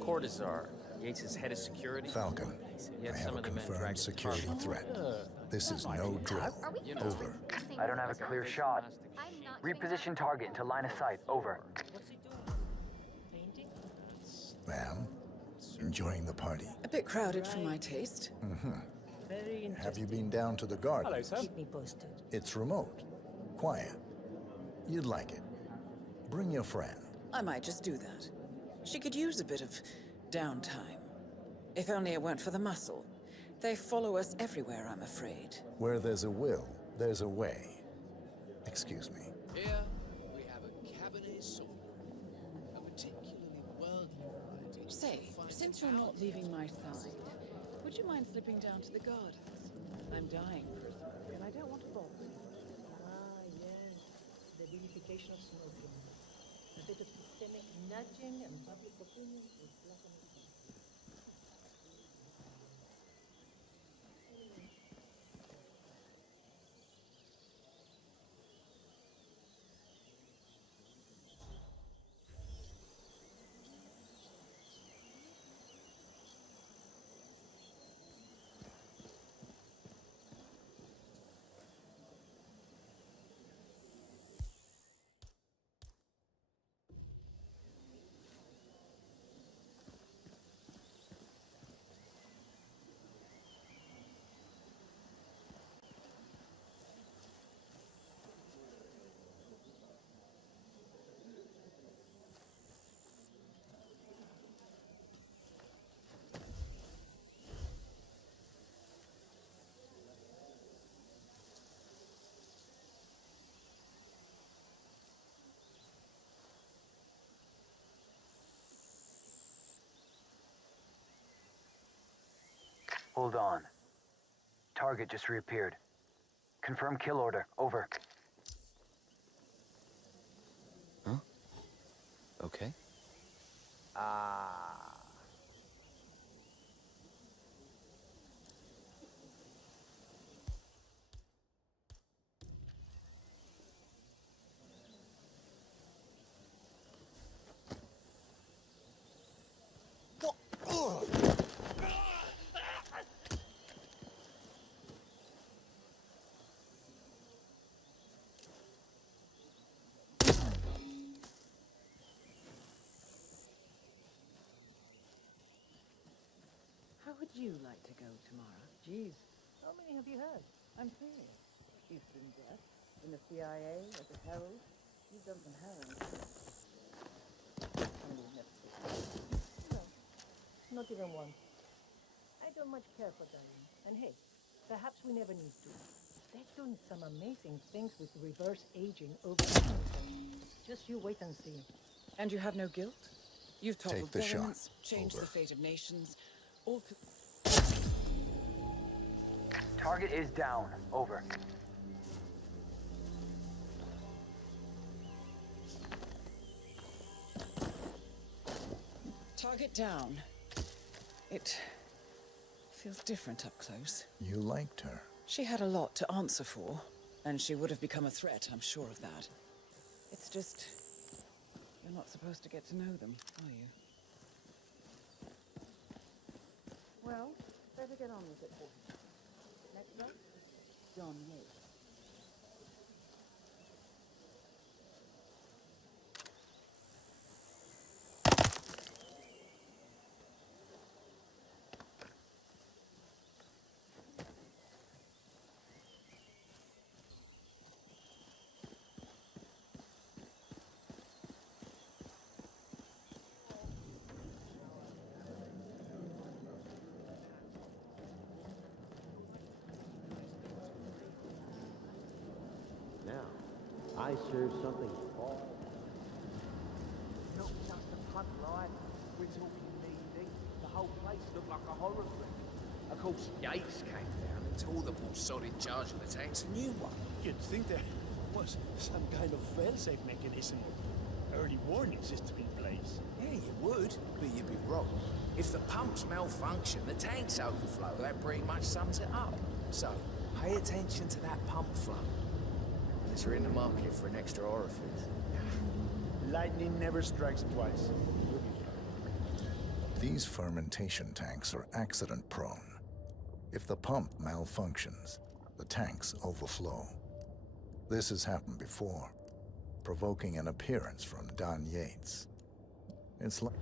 Cortazar, Yates' head of security. Falcon, He had I some have a of the men confirmed dragged security to threat. This is no drill. Over. I don't have a clear shot. Reposition target into line of sight. Over. Ma'am, enjoying the party? A bit crowded for my taste. Very interesting. Have you been down to the garden? Hello, sir. Keep me posted. It's remote. Quiet. You'd like it. Bring your friend. I might just do that. She could use a bit of downtime. If only it weren't for the muscle. They follow us everywhere, I'm afraid. Where there's a will, there's a way. Excuse me. Here we have a Cabernet Sauvignon, a particularly worldly variety. Say, since you're not leaving my side, would you mind slipping down to the gardens? I'm dying for a smoke, and I don't want to bother you. Ah, yes. The vilification of smoking. A bit of systemic nudging and public opinion is black and white. Hold on. Target just reappeared. Confirm kill order. Over. Huh? Okay. How would you like to go tomorrow? Jeez, how many have you had? I'm serious. You've seen death in the CIA, as a herald. You've done some harrowing things. I mean, you've never seen. No, not even one. I don't much care for dying. And hey, perhaps we never need to. They're doing some amazing things with reverse aging over cancer. Just you wait and see. And you have no guilt? You've toppled Take the governments, shot. changed Over. the fate of nations, all... Target is down. Over. Target down. It feels different up close. You liked her. She had a lot to answer for, and she would have become a threat, I'm sure of that. It's just... you're not supposed to get to know them, are you? Well, better get on with it. Next up, John Yates. Now, I serve something all. Not just a pub life. We're talking knee-deep. The whole place looked like a horror film. Of course, Yates came down and told the boss in charge of the tanks a new one. You'd think there was some kind of fail-safe mechanism. Early warning system in place. Yeah, you would, but you'd be wrong. If the pumps malfunction, the tanks overflow. That pretty much sums it up. So, pay attention to that pump flow. Unless you're in the market for an extra orifice. Lightning never strikes twice. These fermentation tanks are accident-prone. If the pump malfunctions, the tanks overflow. This has happened before, provoking an appearance from Don Yates. It's like...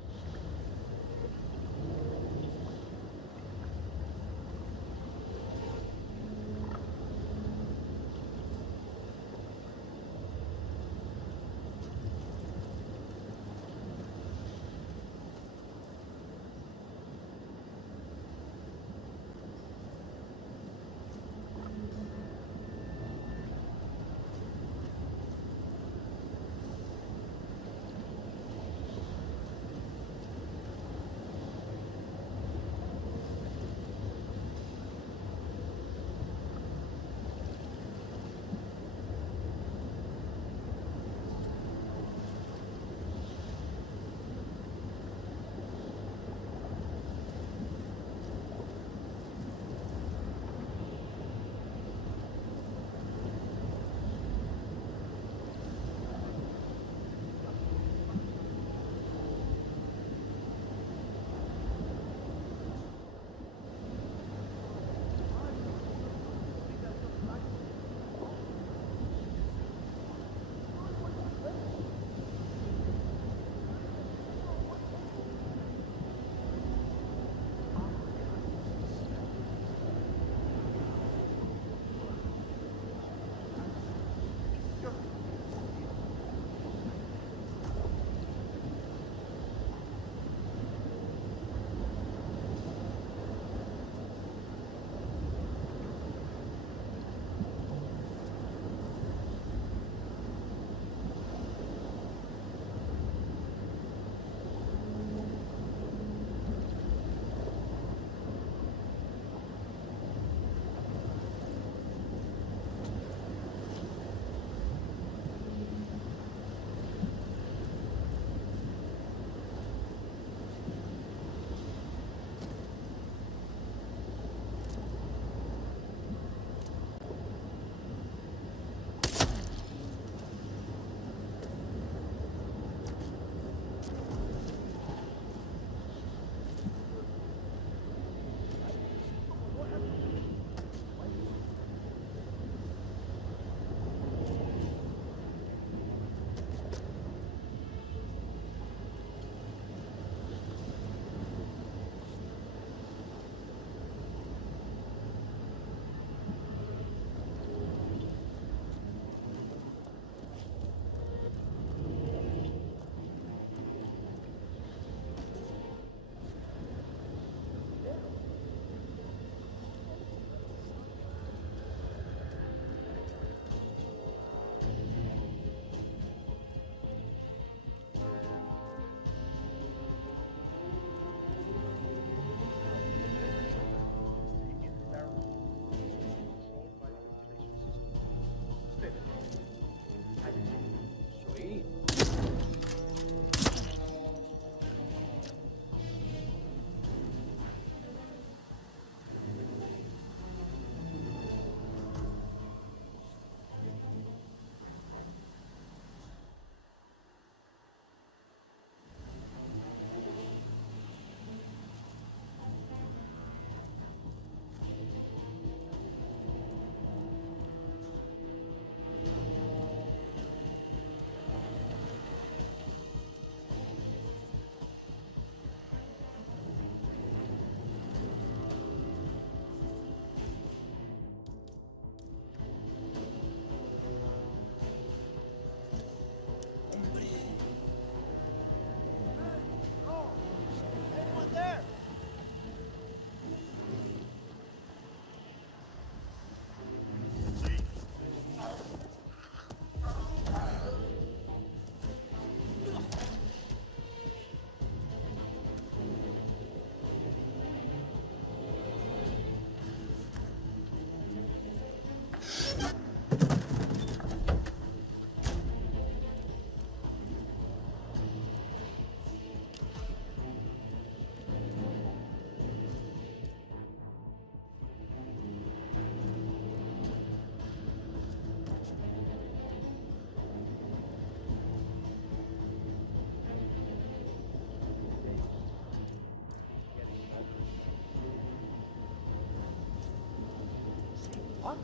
What?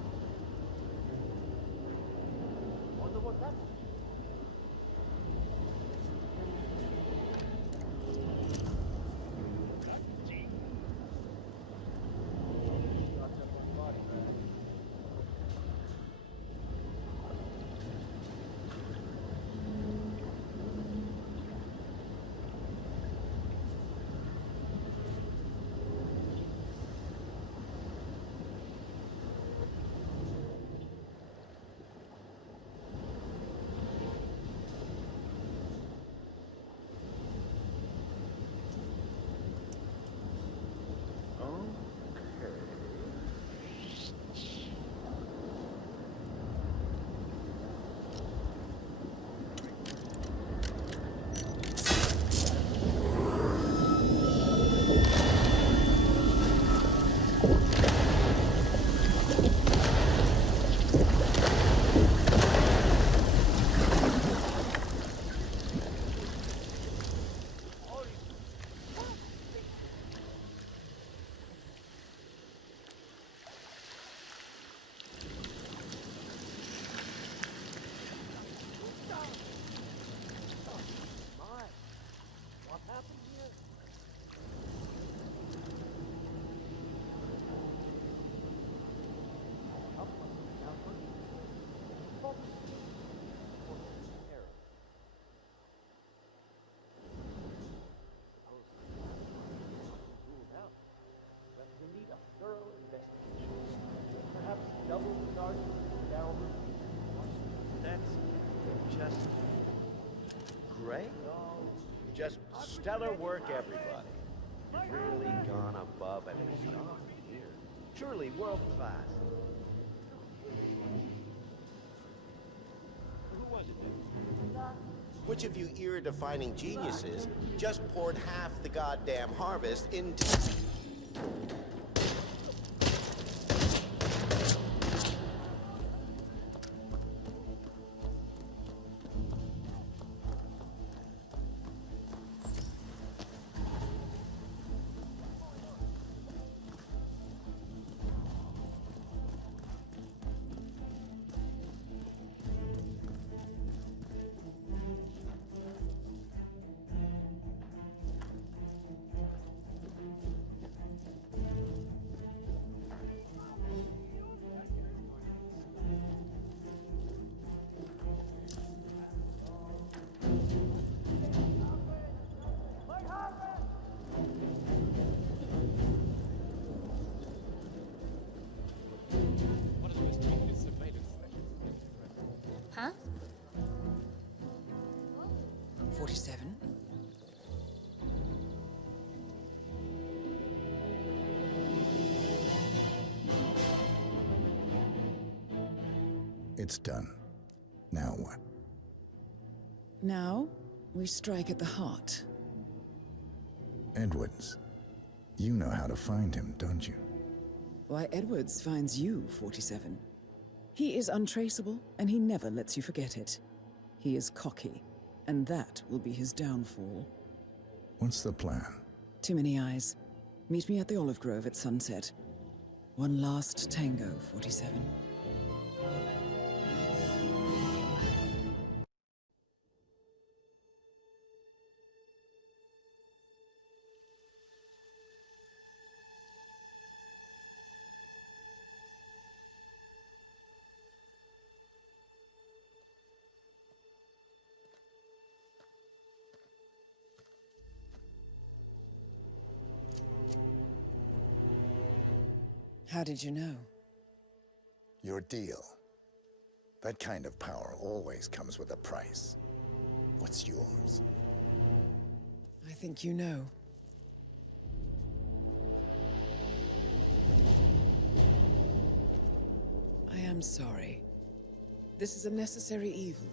Wonder what that was. Just great? Just stellar work, everybody. You've really gone above and beyond here. Truly world class. Who was it then? Which of you ear-defining geniuses just poured half the goddamn harvest into... Huh? 47? It's done. Now what? Now, we strike at the heart. Edwards. You know how to find him, don't you? Why, Edwards finds you, 47. He is untraceable, and he never lets you forget it. He is cocky, and that will be his downfall. What's the plan? Too many eyes. Meet me at the Olive Grove at sunset. One last tango, 47. How did you know? Your deal. That kind of power always comes with a price. What's yours? I think you know. I am sorry. This is a necessary evil.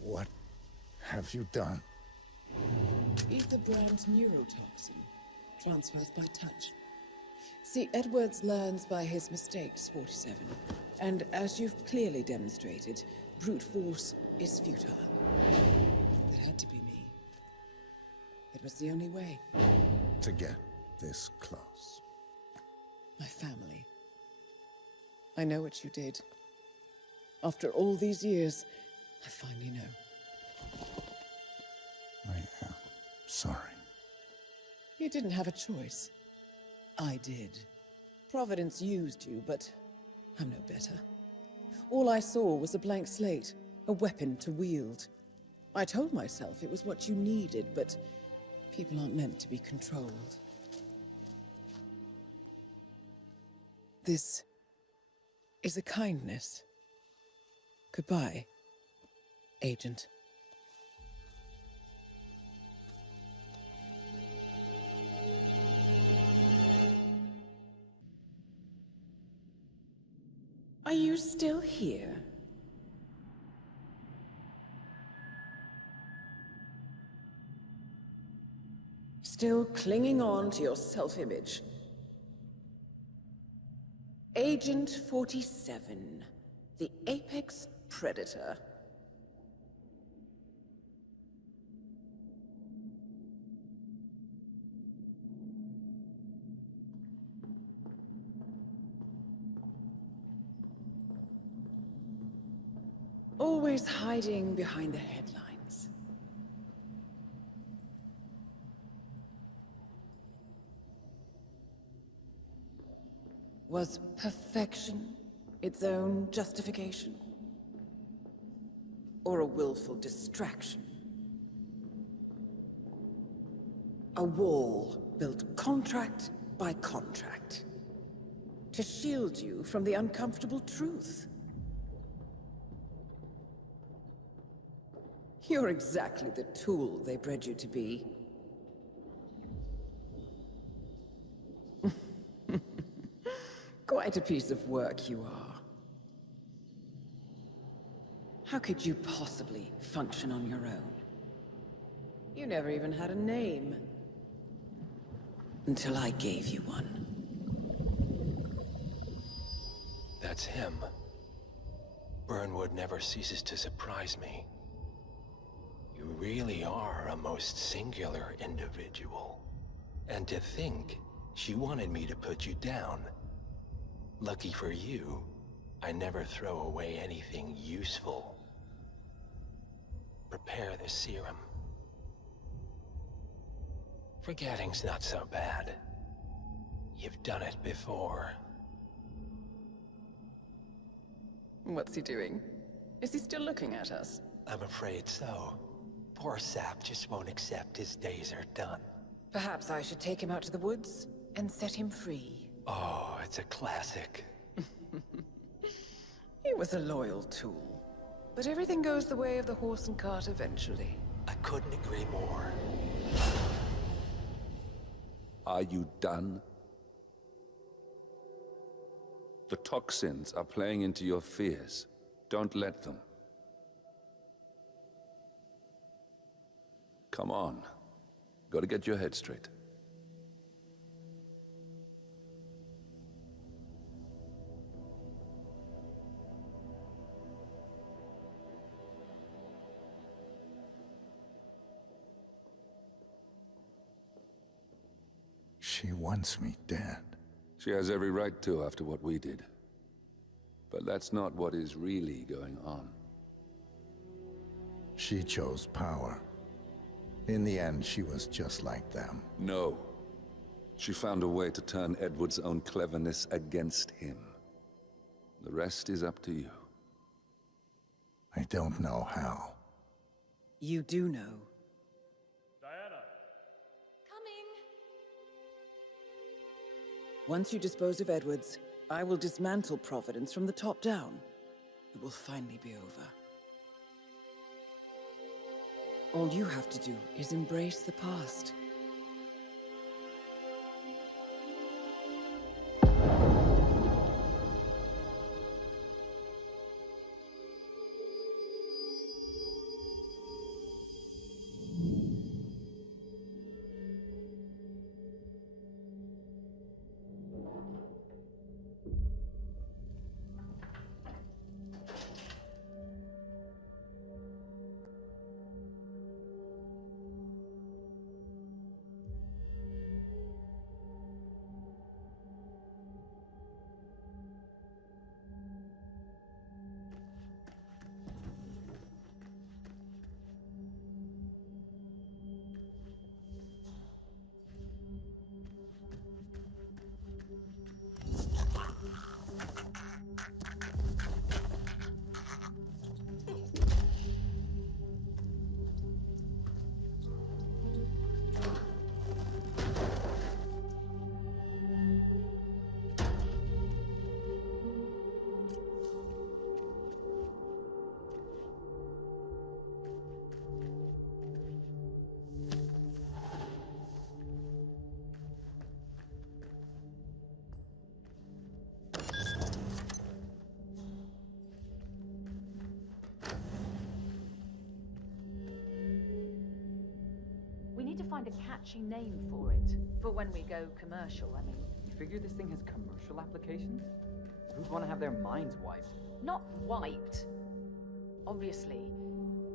What have you done? Ether brand neurotoxin transfers by touch. See, Edwards learns by his mistakes, 47. And as you've clearly demonstrated, brute force is futile. It had to be me. It was the only way. To get this close. My family. I know what you did. After all these years, I finally know. I am sorry. You didn't have a choice. I did. Providence used you, but I'm no better. All I saw was a blank slate, a weapon to wield. I told myself it was what you needed, but people aren't meant to be controlled. This is a kindness. Goodbye, Agent. Are you still here? Still clinging on to your self-image? Agent 47, the apex predator. Always hiding behind the headlines. Was perfection its own justification? Or a willful distraction? A wall built contract by contract to shield you from the uncomfortable truth. You're exactly the tool they bred you to be. Quite a piece of work you are. How could you possibly function on your own? You never even had a name. Until I gave you one. That's him. Burnwood never ceases to surprise me. You really are a most singular individual. And to think, she wanted me to put you down. Lucky for you, I never throw away anything useful. Prepare the serum. Forgetting's not so bad. You've done it before. What's he doing? Is he still looking at us? I'm afraid so. Poor Sap just won't accept his days are done. Perhaps I should take him out to the woods and set him free. Oh, it's a classic. He was a loyal tool. But everything goes the way of the horse and cart eventually. I couldn't agree more. Are you done? The toxins are playing into your fears. Don't let them. Come on. Gotta get your head straight. She wants me dead. She has every right to after what we did. But that's not what is really going on. She chose power. In the end, she was just like them. No. She found a way to turn Edward's own cleverness against him. The rest is up to you. I don't know how. You do know. Once you dispose of Edwards, I will dismantle Providence from the top down. It will finally be over. All you have to do is embrace the past. catchy name for it. For when we go commercial, I mean. You figure this thing has commercial applications? Who'd want to have their minds wiped? Not wiped, obviously.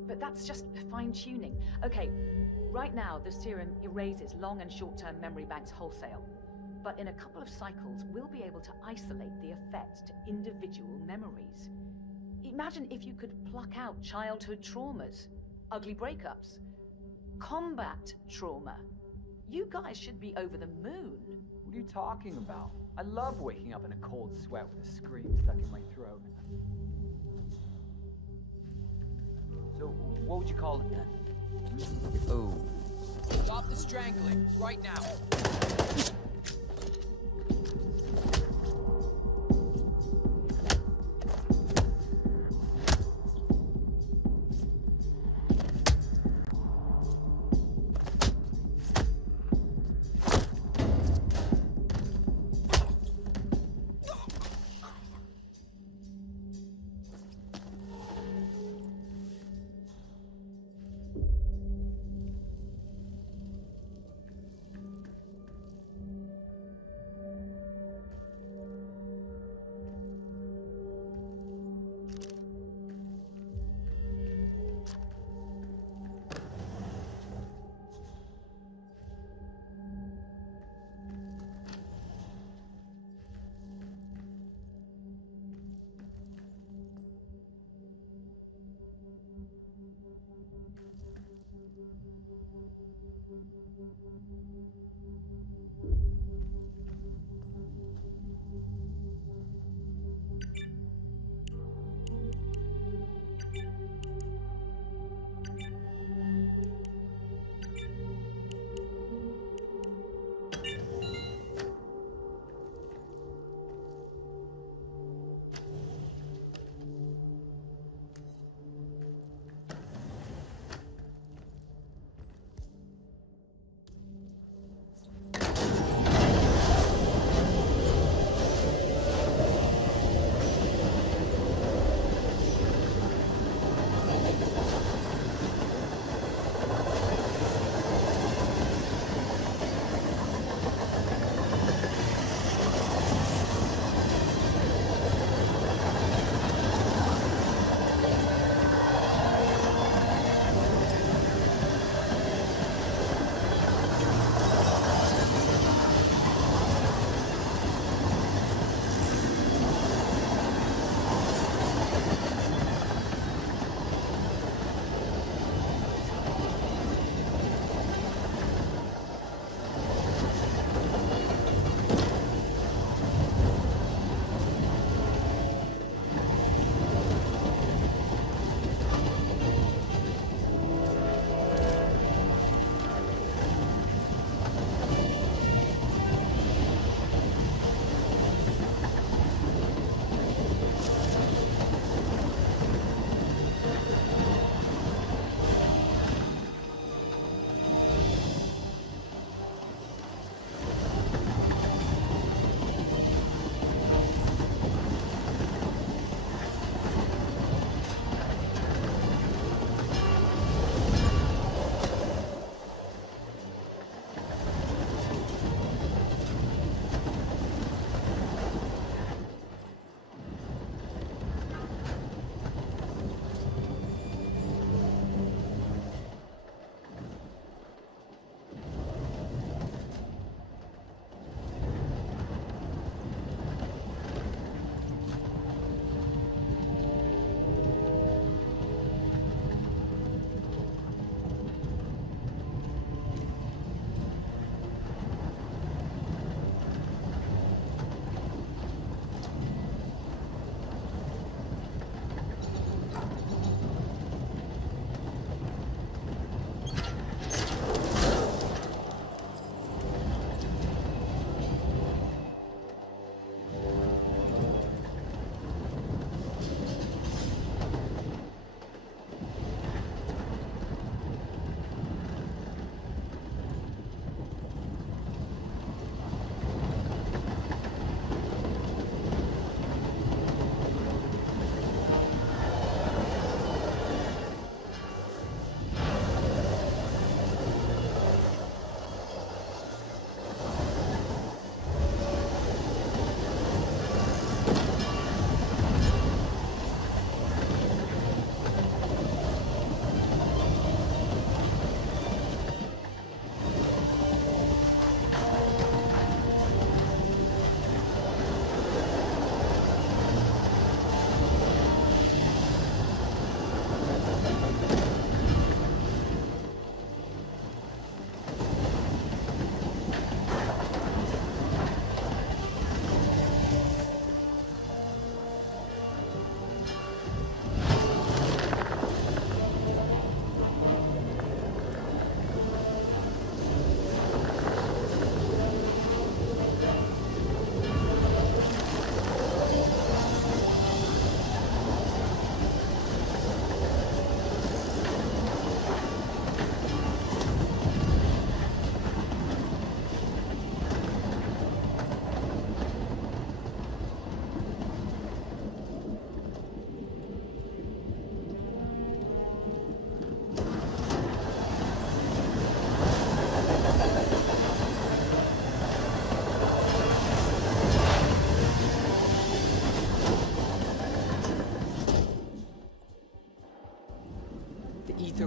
But that's just fine-tuning. Okay, right now the serum erases long and short-term memory banks wholesale. But in a couple of cycles, we'll be able to isolate the effects to individual memories. Imagine if you could pluck out childhood traumas, ugly breakups, combat trauma. You guys should be over the moon. What are you talking about? I love waking up in a cold sweat with a scream stuck in my throat. So, what would you call it then? Oh. Stop the strangling, right now!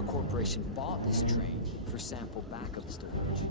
your corporation bought this train for sample backup storage.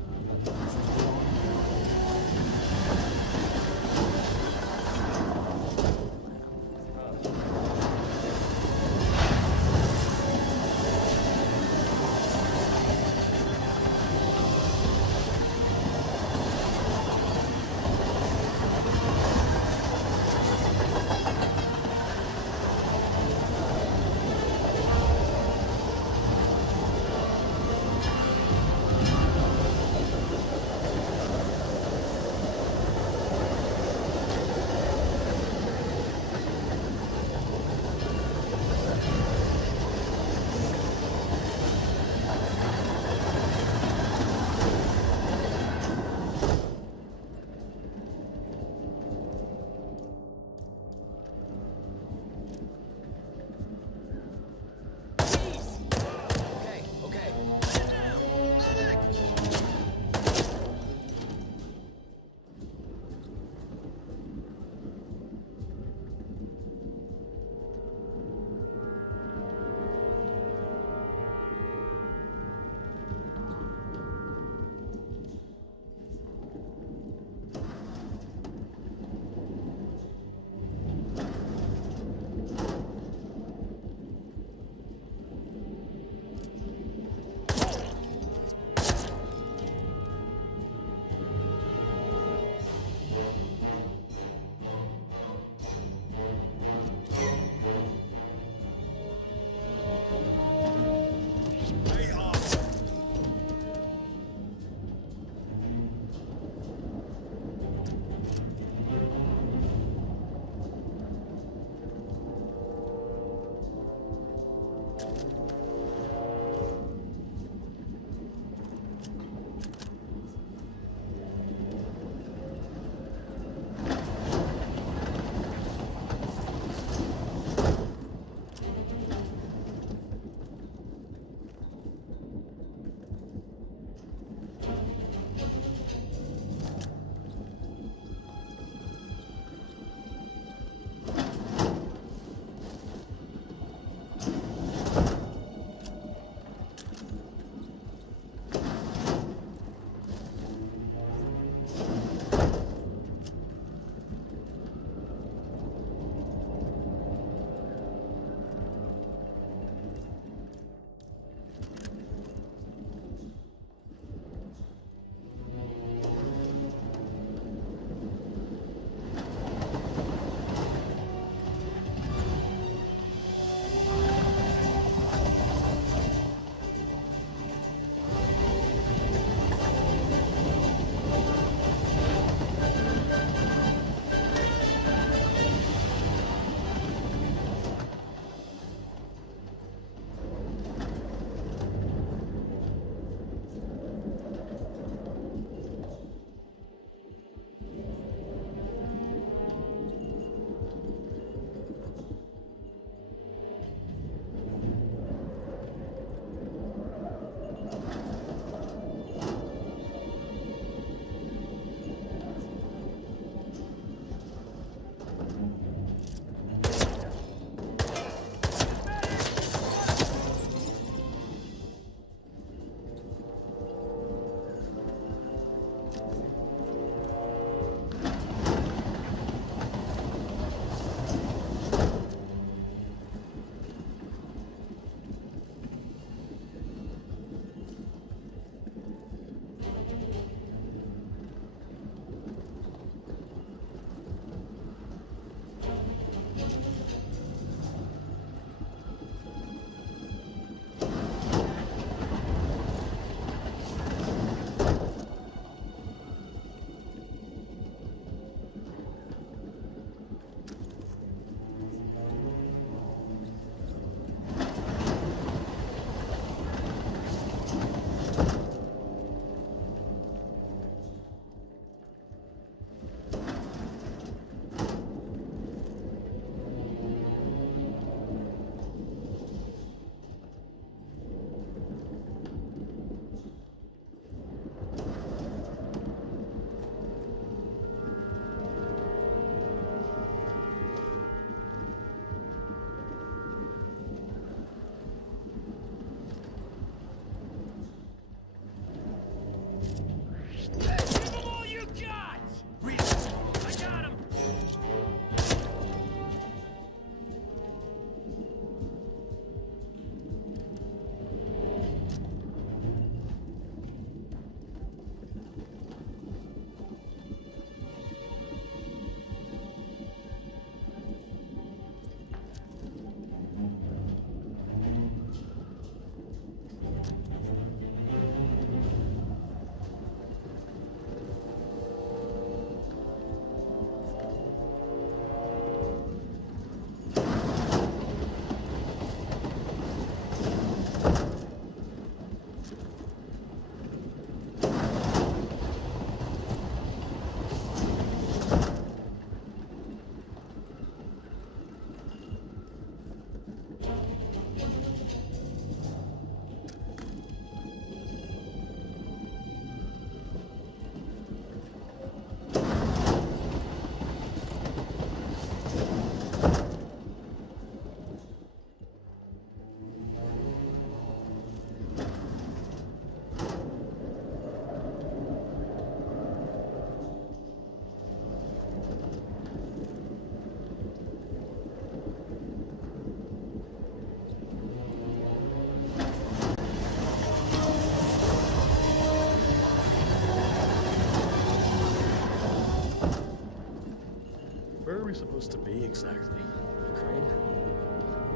Where are we supposed to be exactly? Ukraine?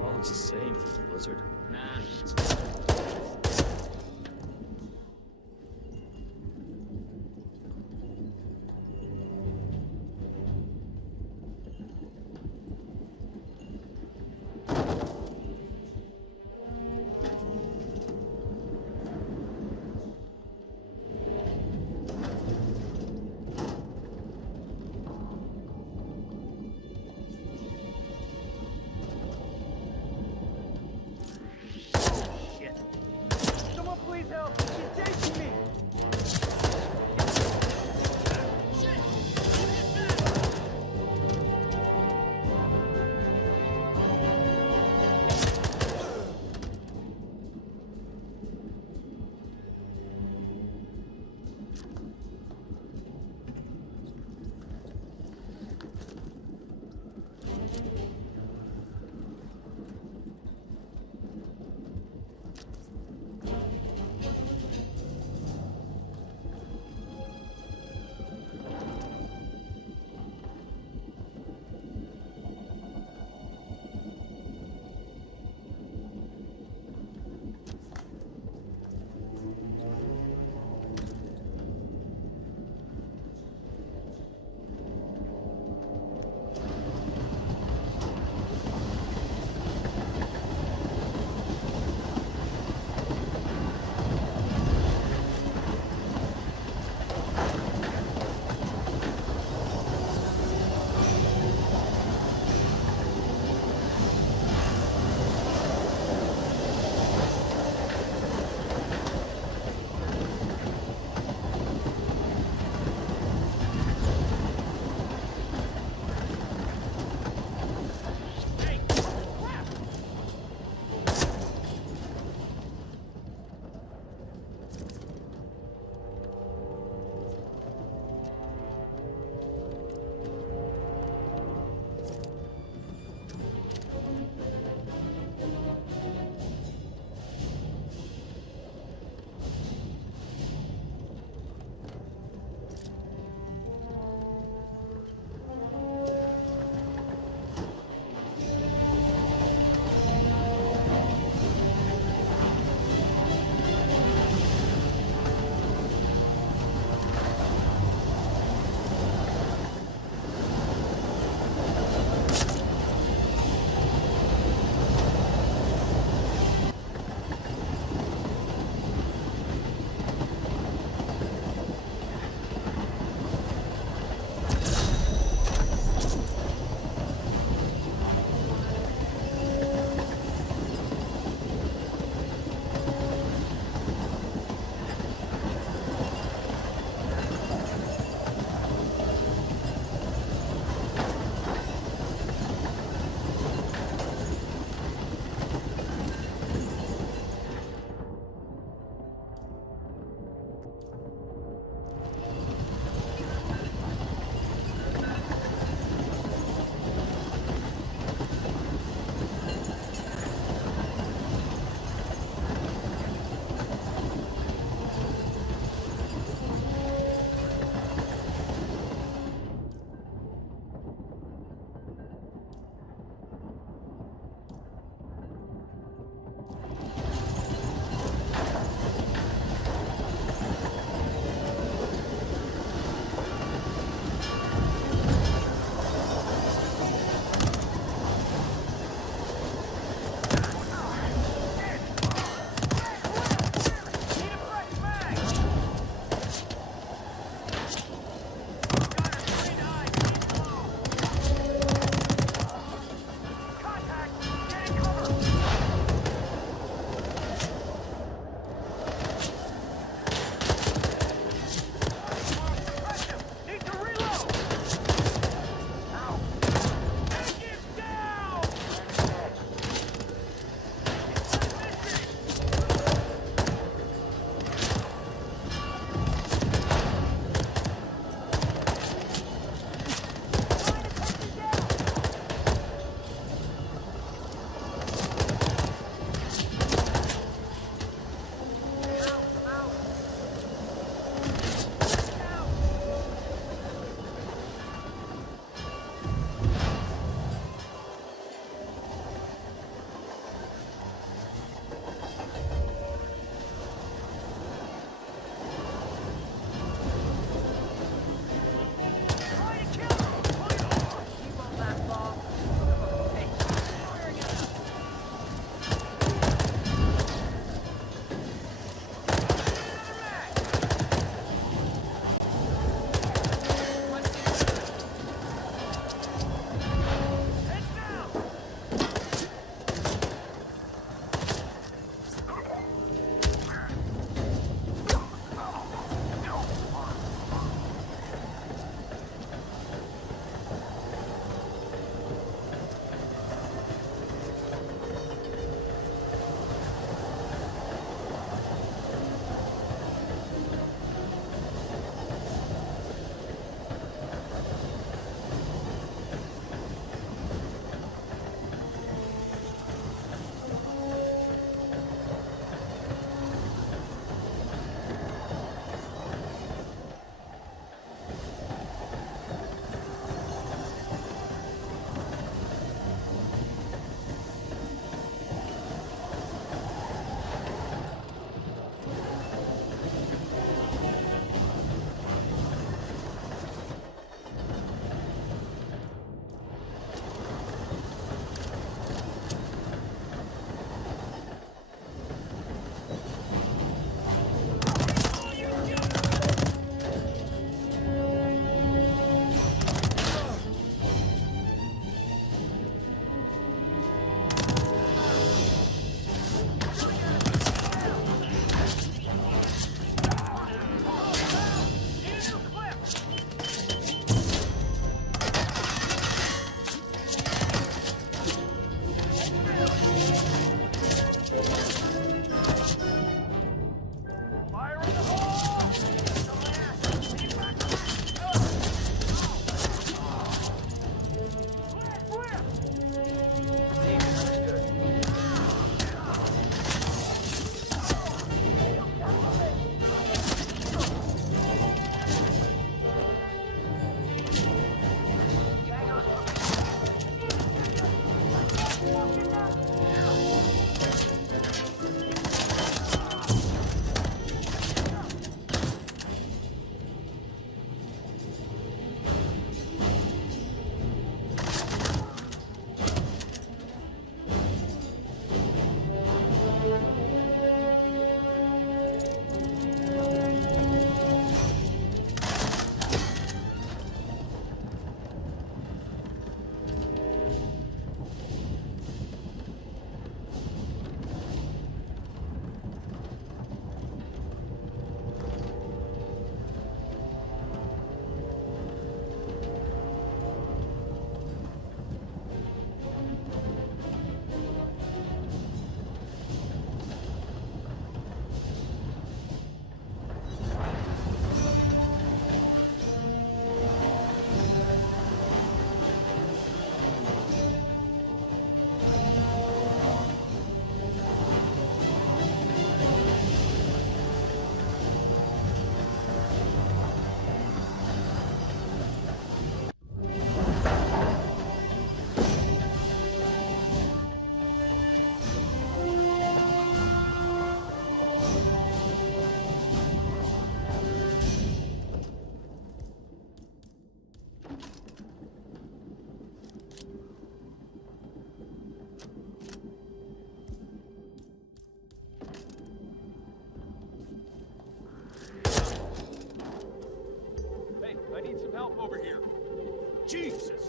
All looks the same for the blizzard.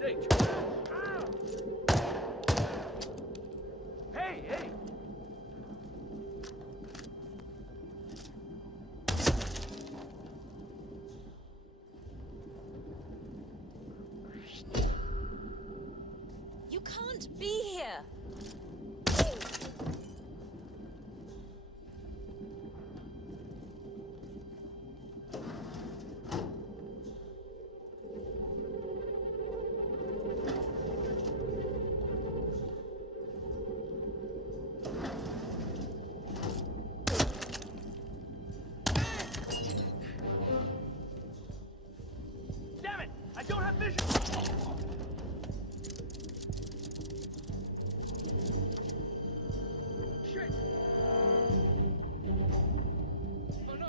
Hey! Hey, hey! You can't be here! Damn it! I don't have vision! Shit! Oh no!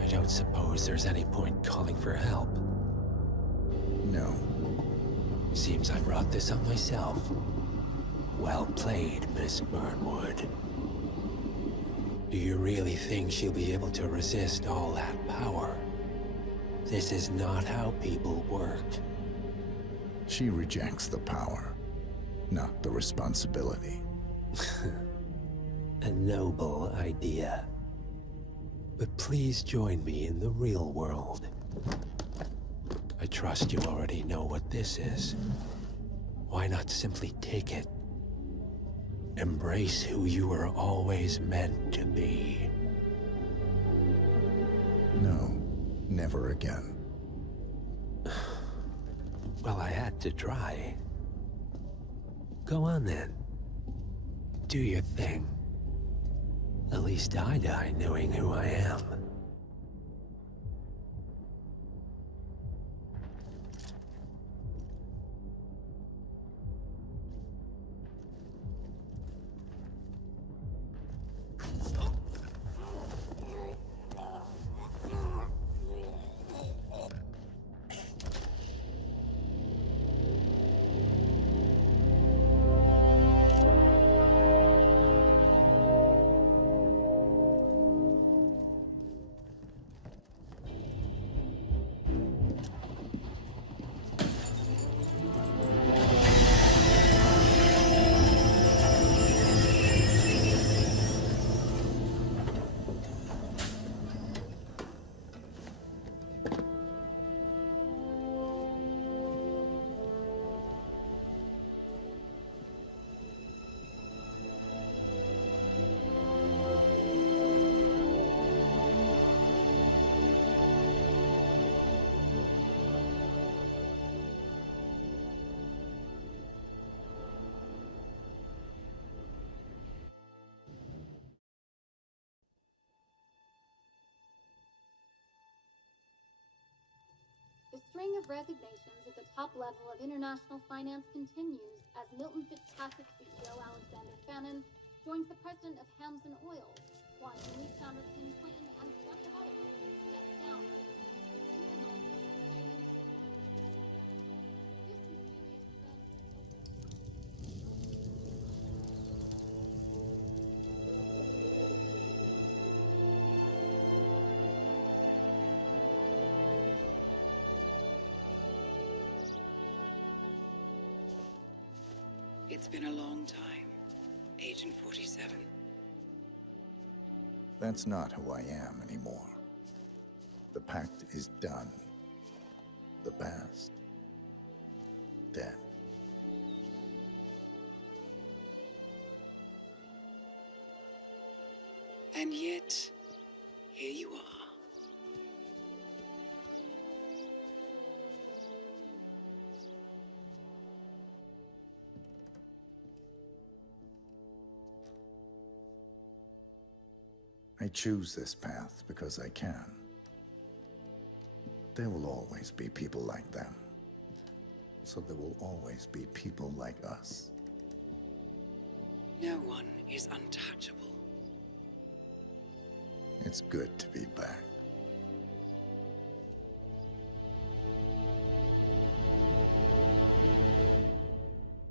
I don't suppose there's any point calling for help. No. Seems I brought this on myself. Well played, Miss Burnwood. Do you really think she'll be able to resist all that power? This is not how people work. She rejects the power, not the responsibility. A noble idea. But please join me in the real world. I trust you already know what this is. Why not simply take it? Embrace who you were always meant to be. No, never again. Well, I had to try. Go on then. Do your thing. At least I die knowing who I am. string of resignations at the top level of international finance continues as Milton Fitzpatrick CEO Alexander Fannin joins the president of Hamson Oil, Quantum Leap founder Tim Clinton, and a bunch of others step down. It's been a long time, Agent 47. That's not who I am anymore. The pact is done. The past, dead. And yet, here you are. I choose this path because I can. There will always be people like them. So there will always be people like us. No one is untouchable. It's good to be back.